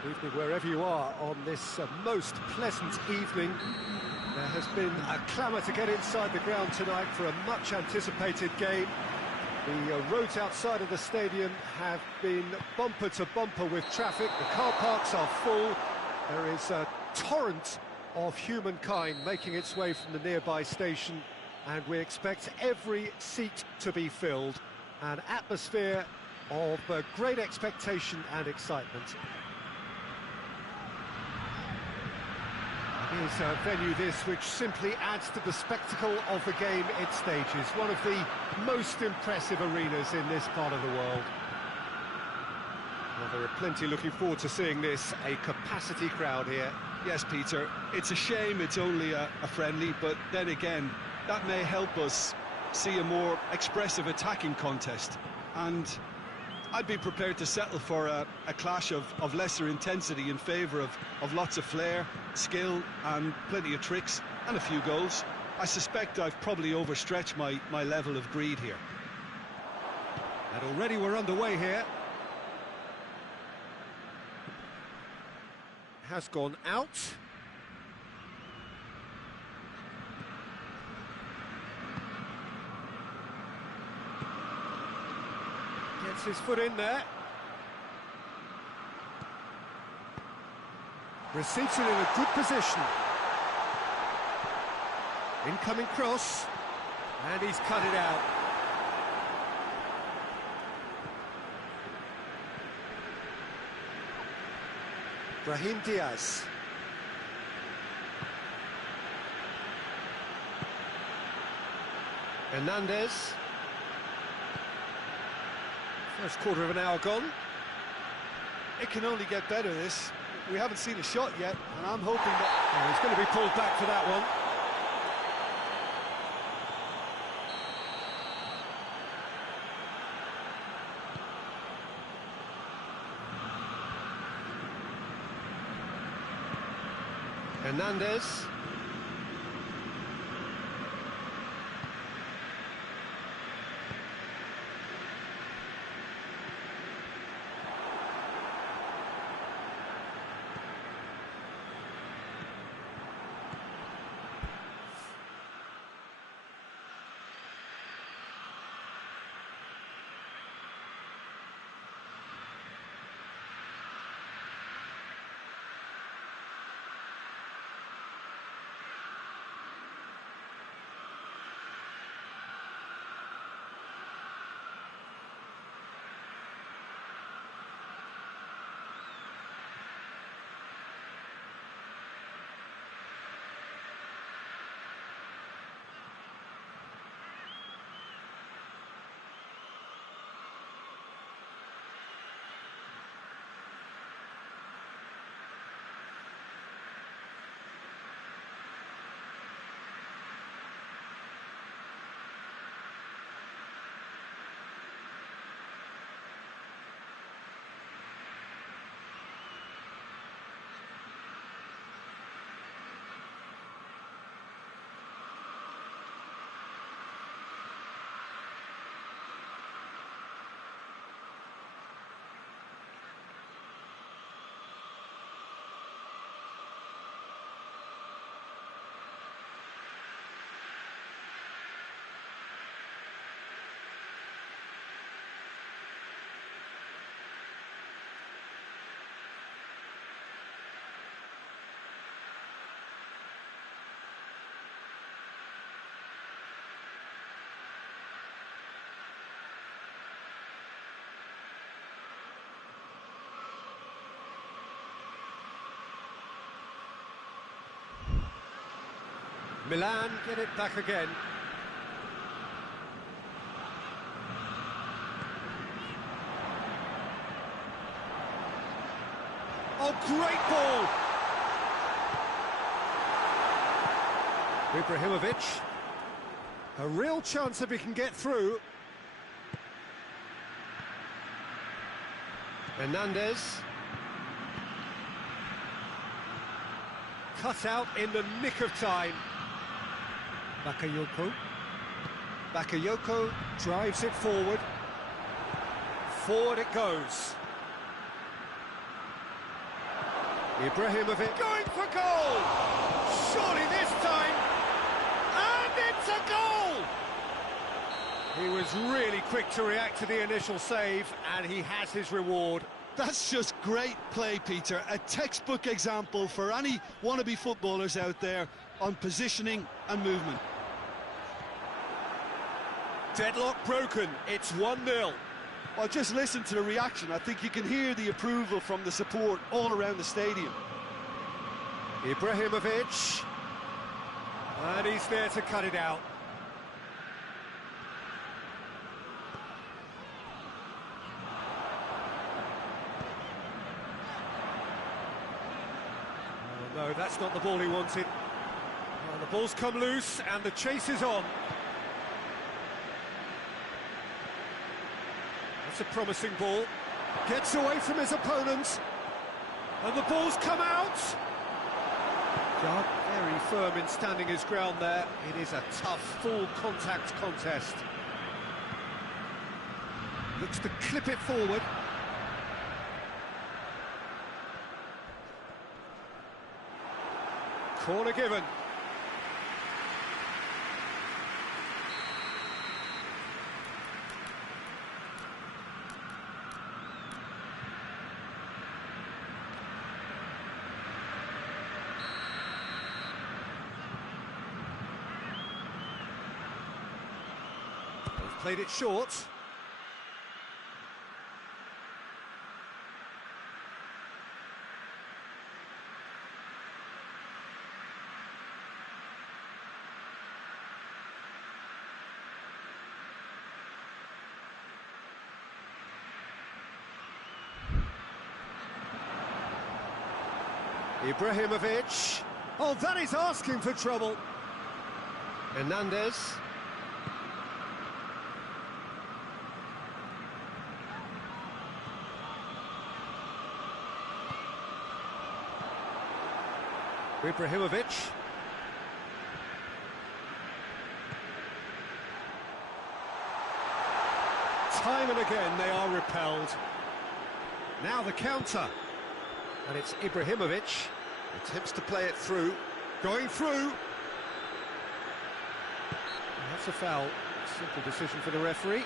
Good evening wherever you are on this most pleasant evening. There has been a clamour to get inside the ground tonight for a much-anticipated game. The roads outside of the stadium have been bumper to bumper with traffic. The car parks are full. There is a torrent of humankind making its way from the nearby station, and we expect every seat to be filled. An atmosphere of great expectation and excitement. It is a venue this which simply adds to the spectacle of the game it stages. One of the most impressive arenas in this part of the world. Well, there are plenty looking forward to seeing this, a capacity crowd here. Yes, Peter, it's a shame it's only a friendly, but then again, that may help us see a more expressive attacking contest. And I'd be prepared to settle for a clash of lesser intensity in favour of lots of flair, skill and plenty of tricks and a few goals. I suspect I've probably overstretched my level of greed here. And already we're underway here. Has gone out. Gets his foot in there. Receives it in a good position. Incoming cross. And he's cut it out. Brahim Diaz. Hernandez. First quarter of an hour gone. It can only get better, this. We haven't seen a shot yet, and I'm hoping that... Oh, he's going to be pulled back for that one. Hernandez. Milan get it back again. Oh, great ball! Ibrahimovic. A real chance if he can get through. Hernandez. Cut out in the nick of time. Bakayoko. Bakayoko drives it forward. Forward it goes. Ibrahimovic going for goal! Surely this time! And it's a goal! He was really quick to react to the initial save, and he has his reward. That's just great play, Peter. A textbook example for any wannabe footballers out there on positioning and movement. Deadlock broken, it's 1-0. Well, just listen to the reaction. I think you can hear the approval from the support all around the stadium. Ibrahimovic. And he's there to cut it out. Oh, no, that's not the ball he wanted. Oh, the ball's come loose and the chase is on. That's a promising ball. Gets away from his opponents. And the ball's come out. Judd very firm in standing his ground there. It is a tough, full contact contest. Looks to clip it forward. Corner given. They've played it short. Ibrahimovic. Oh, that is asking for trouble. Hernandez. Ibrahimovic. Time and again they are repelled. Now the counter. And it's Ibrahimovic. Attempts to play it through. Going through. That's a foul. Simple decision for the referee.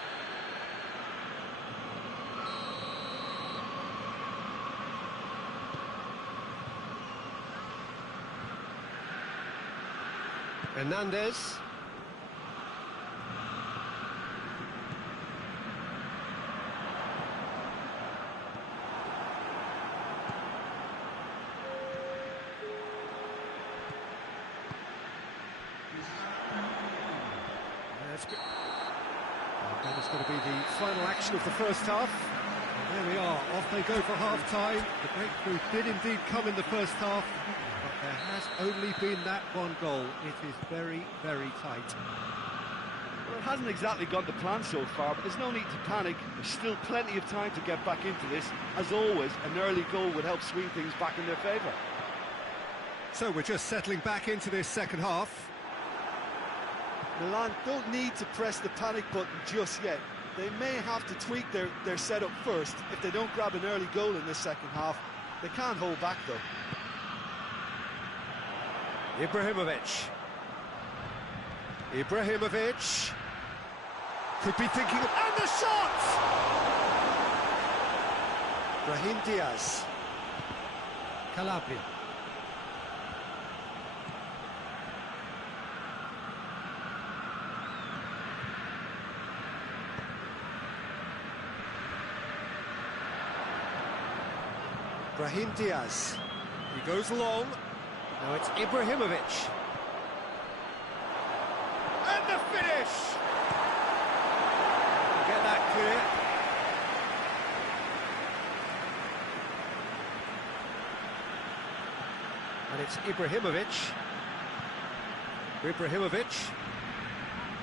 Hernandez. That is going to be the final action of the first half. And there we are, off they go for half-time. The breakthrough did indeed come in the first half, but there has only been that one goal. It is very, very tight. Well, it hasn't exactly gone to plan so far, but there's no need to panic. There's still plenty of time to get back into this. As always, an early goal would help swing things back in their favour. So we're just settling back into this second half. Milan don't need to press the panic button just yet. They may have to tweak their setup first. If they don't grab an early goal in this second half, they can't hold back though. Ibrahimovic. Ibrahimovic. Could be thinking of... And the shot! Brahim Diaz. Calabria. Brahim Diaz. He goes long. Now it's Ibrahimovic. And the finish! Get that clear. And it's Ibrahimovic.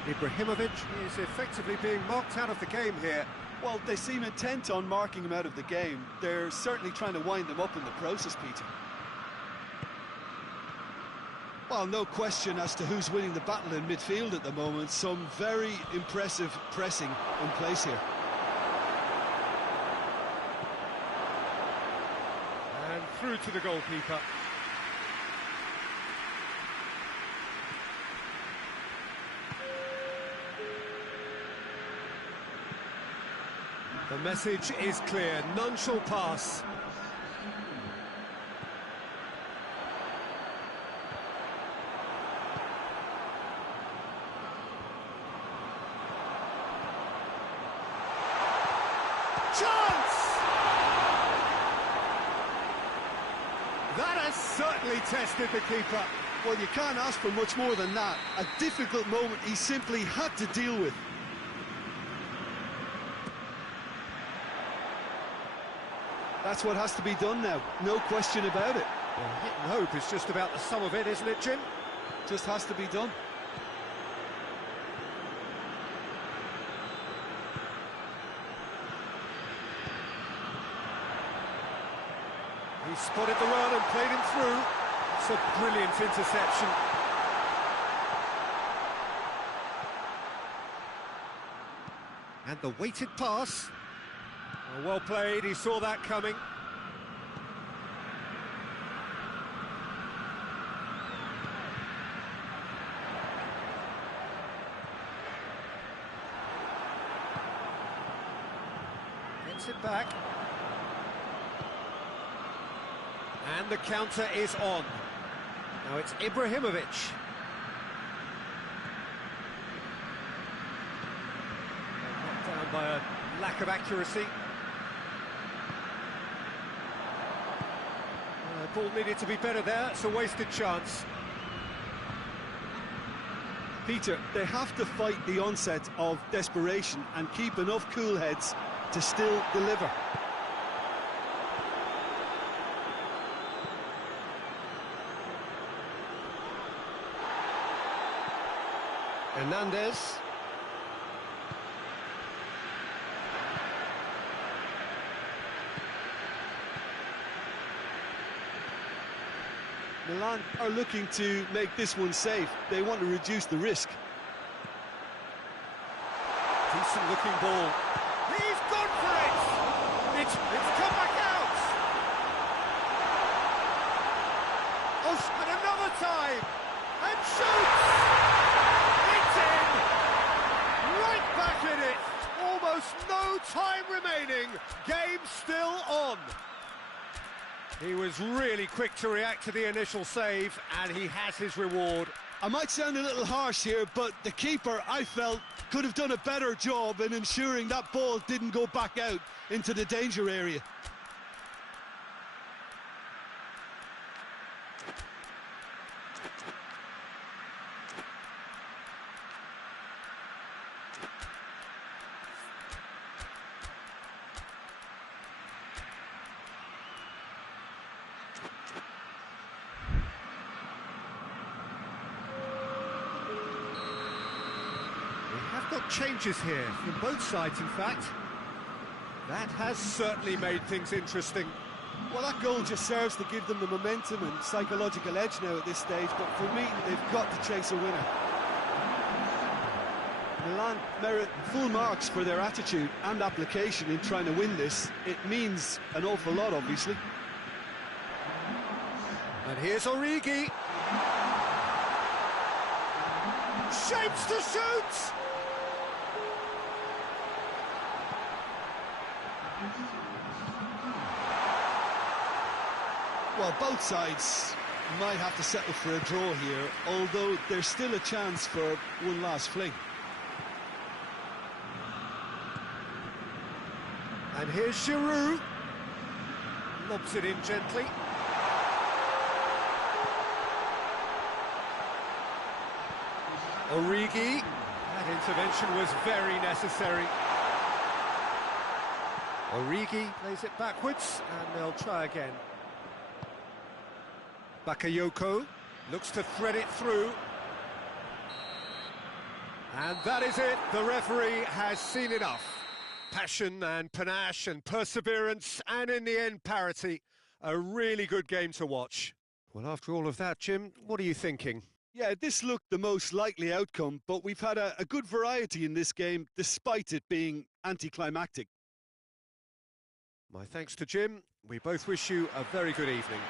Ibrahimovic is effectively being marked out of the game here. Well, they seem intent on marking him out of the game. They're certainly trying to wind him up in the process, Peter. Well, no question as to who's winning the battle in midfield at the moment. Some very impressive pressing in place here. And through to the goalkeeper. The message is clear, none shall pass. Chance! That has certainly tested the keeper. Well, you can't ask for much more than that. A difficult moment he simply had to deal with. That's what has to be done now, no question about it. Well, hit and hope is just about the sum of it, isn't it, Jim? Just has to be done. He spotted the run and played him through. It's a brilliant interception. And the weighted pass. Well played, he saw that coming. Gets it back. And the counter is on. Now it's Ibrahimovic. Knocked down by a lack of accuracy. Ball needed to be better there, it's a wasted chance. Peter, they have to fight the onset of desperation and keep enough cool heads to still deliver. Hernandez. Milan are looking to make this one safe. They want to reduce the risk. Decent looking ball. He's gone for it! It's come back out! Oh, and another time! And shoots! It's in! Right back in it! Almost no time remaining. Game still on. He was really quick to react to the initial save, and he has his reward. I might sound a little harsh here, but the keeper, I felt, could have done a better job in ensuring that ball didn't go back out into the danger area. Got changes here from both sides, in fact. That has certainly made things interesting. Well, that goal just serves to give them the momentum and psychological edge now at this stage, but for me, they've got to chase a winner. Milan merit full marks for their attitude and application in trying to win this. It means an awful lot, obviously. And here's Origi. Shapes to shoot! Well, both sides might have to settle for a draw here, although there's still a chance for one last fling. And here's Giroud. Lobs it in gently. Origi. That intervention was very necessary. Origi plays it backwards, and they'll try again. Bakayoko looks to thread it through. And that is it. The referee has seen enough. Passion and panache and perseverance, and in the end, parity. A really good game to watch. Well, after all of that, Jim, what are you thinking? Yeah, this looked the most likely outcome, but we've had a good variety in this game, despite it being anticlimactic. My thanks to Jim. We both wish you a very good evening.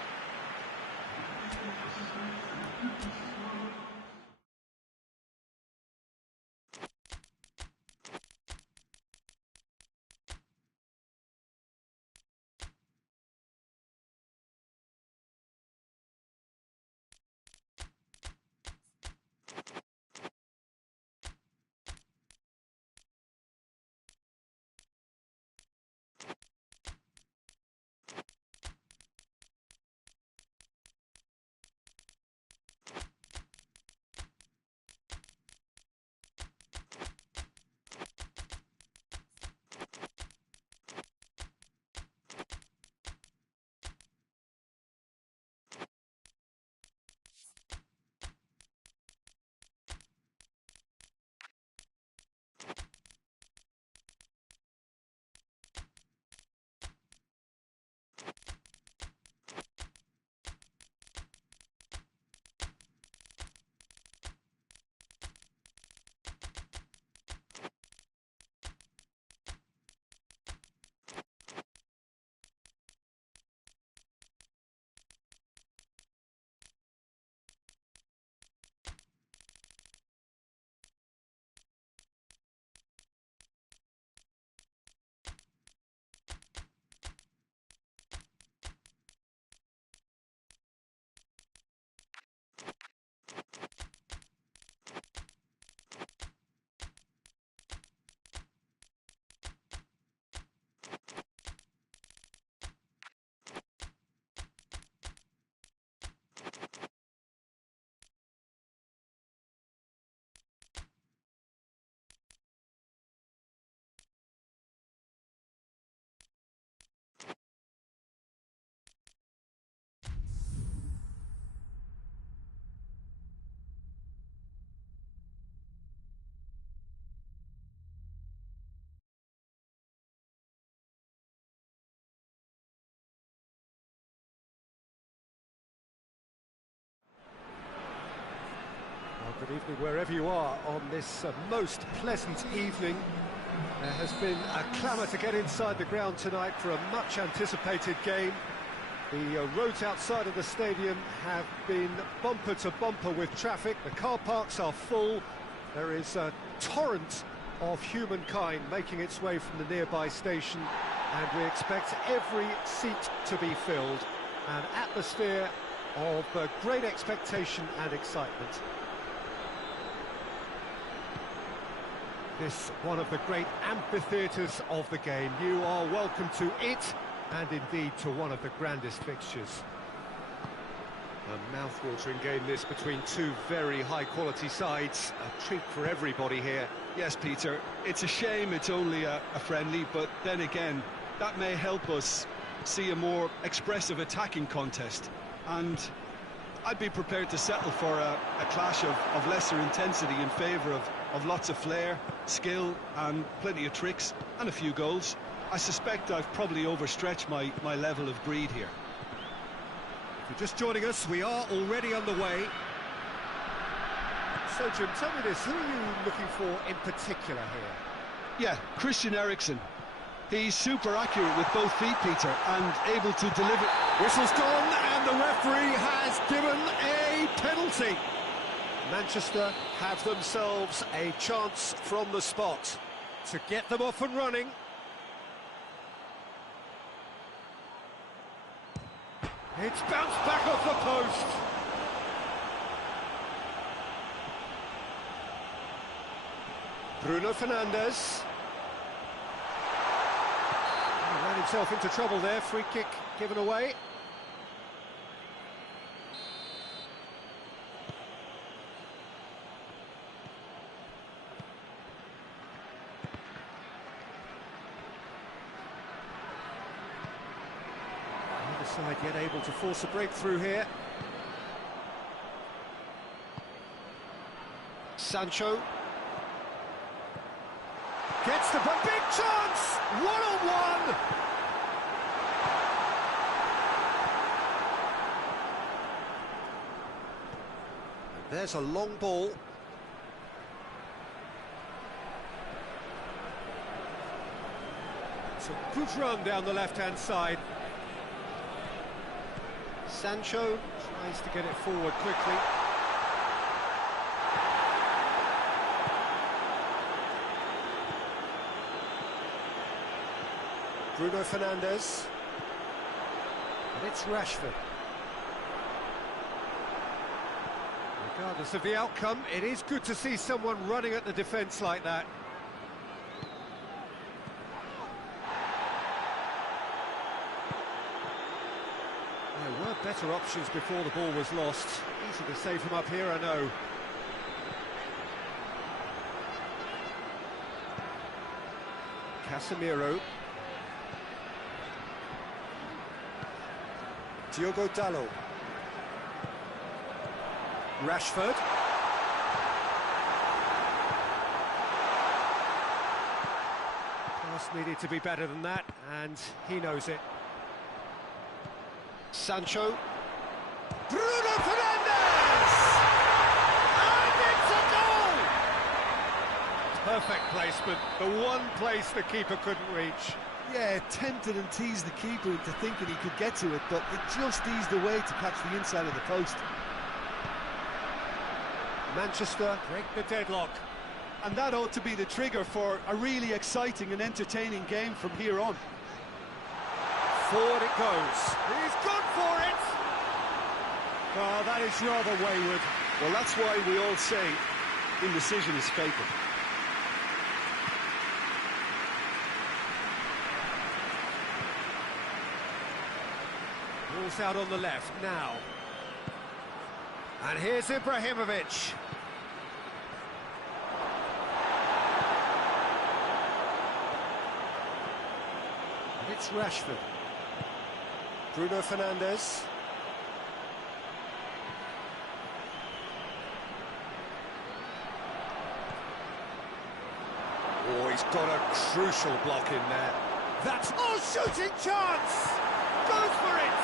Good evening wherever you are on this most pleasant evening. There has been a clamour to get inside the ground tonight for a much anticipated game. The roads outside of the stadium have been bumper to bumper with traffic. The car parks are full. There is a torrent of humankind making its way from the nearby station, and we expect every seat to be filled. An atmosphere of great expectation and excitement. This one of the great amphitheatres of the game. You are welcome to it, and indeed to one of the grandest fixtures. A mouth-watering game this between two very high-quality sides. A treat for everybody here. Yes, Peter, it's a shame it's only a friendly, but then again, that may help us see a more expressive attacking contest. And I'd be prepared to settle for a clash of lesser intensity in favour of lots of flair, skill and plenty of tricks and a few goals. I suspect I've probably overstretched my level of greed here. If you're just joining us, we are already underway. So Jim, tell me this, who are you looking for in particular here? Yeah, Christian Eriksen. He's super accurate with both feet, Peter, and able to deliver. Whistle's gone, and the referee has given a penalty. Manchester have themselves a chance from the spot to get them off and running. It's bounced back off the post. Bruno Fernandes. He ran himself into trouble there, free kick given away. Neither side yet able to force a breakthrough here. Sancho. Gets the big chance! One-on-one! There's a long ball. It's a good run down the left-hand side. Sancho tries to get it forward quickly. Bruno Fernandes. And it's Rashford. Regardless of the outcome, it is good to see someone running at the defence like that. There were better options before the ball was lost. Easy to save him up here, I know. Casemiro. Diogo Dalot. Rashford. Pass needed to be better than that, and he knows it. Sancho. Bruno Fernandes! And it's a goal! Perfect placement, the one place the keeper couldn't reach. Yeah, tempted and teased the keeper into thinking he could get to it, but it just eased away to catch the inside of the post. Manchester break the deadlock. And that ought to be the trigger for a really exciting and entertaining game from here on. Forward it goes. He's gone for it! Oh, that is rather wayward. Well, that's why we all say indecision is fatal. Ball's out on the left now. And here's Ibrahimovic. And it's Rashford. Bruno Fernandes. Oh, he's got a crucial block in there. That's... Oh, shooting chance! Goes for it!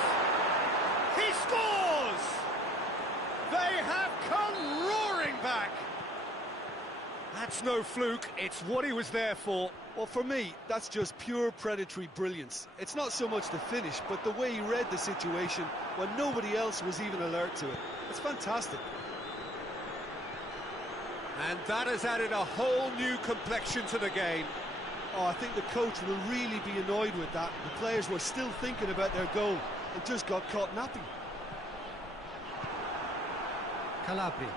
He scores! They have come roaring back! That's no fluke, it's what he was there for. Well, for me, that's just pure predatory brilliance. It's not so much the finish, but the way he read the situation when nobody else was even alert to it. It's fantastic. And that has added a whole new complexion to the game. Oh, I think the coach will really be annoyed with that. The players were still thinking about their goal and just got caught napping. Calabria.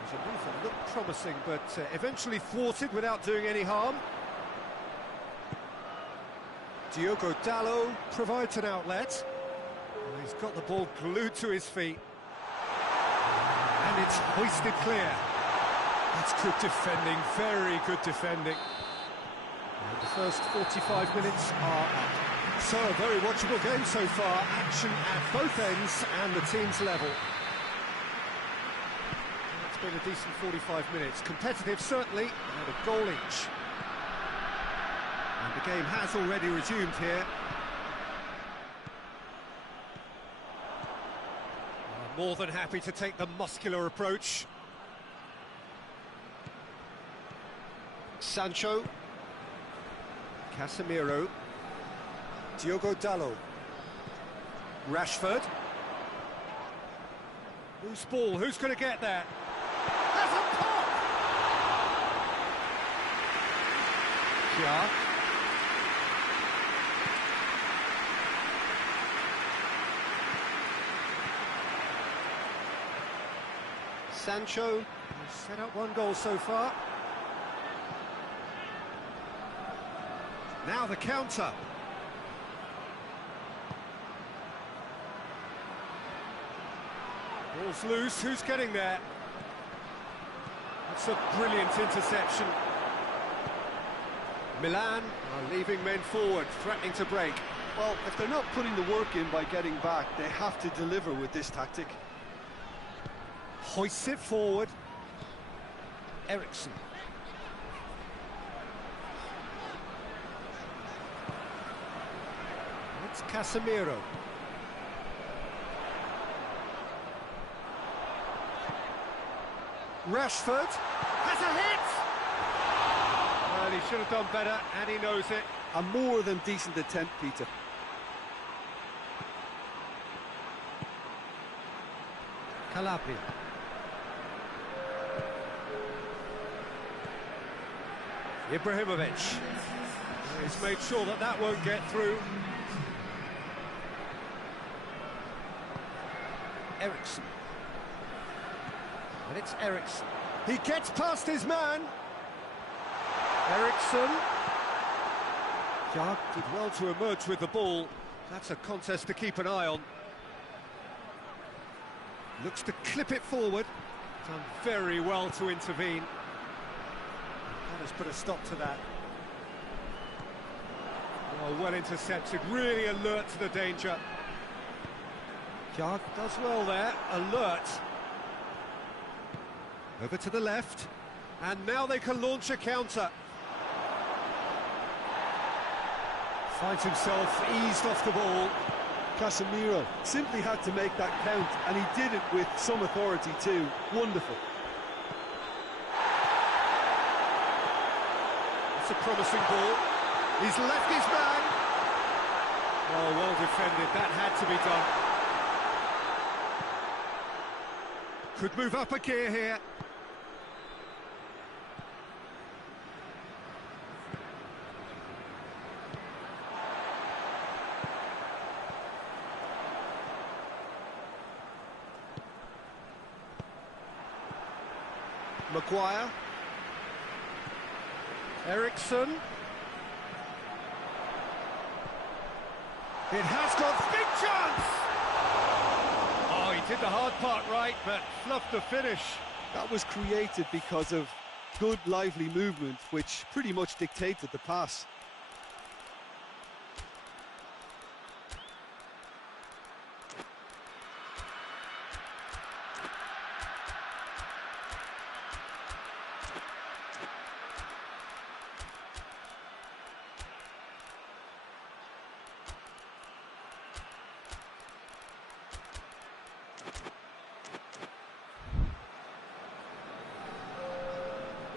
There's a move that looked promising, but eventually thwarted without doing any harm. Diogo Dalot provides an outlet. Well, he's got the ball glued to his feet. And it's hoisted clear. That's good defending, very good defending. And the first 45 minutes are up. So a very watchable game so far. Action at both ends and the team's level. It's been a decent 45 minutes. Competitive certainly, and a goal each. And the game has already resumed here. More than happy to take the muscular approach. Sancho. Casemiro. Diogo Dalot. Rashford. Loose ball, who's going to get that? Has a pop! Kia. Sancho has set up one goal so far. Now the counter. Ball's loose, who's getting there? That's a brilliant interception. Milan are leaving men forward, threatening to break. Well, if they're not putting the work in by getting back, they have to deliver with this tactic. Hoists it forward. Ericsson. It's Casemiro. Rashford has a hit! Well, he should have done better, and he knows it. A more than decent attempt, Peter. Calabria. Ibrahimovic. He's made sure that that won't get through. Ericsson. And it's Ericsson. He gets past his man. Ericsson. Jarg did well to emerge with the ball. That's a contest to keep an eye on. Looks to clip it forward. Done very well to intervene. That has put a stop to that. Well intercepted, really alert to the danger. Jarg does well there, alert. Over to the left, and now they can launch a counter. Finds himself eased off the ball. Casemiro simply had to make that count, and he did it with some authority too. Wonderful. That's a promising ball. He's left his man. Oh, well defended. That had to be done. Could move up a gear here. Maguire. Ericsson. It has got big chance! Oh, he did the hard part right, but fluffed the finish. That was created because of good, lively movement, which pretty much dictated the pass.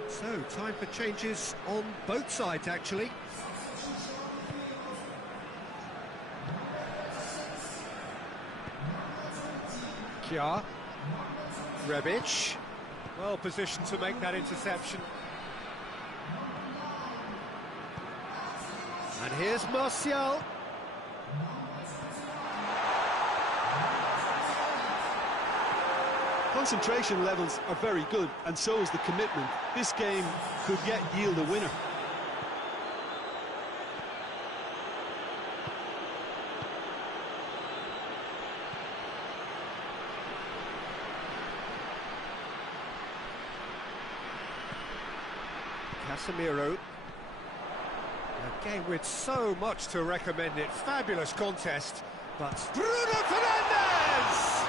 So, time for changes on both sides, actually. Kjaer. Rebic. Well positioned to make that interception. And here's Martial. Concentration levels are very good, and so is the commitment. This game could yet yield a winner. Casemiro. A game with so much to recommend it. Fabulous contest, but Bruno Fernandes!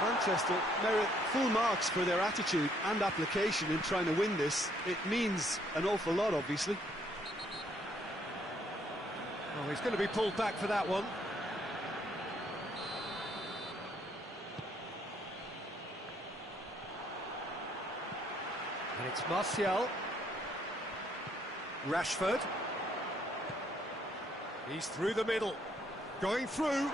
Manchester merit full marks for their attitude and application in trying to win this. It means an awful lot, obviously. Oh, he's going to be pulled back for that one. And it's Martial. Rashford. He's through the middle. Going through.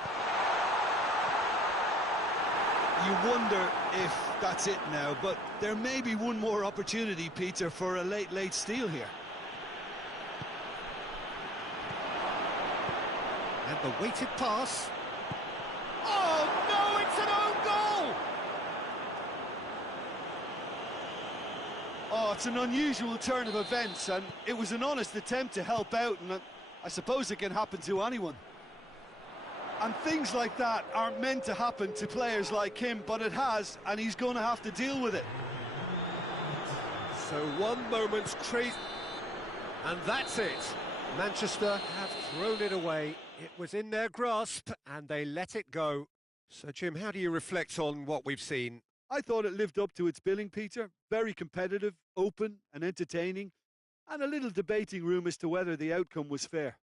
You wonder if that's it now, but there may be one more opportunity, Peter, for a late steal here. And the weighted pass. Oh, no, it's an own goal! Oh, it's an unusual turn of events, and it was an honest attempt to help out, and I suppose it can happen to anyone. And things like that aren't meant to happen to players like him, but it has, and he's going to have to deal with it. So one moment's crazy, and that's it. Manchester have thrown it away. It was in their grasp, and they let it go. So, Jim, how do you reflect on what we've seen? I thought it lived up to its billing, Peter. Very competitive, open and entertaining, and a little debating room as to whether the outcome was fair.